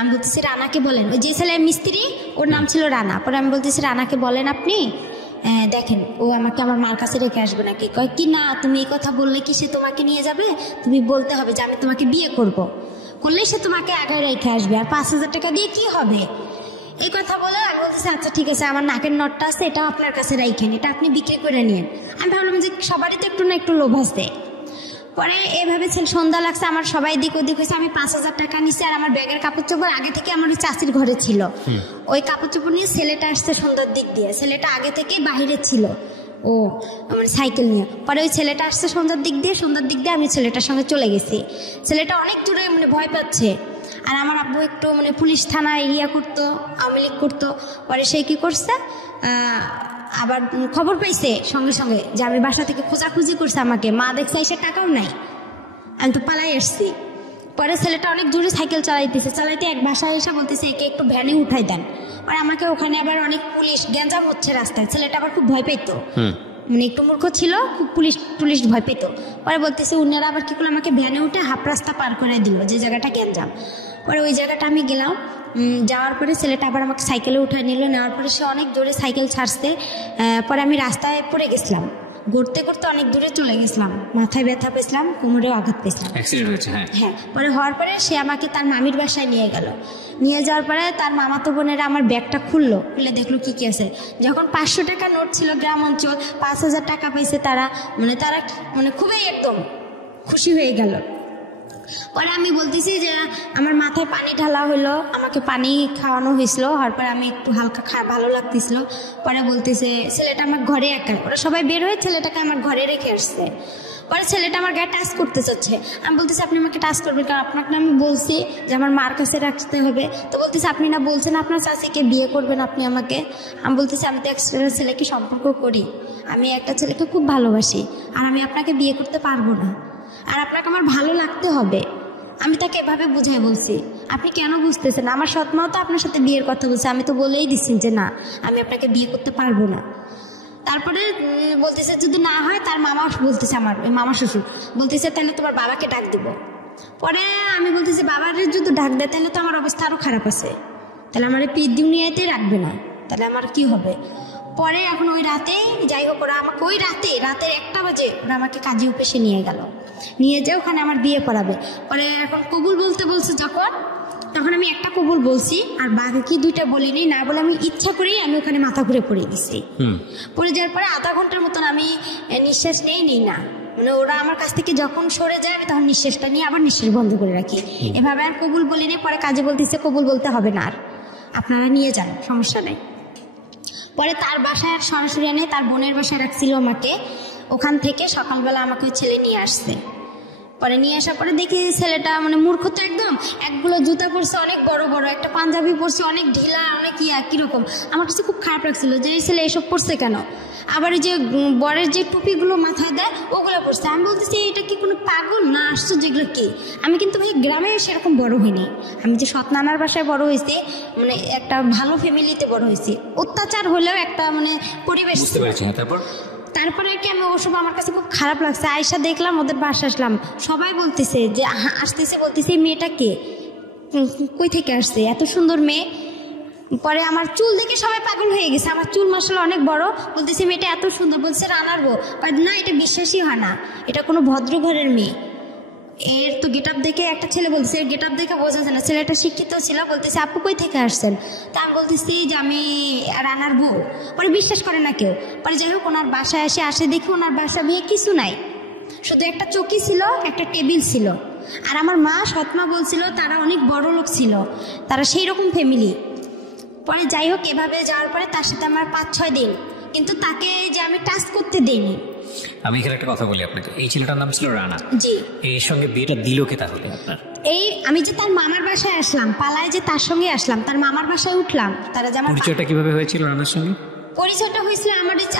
আমি বলতেছি রানাকে বলেন, ওই যে ছেলে মিস্ত্রি ওর নাম ছিল রানা। পরে আমি বলতেছি রানাকে বলেন আপনি, দেখেন ও আমাকে আমার মার কাছে রেখে আসবে নাকি। কয় কি না, তুমি এই কথা বললে কি সে তোমাকে নিয়ে যাবে, তুমি বলতে হবে যে আমি তোমাকে বিয়ে করলেই সে তোমাকে আগে রেখে আসবে, আর 5,000 টাকা দিয়ে কি হবে। এই কথা বলে আমি বলতেছি আচ্ছা ঠিক আছে, আমার নাকের নটটা আছে, এটাও আপনার কাছে রাখেন, এটা আপনি বিক্রি করে নিন। আমি ভাবলাম যে সবারই তো একটু না একটু লোভ আছে। পরে এভাবে সন্ধ্যা লাগছে, আমার সবাই দিক ওদিক হয়েছে, আমি 5,000 টাকা নিছি। আর আমার ব্যাগের কাপড় চোপড় আগে থেকে আমার চাচির ঘরে ছিল, ওই কাপড় চোপড় নিয়ে ছেলেটা আসছে সন্ধ্যার দিক দিয়ে। ছেলেটা আগে থেকে বাহিরে ছিল, ও আমার সাইকেল নিয়ে। পরে ওই ছেলেটা আসছে সন্ধ্যার দিক দিয়ে আমি ছেলেটার সঙ্গে চলে গেছি। ছেলেটা অনেক দূরে মানে ভয় পাচ্ছে। আর আমার আব্বু একটু মানে পুলিশ থানা এরিয়া করতো, আওয়ামী লীগ করতো। পরে সে কি করছে, আবার খবর পাইছে সঙ্গে সঙ্গে যে আমি বাসা থেকে খোঁজাখুঁজি করছে আমাকে। মা দেখছে এসে টাকাও নাই, আমি তো পালাই আসছি। পরে ছেলেটা অনেক জোরে সাইকেল চালাইতে এক বাসায় এসে বলতেছে একে একটু ভ্যানে উঠাই দেন। আর আমাকে ওখানে আবার অনেক পুলিশ গ্যাঞ্জাম হচ্ছে রাস্তায়। ছেলেটা আবার খুব ভয় পেত, মানে একটু মূর্খ ছিল, খুব পুলিশ ভয় পেত। পরে বলতেছে উনারা আবার কি করলো, আমাকে ভ্যানে উঠে হাফ রাস্তা পার করে দিল যে জায়গাটা গ্যাঞ্জাম। পরে ওই জায়গাটা আমি গেলাম, যাওয়ার পরে ছেলেটা আবার আমাকে সাইকেলে উঠায় নিল। নেওয়ার পরে সে অনেক জোরে সাইকেল ছাড়ছে। পরে আমি রাস্তায় পড়ে গেছিলাম, ঘুরতে ঘুরতে অনেক দূরে চলে গেছিলাম, মাথায় ব্যথা পেয়েছিলাম, কোমরেও আঘাত পেয়েছিলাম। হ্যাঁ, পরে হওয়ার পরে সে আমাকে তার মামির বাসায় নিয়ে যাওয়ার পরে তার মামাতো বোনেরা আমার ব্যাগটা খুলে দেখলো কি কি আছে। যখন 500 টাকা নোট ছিল, গ্রাম অঞ্চল, 5,000 টাকা পাইছে তারা মানে খুবই একদম খুশি হয়ে গেল। পরে আমি বলতেছি যে আমার মাথায় পানি ঢালা হলো, আমাকে পানি খাওয়ানো হয়েছিল। হওয়ার পরে আমি একটু হালকা ভালো লাগতেছিল। পরে বলতেছে ছেলেটা আমার ঘরে একা, ওরা সবাই বের হয়ে ছেলেটাকে আমার ঘরে রেখে আসছে। পরে ছেলেটা আমার গায়ে টাচ করতে চাচ্ছে। আমি বলতেছি আপনি আমাকে টাচ করবেন, কারণ আপনাকে আমি বলছি যে আমার মার কাছে রাখতে হবে। তো বলতেছি আপনি না বলছেন আপনার চাচিকে বিয়ে করবেন আপনি আমাকে। আমি বলতেছি আমি তো একটা ছেলেকে সম্পর্ক করি, আমি একটা ছেলেকে খুব ভালোবাসি, আর আমি আপনাকে বিয়ে করতে পারবো না, আর আপনাকে আমার ভালো লাগতে হবে। আমি তাকে এভাবে বুঝাই বলছি। আপনি কেন বুঝতেছেন? আমার সৎমাও তো আপনার সাথে বিয়ের কথা বলছে, আমি তো বলেই দিচ্ছি যে না আমি আপনাকে বিয়ে করতে পারবো না। তারপরে বলতেছে যদি না হয়, তার মামা বলতেছে, আমার মামা শ্বশুর বলতেছে তাহলে তোমার বাবাকে ডাক দিব। পরে আমি বলতেছি বাবার যদি ডাক দেয় তাহলে তো আমার অবস্থা আরও খারাপ আছে, তাহলে আমার এই দুনিয়াতে রাখবে না, তাহলে আমার কি হবে। পরে এখন ওই রাতে যাই হোক ওরা আমাকে ওই রাতের 1টা বাজে ওরা আমাকে কাজী অফিসে নিয়ে গেল, নিয়ে যেয়ে ওখানে আমার বিয়ে করাবে। পরে এখন কবুল বলতে বলছে তখন আমি একটা কবুল বলছি, আর বাকি 2টা বলিনি, না বলে আমি ইচ্ছা করেই আমি ওখানে মাথা ঘুরে পড়ে দিচ্ছি। পড়ে যাওয়ার পরে আধা ঘন্টার মতন আমি নিঃশ্বাস নেই না, মানে ওরা আমার কাছ থেকে যখন সরে যায় আমি তখন নিঃশ্বাসটা নিয়ে আবার নিঃশ্বাস বন্ধ করে রাখি, এভাবে আর কবুল বলিনি। পরে কাজে বলতেছে কবুল বলতে হবে না, আর আপনারা নিয়ে যান, সমস্যা নেই। পরে তার বাসায় সরাসরি এনে তার বোনের বাসায় রাখছিল আমাকে, ওখান থেকে সকালবেলা আমাকে ওই ছেলে নিয়ে আসছে। পরে নিয়ে আসার পরে দেখি ছেলেটা মানে মূর্খ তো একদম, একগুলো জুতা পরছে অনেক বড় বড়, একটা পাঞ্জাবি পরছে অনেক ঢিলা, অনেক কিরকম। আমার কাছে খুব খারাপ লাগছিল যে এই ছেলে এসব পরছে কেন। আবার এই যে বরের যে টুপিগুলো মাথায় দেয় ওগুলো পরছে। আমি বলতেছি এটা কি কোনো পাগল না আসছো যেগুলো কি। আমি কিন্তু ভাই গ্রামে সেরকম বড় হইনি, আমি যে সৎ নানার বাসায় বড় হয়েছি, মানে একটা ভালো ফ্যামিলিতে বড় হয়েছি, অত্যাচার হলেও একটা মানে পরিবেশ। তারপরে কি আমি ওসব আমার কাছে খুব খারাপ লাগছে। আয়সা দেখলাম, ওদের বাসা আসলাম, সবাই বলতেছে যে আসতেছে, বলতেছে এই মেয়েটা কে, কই থেকে আসছে, এত সুন্দর মেয়ে। পরে আমার চুল দেখে সবাই পাগল হয়ে গেছে, আমার চুল মাশাআল্লাহ অনেক বড়, বলতেছে মেয়েটা এত সুন্দর, বলছে রানার বউ। না এটা বিশ্বাসই হয় না, এটা কোনো ভদ্র ঘরের মেয়ে। এর তো গেট আপ দেখে একটা ছেলে বলছে, গেট আপ দেখে বোঝা যায় না, ছেলেটা শিক্ষিত ছিল। বলতেছে আপু কই থেকে আসছেন, তা আমি বলতেছি যে আমি রানার বউ। পরে বিশ্বাস করে না কেউ। পরে যাই হোক ওনার বাসায় আসে দেখি ওনার বাসা বিয়ে কিছু নাই, শুধু একটা চৌকি ছিল, একটা টেবিল ছিল। আর আমার মা সৎমা বলছিল তারা অনেক বড় লোক ছিল, তারা সেই রকম ফ্যামিলি। পরে যাই হোক এভাবে যাওয়ার পরে তার সাথে আমার 5-6 দিন, কিন্তু তাকে যে আমি টাচ করতে দিইনি। আমি এখানে একটা কথা বলি আপনাকে, এই ছেলেটার নাম ছিল রানা। জি। এর সঙ্গে বিয়েটা দিল কে তাহলে আপনার? এই আমি যে তার মামার বাসায় আসলাম, পালায় যে তার সঙ্গে আসলাম, তার মামার বাসায় উঠলাম। তারা যে আমার পরিচয়টা কিভাবে হয়েছিল রানার সঙ্গে? পরিচয়টা হয়েছিল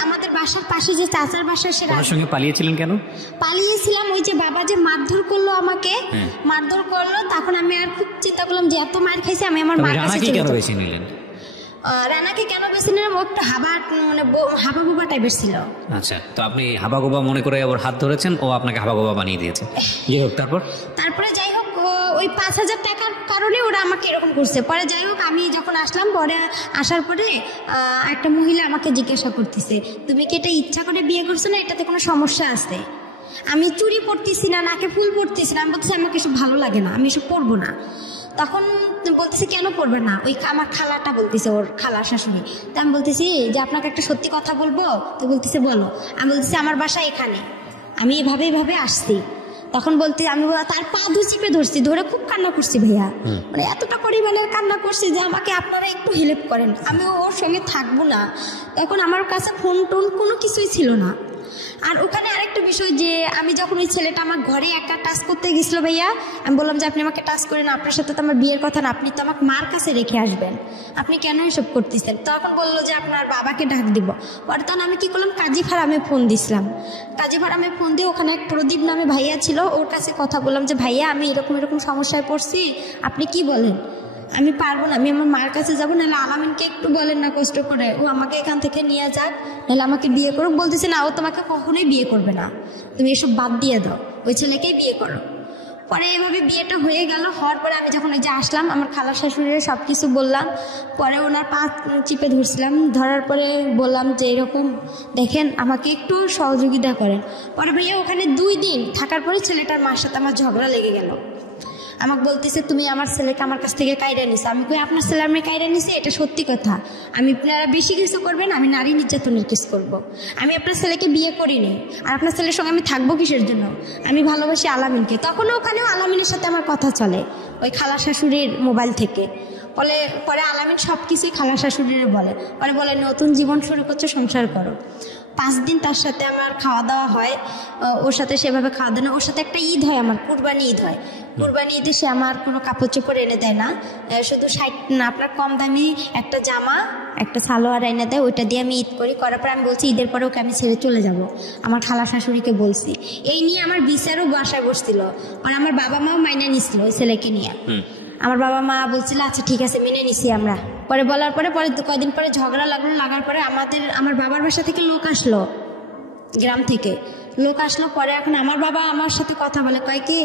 আমাদের বাসার পাশে যে চাচার বাসা, সে ওনার সঙ্গে পালিয়েছিলেন কেন? পালিয়েছিলাম ওই যে বাবা যে মারধর করলো আমাকে, মারধর করলো, তখন আমি আর খুব চিন্তা করলাম যে এত মার খাইছে, আমি আমার মার কাছে কেন বেছে নিলেন? রানাকে কেন বেছে নিলাম, ও একটু হাবা গোবা টাইপের ছিল। আচ্ছা, তো আপনি হাবা গোবা মনে করে ওর হাত ধরেছেন, ও আপনাকে হাবা গোবা বানিয়ে দিয়েছে। তারপরে যাই হোক ওই 5,000 টাকার কারণে ওরা আমাকে এরকম করছে। পরে যাই হোক আমি যখন আসলাম, পরে আসার পরে একটা মহিলা আমাকে জিজ্ঞাসা করতেছে তুমি কি এটা ইচ্ছা করে বিয়ে করছো না, এটাতে কোনো সমস্যা আছে? আমি চুড়ি পরতেছি না, নাকে ফুল পরতেছি না, আমি বলতেছি আমাকে এসব ভালো লাগে না, আমি এসব পরবো না। তখন বলতেছে কেন পড়বে না, ওই আমার খালাটা বলতেছে, ওর খালা শাশুড়ি। তা আমি বলতেছি যে আপনাকে একটা সত্যি কথা বলবো। তো বলতেছে বলো। আমি বলতেছি আমার বাসা এখানে, আমি এভাবে আসছি। তখন বলতে আমি তার পা চিপে ধরছি, ধরে খুব কান্না করছি ভাইয়া, মানে এতটা পরিমাণের কান্না করছি যে আমাকে আপনারা একটু হেল্প করেন, আমি ওর সঙ্গে থাকবো না। তখন আমার কাছে ফোন টোন কোনো কিছুই ছিল না। আর ওখানে আরেকটা বিষয় যে আমি যখন ওই ছেলেটা আমার ঘরে একা টাচ করতে গেছিল ভাইয়া, আমি বললাম যে আপনি আমাকে টাচ করেন, আপনার সাথে তো আমার বিয়ের কথা না, আপনি তো আমাকে মার কাছে রেখে আসবেন, আপনি কেন এসব করতেছেন? তখন বললো যে আপনার বাবাকে ডাক দিব। পরে তখন আমি কি করলাম, কাজী ফার্মে ফোন দিছিলাম। কাজী ফার্মে ফোন দিয়ে ওখানে এক প্রদীপ নামে ভাইয়া ছিল, ওর কাছে কথা বললাম যে ভাইয়া আমি এরকম সমস্যায় পড়ছি, আপনি কি বলেন? আমি পারবো না, আমি আমার মার কাছে যাবো, নাহলে আলামিনকে একটু বলেন না কষ্ট করে, ও আমাকে এখান থেকে নিয়ে যাক, নাহলে আমাকে বিয়ে করুক। বলতেছে না, ও তোমাকে কখনোই বিয়ে করবে না, তুমি এসব বাদ দিয়ে দাও, ওই ছেলেকেই বিয়ে করো। পরে এভাবে বিয়েটা হয়ে গেল। হওয়ার পরে আমি যখন ওই যে আসলাম, আমার খালা শাশুড়ির সব কিছু বললাম। পরে ওনার পা চিপে ধরছিলাম, ধরার পরে বললাম যে এরকম দেখেন আমাকে একটু সহযোগিতা করেন। পরে ভাইয়া ওখানে 2 দিন থাকার পরে ছেলেটার মার সাথে আমার ঝগড়া লেগে গেল। আমাকে বলতেছে তুমি আমার ছেলেকে আমার কাছ থেকে কাইরা নিছো। আমি কই আপনার ছেলে আমি কাইরা নিছি, এটা সত্যি কথা, আমি আপনারা বেশি কিছু করবেন, আমি নারী নির্যাতনের কেস করব। আমি আপনার ছেলেকে বিয়ে করিনি, আর আপনার ছেলের সঙ্গে আমি থাকবো কিসের জন্য? আমি ভালোবাসি আলামিনকে। তখনও ওখানেও আলামিনের সাথে আমার কথা চলে ওই খালা শাশুড়ির মোবাইল থেকে। পরে আলামিন সব কিছুই খালা শাশুড়ির বলে, পরে বলে নতুন জীবন শুরু করছে, সংসার করো। 5 দিন তার সাথে আমার খাওয়া দাওয়া হয়, ওর সাথে সেভাবে খাওয়া দাওয়া না। ওর সাথে একটা ঈদ হয়, আমার কুরবানি ঈদ হয়। কুরবানি ঈদে সে আমার কোনো কাপড় চোপড় এনে দেয় না, শুধু 60 না আপনার কম দামি একটা জামা একটা সালোয়ার এনে দেয়, ওইটা দিয়ে আমি ঈদ করি। করার পর আমি বলছি ঈদের পরে ওকে আমি ছেড়ে চলে যাব। আমার খালা শাশুড়িকে বলছি, এই নিয়ে আমার বিচারও বাসায় বসছিল, আর আমার বাবা মাও মাইনে নিছিল ওই ছেলেকে নিয়ে। আমার বাবা মা বলছিল আচ্ছা ঠিক আছে মেনে নিছি আমরা। পরে বলার পরে কদিন পরে ঝগড়া লাগলো, লাগার পরে আমার বাবার বাসা থেকে লোক আসলো, গ্রাম থেকে লোক আসলো। পরে এখন আমার বাবা আমার সাথে কথা বলে, কয় কি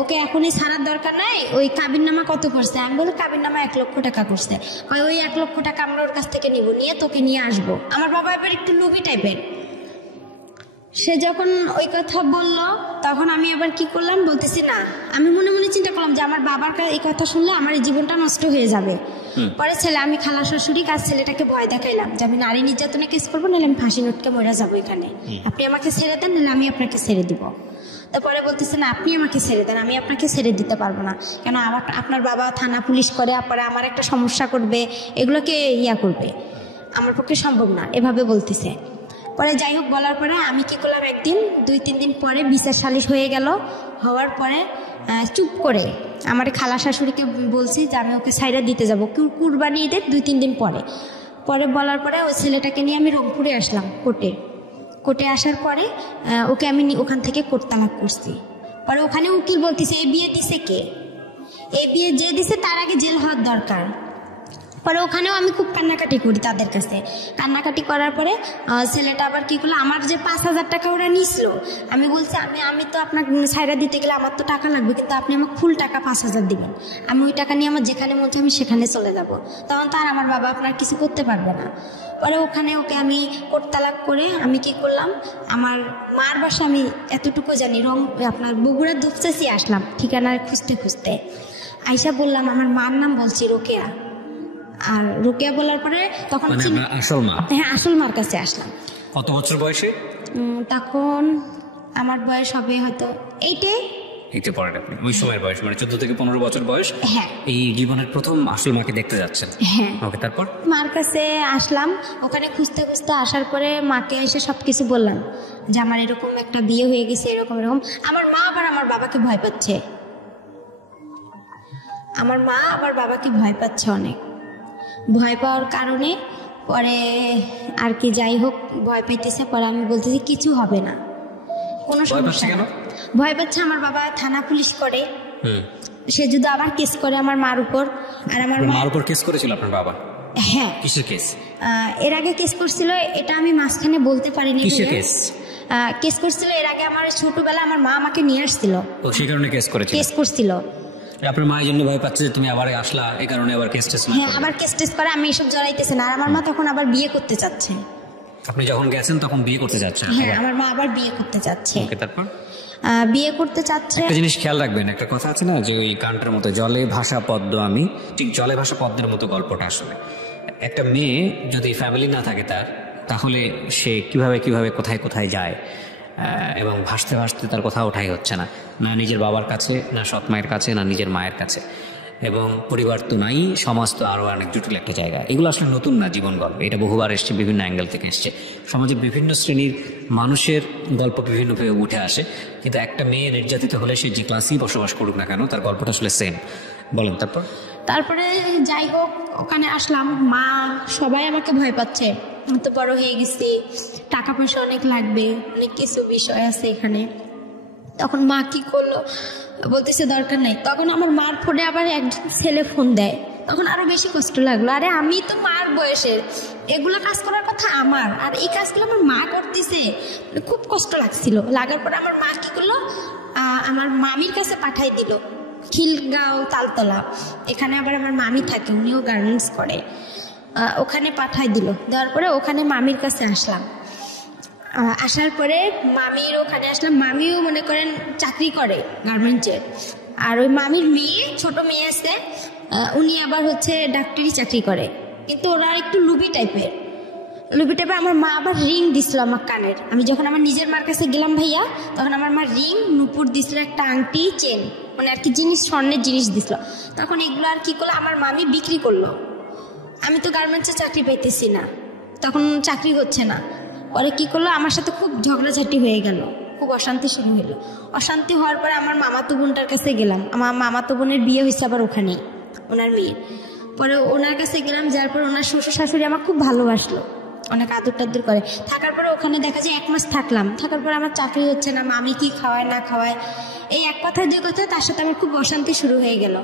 ওকে এখনই ছাড়ার দরকার নাই, ওই কাবিননামা কত করছে? আমি বলি কাবিননামা 1 লক্ষ টাকা করছে। কয় ওই 1 লক্ষ টাকা আমরা ওর কাছ থেকে নিব, নিয়ে তোকে নিয়ে আসবো। আমার বাবা এবার একটু লুবি টাইপের, সে যখন ওই কথা বলল তখন আমি আবার কি করলাম, বলতেছি না, আমি মনে মনে চিন্তা করলাম যে আমার বাবার এই কথা শুনলে আমার এই জীবনটা নষ্ট হয়ে যাবে। পরে আমি খালা শাশুড়ি কাজ ছেলেটাকে ভয় দেখাইলাম যে আমি নারী নির্যাতনে কেস করবো, নাহলে আমি ফাঁসি নোটকে মরে যাবো এখানে, আপনি আমাকে ছেড়ে দেন, নাহলে আমি আপনাকে ছেড়ে দিব। তারপরে বলতেছে না আপনি আমাকে ছেড়ে দেন, আমি আপনাকে ছেড়ে দিতে পারবো না, কেন আপনার বাবা থানা পুলিশ করে, পরে আমার একটা সমস্যা করবে, এগুলোকে করবে, আমার পক্ষে সম্ভব না, এভাবে বলতেছে। পরে যাই হোক বলার পরে আমি কি করলাম, একদিন 2-3 দিন পরে বিচার সালিশ হয়ে গেল। হওয়ার পরে চুপ করে আমার খালা শাশুড়িকে বলছি যে আমি ওকে ছাইরা দিতে যাব কুরবানি ঈদের 2-3 দিন পরে। বলার পরে ওই ছেলেটাকে নিয়ে আমি রংপুরে আসলাম কোর্টে আসার পরে ওকে আমি ওখান থেকে কোর্ট তালাক করছি। পরে ওখানে উকিল বলতেছে এই বিয়ে দিছে কে, এই বিয়ে যে দিছে তার আগে জেল হওয়ার দরকার। পরে ওখানেও আমি খুব কান্নাকাটি করি তাদের কাছে। কান্নাকাটি করার পরে ছেলেটা আবার কি করলো, আমার যে 5,000 টাকা ওরা নিছিল, আমি বলছি আমি তো আপনার ছাইরা দিতে গেলে আমার তো টাকা লাগবে, কিন্তু আপনি আমাকে ফুল টাকা 5,000 দিবেন, আমি ওই টাকা নিয়ে আমার যেখানে মন চায় আমি সেখানে চলে যাব। তখন তো আর আমার বাবা আপনার কিছু করতে পারবে না। পরে ওখানে ওকে আমি কোর্ট তালাক করে আমি কি করলাম, আমার মার বাসা আমি এতটুকু জানি, আপনার বগুড়ার দুপচাচি আসলাম ঠিকানা খুঁজতে খুঁজতে। আইসা বললাম আমার মার নাম বলছি রোকেয়া। আর রোকেয়া বলার পরে তখন আসল মা, হ্যাঁ আসল মার কাছে আসলাম। কত বছর বয়সে? তখন আমার বয়স হবে হয়তো 8 পড়েন আপনি, ওই সময়ের বয়স মানে 14 থেকে 15 বছর বয়স। হ্যাঁ, এই জীবনের প্রথম আসল মাকে দেখতে যাচ্ছেন। হ্যাঁ ওকে, তারপর মার কাছে আসলাম। ওখানে খুঁজতে খুঁজতে আসার পরে মাকে এসে সবকিছু বললাম যে আমার এরকম একটা বিয়ে হয়ে গেছে, এরকম। আমার মা আবার আমার বাবাকে ভয় পাচ্ছে, অনেক ভয় পাওয়ার কারণে পরে আর কি যাই হোক ভয় পাইতেছে। পরে আমি বলতেছি কিছু হবে না, কোনো সমস্যা না। ভয় পাচ্ছে আমার বাবা থানা পুলিশ করে, সে যদি আবার কেস করে আমার মার উপর। আর আমার মার উপর কেস করেছিল আপনার বাবা? হ্যাঁ। কিসের কেস? এর আগে কেস করছিল, এটা আমি মাঝখানে বলতে পারিনি। কিসের কেস? কেস করছিল এর আগে, আমার ছোটবেলা আমার মা আমাকে নিয়ে আসছিল, ও সেই কারণে কেস করছিল। আপনার মা এই জন্য ভয় পাচ্ছে যে তুমি আবার আসলা, এই কারণে আবার কেস টেস। হ্যাঁ, আবার কেস টেস করে, আমি এসব জড়াইতেছে না। আর আমার মা তখন আবার বিয়ে করতে চাচ্ছে। আপনি যখন গেছেন তখন বিয়ে করতে যাচ্ছেন? হ্যাঁ, আমার মা আবার বিয়ে করতে চাচ্ছে। ওকে, তারপর বিয়ে করতে চাচ্ছে। একটা জিনিস খেয়াল রাখবেন, একটা কথা আছে না যে ওই গানটার মতো জলে ভাষা পদ্ম আমি, ঠিক জলে ভাষা পদ্মের মতো গল্পটা আসলে। একটা মেয়ে যদি ফ্যামিলি না থাকে তাহলে সে কিভাবে কোথায় কোথায় যায়, এবং ভাসতে ভাসতে তার কোথাও ওঠাই হচ্ছে না, না নিজের বাবার কাছে, না সৎ মায়ের কাছে, না নিজের মায়ের কাছে। এবং পরিবার তো নাই, সমাজ তো আরও অনেক জটিল একটা জায়গা। এগুলো আসলে নতুন না জীবন গল্প, এটা বহুবার এসছে, বিভিন্ন অ্যাঙ্গেল থেকে এসছে। সমাজের বিভিন্ন শ্রেণীর মানুষের গল্প বিভিন্নভাবে উঠে আসে, কিন্তু একটা মেয়ে নির্যাতিত হলে সে যে ক্লাসেই বসবাস করুক না কেন তার গল্পটা আসলে সেম। বলেন তারপরে যাই হোক ওখানে আসলাম, মা সবাই আমাকে ভয় পাচ্ছে, তো বড় হয়ে গেছি, টাকা পয়সা অনেক লাগবে, অনেক কিছু বিষয় আছে এখানে। তখন মা কি করলো, বলতেছে দরকার নাই। তখন আমার মার ফোনে আবার একজন ছেলে ফোন দেয়, তখন আরো বেশি কষ্ট লাগলো। আরে আমি তো মার বয়সের, এগুলো কাজ করার কথা আমার, আর এই কাজগুলো আমার মা করতেছে, খুব কষ্ট লাগছিল। লাগার পর আমার মা কি করলো, আমার মামির কাছে পাঠাই দিল, খিলগাঁও তালতলা, এখানে আবার আমার মামি থাকে, উনিও গার্মেন্টস করে, ওখানে পাঠাই দিল। দেওয়ার পরে ওখানে মামির কাছে আসলাম। আসার পরে মামির ওখানে আসলাম, মামিও মনে করেন চাকরি করে গার্মেন্টসের। আর ওই মামির মেয়ে, ছোট মেয়ে আছে, উনি আবার হচ্ছে ডাক্তারি চাকরি করে, কিন্তু ওরা একটু লুবি টাইপের। আমার মা আবার রিং দিছিল আমার কানের। আমি যখন আমার নিজের মার কাছে গেলাম ভাইয়া, তখন আমার মা রিং, নুপুর দিছিল, একটা আংটি, চেন, মানে আর কি জিনিস, স্বর্ণের জিনিস দিছিল। তখন এগুলো আর কি করলো, আমার মামি বিক্রি করলো। আমি তো গার্মেন্টসে চাকরি পাইতেছি না, তখন চাকরি হচ্ছে না। পরে কি করলো, আমার সাথে খুব ঝগড়াঝাটি হয়ে গেল, খুব অশান্তি শুরু হলো। অশান্তি হওয়ার পরে আমার মামাতো বোনটার কাছে গেলাম। আমার মামাতো বোনের বিয়ে হয়েছে আবার ওখানেই, ওনার মেয়ের। পরে ওনার কাছে গেলাম, যার পর ওনার শ্বশুর শাশুড়ি আমার খুব ভালোবাসলো, অনেক আদর টাদর করে। থাকার পরে ওখানে দেখা যায় 1 মাস থাকলাম। থাকার পরে আমার চাকরি হচ্ছে না, মামি কি খাওয়ায় না খাওয়ায়, এই এক কথায় 2 কথায় তার সাথে আমার খুব অশান্তি শুরু হয়ে গেল।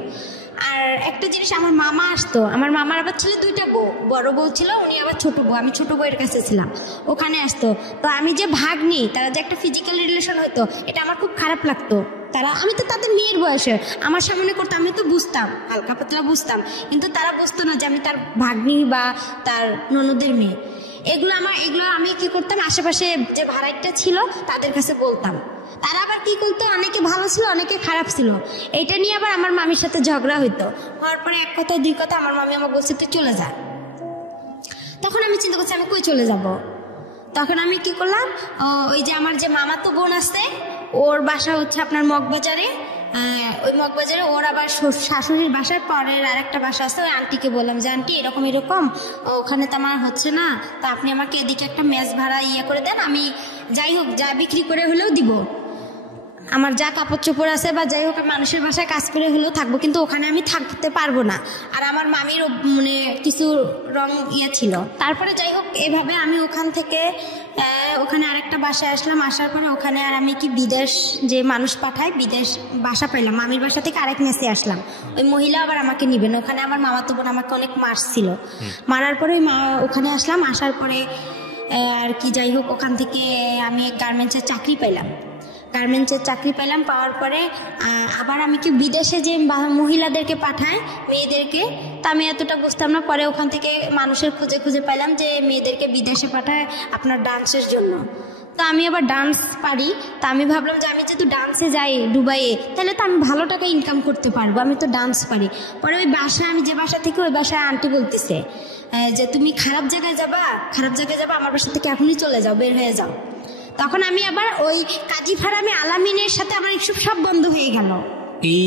আর একটা জিনিস, আমার মামা আসতো, আমার মামার আবার ছিল 2টা বউ, বড় বউ ছিল, উনি আবার ছোট বউ, আমি ছোট বউয়ের কাছে ছিলাম, ওখানে আসতো। তো আমি যে ভাগ্নি, তারা যে একটা ফিজিক্যাল রিলেশন হতো, এটা আমার খুব খারাপ লাগতো। আমি তো তাদের মেয়ের বয়সে আমার সামনে করতো, আমি তো বুঝতাম, হালকা পাতলা বুঝতাম, কিন্তু তারা বুঝতো না যে আমি তার ভাগ্নি বা তার ননদের মেয়ে। এগুলো আমি কি করতাম, আশেপাশে যে ভাড়াইটা ছিল তাদের কাছে বলতাম। তারা আবার কি করতো, অনেকে ভালো ছিল, অনেকে খারাপ ছিল। এটা নিয়ে আবার আমার মামির সাথে ঝগড়া হইতো। হওয়ার পরে 1 কথা 2 কথা আমার মামি আমাকে বলছে তুই চলে যা। তখন আমি চিন্তা করছি আমি কই চলে যাব। তখন আমি কি করলাম, ওই যে আমার যে মামাতো বোন আছে, ওর বাসা হচ্ছে আপনার মগবাজারে, ওই মগবাজারে ওর আবার শাশুড়ির বাসার পরের আরেকটা বাসা আছে। ওই আন্টিকে বললাম যে আন্টি এরকম এরকম ওখানে তো আমার হচ্ছে না, তা আপনি আমাকে এদিকে একটা মেস ভাড়া করে দেন, আমি যাই হোক যা বিক্রি করে হলেও দিব, আমার যা কাপড় চোপড় আছে বা যাই হোক মানুষের বাসায় কাজ করে হলেও থাকবো, কিন্তু ওখানে আমি থাকতে পারবো না। আর আমার মামির মানে কিছু রং ছিল। তারপরে যাই হোক এভাবে আমি ওখান থেকে ওখানে আরেকটা বাসায় আসলাম। আসার পরে ওখানে আর আমি কি বিদেশ যে মানুষ পাঠায়, বিদেশ বাসা পাইলাম। মামির বাসা থেকে আরেক মেসে আসলাম, ওই মহিলা আবার আমাকে নিবেন। ওখানে আমার মামাতো বোন আমাকে অনেক মারছিল, মারার পরে ওখানে আসলাম। আসার পরে আর কি যাই হোক ওখান থেকে আমি গার্মেন্টসের চাকরি পাইলাম। পাওয়ার পরে আবার আমি কি বিদেশে যে মহিলাদেরকে পাঠায় মেয়েদেরকে, তা আমি এতটা বুঝতাম না। পরে ওখান থেকে মানুষের খুঁজে পাইলাম যে মেয়েদেরকে বিদেশে পাঠায় আপনার ডান্সের জন্য। তো আমি আবার ডান্স পারি, তা আমি ভাবলাম যে আমি যেহেতু ডান্সে যাই দুবাইয়ে, তাহলে তো আমি ভালো টাকা ইনকাম করতে পারবো, আমি তো ডান্স পারি। পরে ওই বাসায়, আমি যে বাসা থেকে, ওই বাসায় আন্টি বলতেছে যে তুমি খারাপ জায়গায় যাবা, আমার বাসা থেকে এখনই চলে যাও, বের হয়ে যাও। তখন আমি আবার ওই কাজী ফারামে আলামিনের সাথে আমার সব বন্ধ হয়ে গেল। এই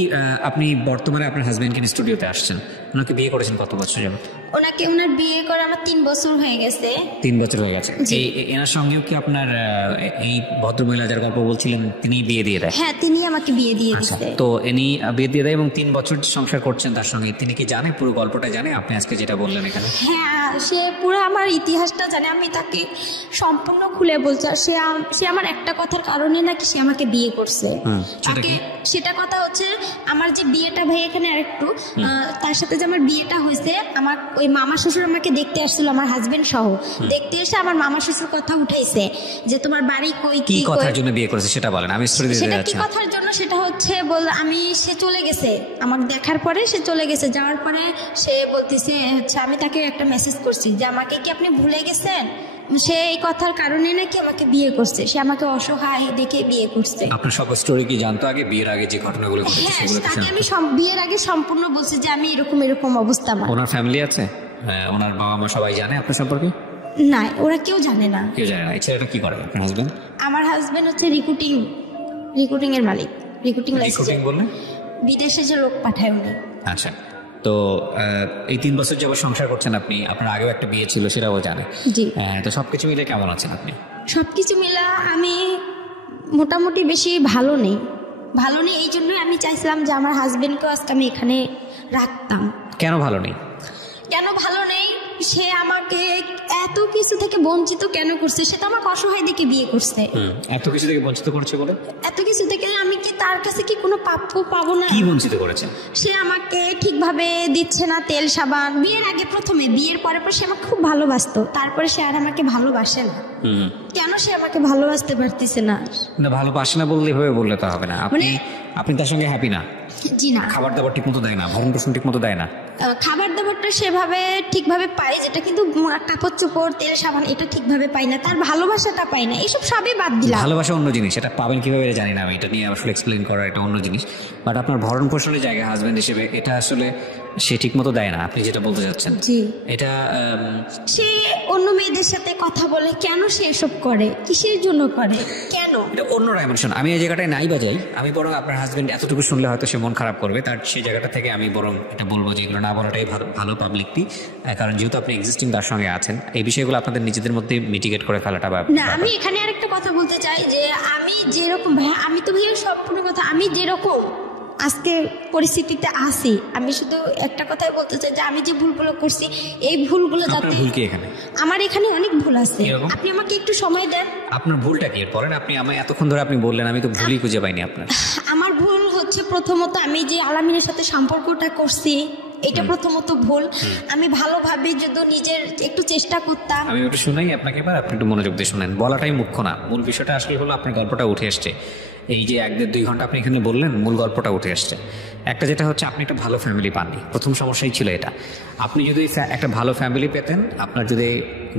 আপনি বর্তমানে আপনার হাজবেন্ডকে স্টুডিওতে আসছেন, ওনাকে বিয়ে করেছেন কত বছর যাবত? ওনার বিয়ে করে আমার 3 বছর হয়ে গেছে। 3 বছর হয়ে গেছে। এনার সঙ্গেও কি আপনার এই ভদ্রমহিলা যার গল্প বলছিলেন তিনি বিয়ে দিয়ে দেয়? হ্যাঁ, তিনি আমাকে বিয়ে দিয়ে দিয়েছে। তো ইনি বিয়ে দিয়ে দেয় এবং 3 বছর সংসার করছেন তার সঙ্গে। তিনি কি জানে, পুরো গল্পটা জানে আপনি আজকে যেটা বললেন এখানে? হ্যাঁ, সে পুরো আমার ইতিহাসটা জানে। আমি তাকে সম্পূর্ণ খুলে বলছি। আর সে আমার একটা কথার কারণে নাকি সে আমাকে বিয়ে করছে। সেটা কথা হচ্ছে আমার যে বিয়েটা, ভাই এখানে আরেকটু, তার সাথে যে আমার বিয়েটা হয়েছে, আমার ওই মামা শ্বশুর আমাকে দেখতে আসছিল, আমার হাজবেন্ড সহ দেখতে এসে আমার মামা শ্বশুর কথা উঠাইছে যে তোমার বাড়ি কই, কি কথার জন্য বিয়ে করেছে সেটা বলেন। আমি সেটা কি কথার জন্য, সেটা হচ্ছে সে চলে গেছে আমাকে দেখার পরে, সে চলে গেছে। যাওয়ার পরে সে বলতেছে হচ্ছে, আমি তাকে একটা মেসেজ করছি যে আমাকে কি আপনি ভুলে গেছেন। সে এই কথার কারণে নাকি আমাকে বিয়ে করছে, সে আমাকে অসহায় দেখে বিয়ে করছে। আপনার সব স্টোরি কি জানতো আগে, বিয়ের আগে যে ঘটনাগুলো ঘটেছে সেগুলো? তাকে আমি বিয়ের আগে সম্পূর্ণ বলছি যে আমি এরকম অবস্থা। আমার ওনার ফ্যামিলি আছে, ওনার বাবা মা সবাই জানে আপনার সম্পর্কে? না, ওরা কেউ জানে না। ছেলেটা কি করে আপনার হাজবেন্ড? আমার হাজবেন্ড হচ্ছে রিক্রুটিং এর মালিক। রিক্রুটিং বললে বিদেশে যে লোক পাঠায় উনি। আচ্ছা, তো এই 3 বছর যাবত সংসার করছেন আপনি, আপনার আগেও একটা বিয়ে ছিল সেটাও জানে। জি। তো সবকিছু মিলে কেমন আছেন আপনি? সবকিছু মিলে আমি মোটামুটি বেশি ভালো নেই। এই জন্যই আমি চাইছিলাম যে আমার হাজবেন্ডকেও আজকে আমি এখানে রাখতাম। কেন ভালো নেই? সে আমাকে এত কিছু থেকে বঞ্চিত কেন করছে? সে তো আমাকে অসহায় দেখে বিয়ে করছে। এত কিছু থেকে বঞ্চিত করছে বলে? এত কিছু থেকে আমি কি তার কাছে কি কোনো প্রাপ্য পাবো না? কি বঞ্চিত করেছে? সে আমাকে ঠিকভাবে দিচ্ছে না তেল সাবান। বিয়ের আগে প্রথমে, বিয়ের পরে সে আমাকে খুব ভালোবাসতো, তারপরে সে আর আমাকে ভালোবাসে না। কেন সে আমাকে ভালোবাসতে পারতেছে না? ভালোবাসে না বললে এভাবে বললে তো হবে না। আপনি তার সঙ্গে হ্যাপি না? জি না। খাবার দাবার ঠিক মতো দেয় না, ভরণ পোষণ ঠিক মতো দেয় না? খাবার দাবারটা সেভাবে ঠিকভাবে পাই, যেটা কিন্তু কাপড় চোপড় তেল সাবান এটা ঠিকভাবে পাই না। তার ভালোবাসাটা পাই না, এইসব সবই বাদ দিলাম। ভালোবাসা অন্য জিনিস, এটা পাবেন কিভাবে জানি না আমি, এটা নিয়ে আসলে এক্সপ্লেন করা এটা অন্য জিনিস। বাট আপনার ভরণ পোষণের জায়গা হাজবেন্ড হিসেবে এটা আসলে সে ঠিক মতো দেয় না, আপনি যেটা বলতে চাচ্ছেন। জি, এটা সে অন্য মেয়েদের সাথে কথা বলে, কেন সে এসব করে, কিসের জন্য করে, কেন? এটা অন্য ডাইমেনশন। আমি এই জায়গাটায় নাই বাজাই, আমি বরং আপনার হাজবেন্ড এতটুকু শুনলে হয়তো সে মন খারাপ করবে, তার সেই জায়গাটা থেকে আমি বরং এটা বলবো যে এগুলো না বলাটাই ভালো পাবলিকলি, কারণ যেহেতু আপনি এক্সিস্টিং তার সঙ্গে আছেন, এই বিষয়গুলো আপনাদের নিজেদের মধ্যে মিটিগেট করে ফেলাটা না। আমি এখানে আরেকটা কথা বলতে চাই যে আমি যেরকম ভাইয়া, আমি তো ভাইয়া সম্পূর্ণ কথা, আমি যেরকম আজকে পরিস্থিতিতে আছি, আমি শুধু একটা কথাই বলতে চাই যে আমি যে ভুলগুলো করছি, এই ভুলগুলো যাতে, ভুল কি এখানে? আমার এখানে অনেক ভুল আছে, আপনি আমাকে একটু সময় দেন। আপনার ভুলটা কি পড়েন? আপনি আমি এতক্ষণ ধরে আপনি বললেন, আমি তো ভুলই খুঁজে পাইনি আপনার। আমার ভুল হচ্ছে প্রথমত আমি যে আলামিনের সাথে সম্পর্কটা করছি, এটা প্রথমত ভুল। আমি ভালোভাবে যদি নিজের একটু চেষ্টা করতাম। আমি একটু শুনাই আপনাকে, এবার আপনি একটু মনোযোগ দিয়ে শুনেন, বলাটাই মুখ্য না, মূল বিষয়টা আসলে হলো আপনার গল্পটা উঠে আসছে। এই যে 1-1.5-2 ঘন্টা আপনি এখানে বললেন, মূল গল্পটা উঠে আসছে। একটা যেটা হচ্ছে আপনি একটা ভালো ফ্যামিলি পাননি, প্রথম সমস্যাই ছিল এটা। আপনি যদি একটা ভালো ফ্যামিলি পেতেন, আপনার যদি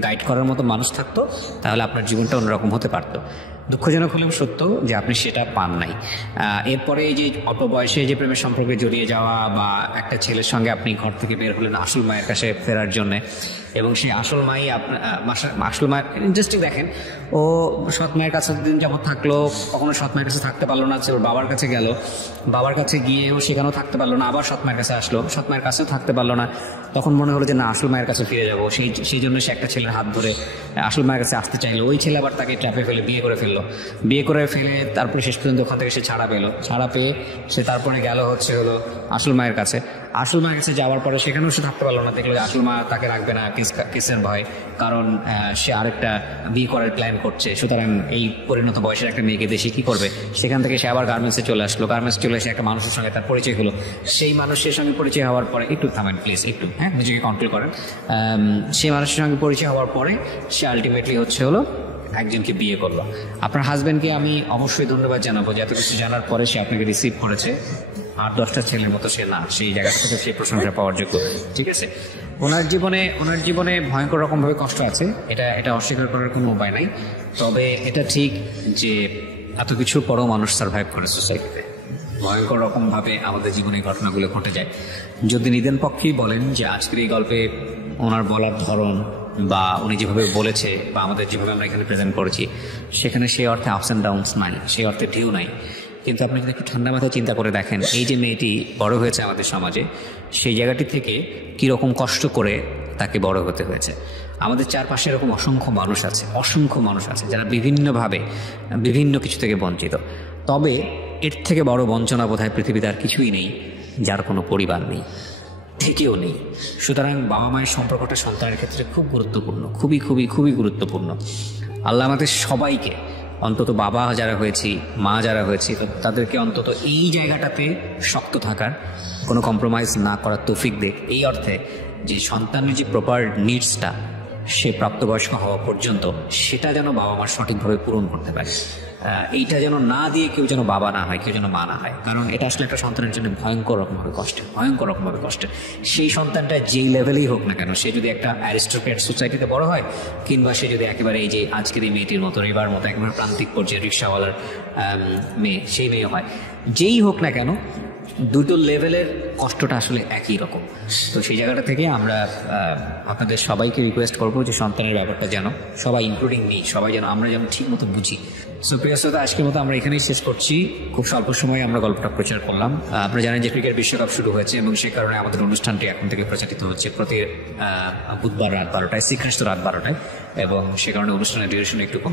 গাইড করার মতো মানুষ থাকতো, তাহলে আপনার জীবনটা অন্যরকম হতে পারতো। দুঃখজনক হলেও সত্য যে আপনি সেটা পান নাই। এরপরে এই যে অল্প বয়সে যে প্রেমের সম্পর্কে জড়িয়ে যাওয়া, বা একটা ছেলের সঙ্গে আপনি ঘর থেকে বের হলেন আসল মায়ের কাছে ফেরার জন্যে, এবং সেই আসল মাই আপনার আসল মায়ের ইন্টারেস্টিং দেখেন, ও সৎ মায়ের কাছে দিন যাবত থাকলো, কখনো সৎ মায়ের কাছে থাকতে পারলো না, ওর বাবার কাছে গেল, বাবার কাছে গিয়েও সেখানেও থাকতে পারলো না, আবার সৎ মায়ের কাছে আসলো, সৎ মায়ের কাছেও থাকতে পারলো না। তখন মনে হলো যে না, আসল মায়ের কাছে ফিরে যাবো, সেই জন্য সে একটা ছেলের হাত ধরে আসল মায়ের কাছে আসতে চাইলো। ওই ছেলে আবার তাকে ট্র্যাপে ফেলে বিয়ে করে ফেললো, বিয়ে করে ফেলে তারপরে শেষ পর্যন্ত ওখান থেকে সে ছাড়া পেলো, ছাড়া পেয়ে সে তারপরে গেল হলো আসল মায়ের কাছে। আসল মায়ের কাছে যাওয়ার পরে সেখানেও সে থাকতে পারলো না, দেখলো যে আসল মা তাকে রাখবে না কেসের ভয়, কারণ সে আরেকটা বিয়ে করার প্ল্যান করছে। সুতরাং এই পরিণত বয়সের একটা মেয়েকে দেশে কি করবে? সেখান থেকে সে আবার গার্মেন্টসে চলে আসলো, গার্মেন্টস চলে এসে একটা মানুষের সঙ্গে তার পরিচয় হলো। সেই মানুষের সঙ্গে পরিচয় হওয়ার পরে, একটু থামেন প্লিজ, একটু নিজেকে কন্ট্রোল করেন। সেই মানুষের সঙ্গে পরিচয় হওয়ার পরে সে আলটিমেটলি হলো একজনকে বিয়ে করলো। আপনার হাজবেন্ডকে আমি অবশ্যই ধন্যবাদ জানাবো যে এত কিছু জানার পরে সে আপনাকে রিসিভ করেছে। 8-10টা ছেলের মতো সে না, সেই জায়গা থেকে সে প্রশংসা পাওয়ার যোগ্য। ঠিক আছে, ওনার জীবনে ভয়ঙ্কর রকমভাবে কষ্ট আছে, এটা অস্বীকার করার কোনো উপায় নাই। তবে এটা ঠিক যে এত কিছুর পরেও মানুষ সার্ভাইভ করে সোসাইটিতে, ভয়ঙ্কর রকমভাবে আমাদের জীবনে ঘটনাগুলো ঘটে যায়। যদি নিদেন পক্ষেই বলেন যে আজকের এই গল্পে ওনার বলার ধরন, বা উনি যেভাবে বলেছে, বা আমাদের যেভাবে আমরা এখানে প্রেজেন্ট করেছি, সেখানে সেই অর্থে আপস অ্যান্ড ডাউনস নাই, সেই অর্থে ঢেউ নাই। কিন্তু আপনি যদি একটু ঠান্ডা মাথায় চিন্তা করে দেখেন, এই যে মেয়েটি বড় হয়েছে আমাদের সমাজে, সেই জায়গাটি থেকে কীরকম কষ্ট করে তাকে বড় হতে হয়েছে। আমাদের চারপাশে এরকম অসংখ্য মানুষ আছে যারা বিভিন্নভাবে বিভিন্ন কিছু থেকে বঞ্চিত। তবে এর থেকে বড় বঞ্চনা বোধহয় পৃথিবীতে আর কিছুই নেই, যার কোনো পরিবার নেই, থেকেও নেই। সুতরাং বাবা মায়ের সম্পর্কটা সন্তানের ক্ষেত্রে খুব গুরুত্বপূর্ণ, খুবই গুরুত্বপূর্ণ। আল্লাহ আমাদের সবাইকে, অন্তত বাবা যারা হয়েছি, মা যারা হয়েছি, তাদেরকে অন্তত এই জায়গাটাতে শক্ত থাকার, কোনো কম্প্রোমাইজ না করার তৌফিক দেখ, এই অর্থে যে সন্তানের যে প্রপার নিডসটা সে প্রাপ্তবয়স্ক হওয়া পর্যন্ত, সেটা যেন বাবা মা সঠিকভাবে পূরণ করতে পারে। এইটা যেন না দিয়ে কেউ যেন বাবা না হয়, কেউ যেন মা না হয়, কারণ এটা আসলে একটা সন্তানের জন্য ভয়ঙ্কর রকমভাবে কষ্ট। সেই সন্তানটা যেই লেভেলেই হোক না কেন, সে যদি একটা অ্যারিস্টোক্র্যাট সোসাইটিতে বড় হয়, কিংবা সে যদি একেবারে এই যে আজকের এই মেয়েটির মতো, এবার মতো একেবারে প্রান্তিক পর্যায়ে রিক্সাওয়ালার মেয়ে, সেই মেয়ে হয়, যেই হোক না কেন, দুটো লেভেলের কষ্টটা আসলে একই রকম। তো সেই জায়গাটা থেকে আমরা আপনাদের সবাইকে রিকোয়েস্ট করবো যে সন্তানের ব্যাপারটা যেন সবাই, ইনক্লুডিং মি, সবাই যেন আমরা যেন ঠিক মতো বুঝি। সো প্রিয় শ্রোতা, আজকের মতো আমরা এখানেই শেষ করছি। খুব স্বল্প সময়ে আমরা গল্পটা প্রচার করলাম। আপনারা জানেন যে ক্রিকেট বিশ্বকাপ শুরু হয়েছে, এবং সে কারণে আমাদের অনুষ্ঠানটি এখন থেকে প্রচারিত হচ্ছে প্রতি বুধবার রাত 12টায়, শ্রীকৃষ্ণ রাত 12টায়, এবং সে কারণে অনুষ্ঠানের ডিউরেশন একটু কমে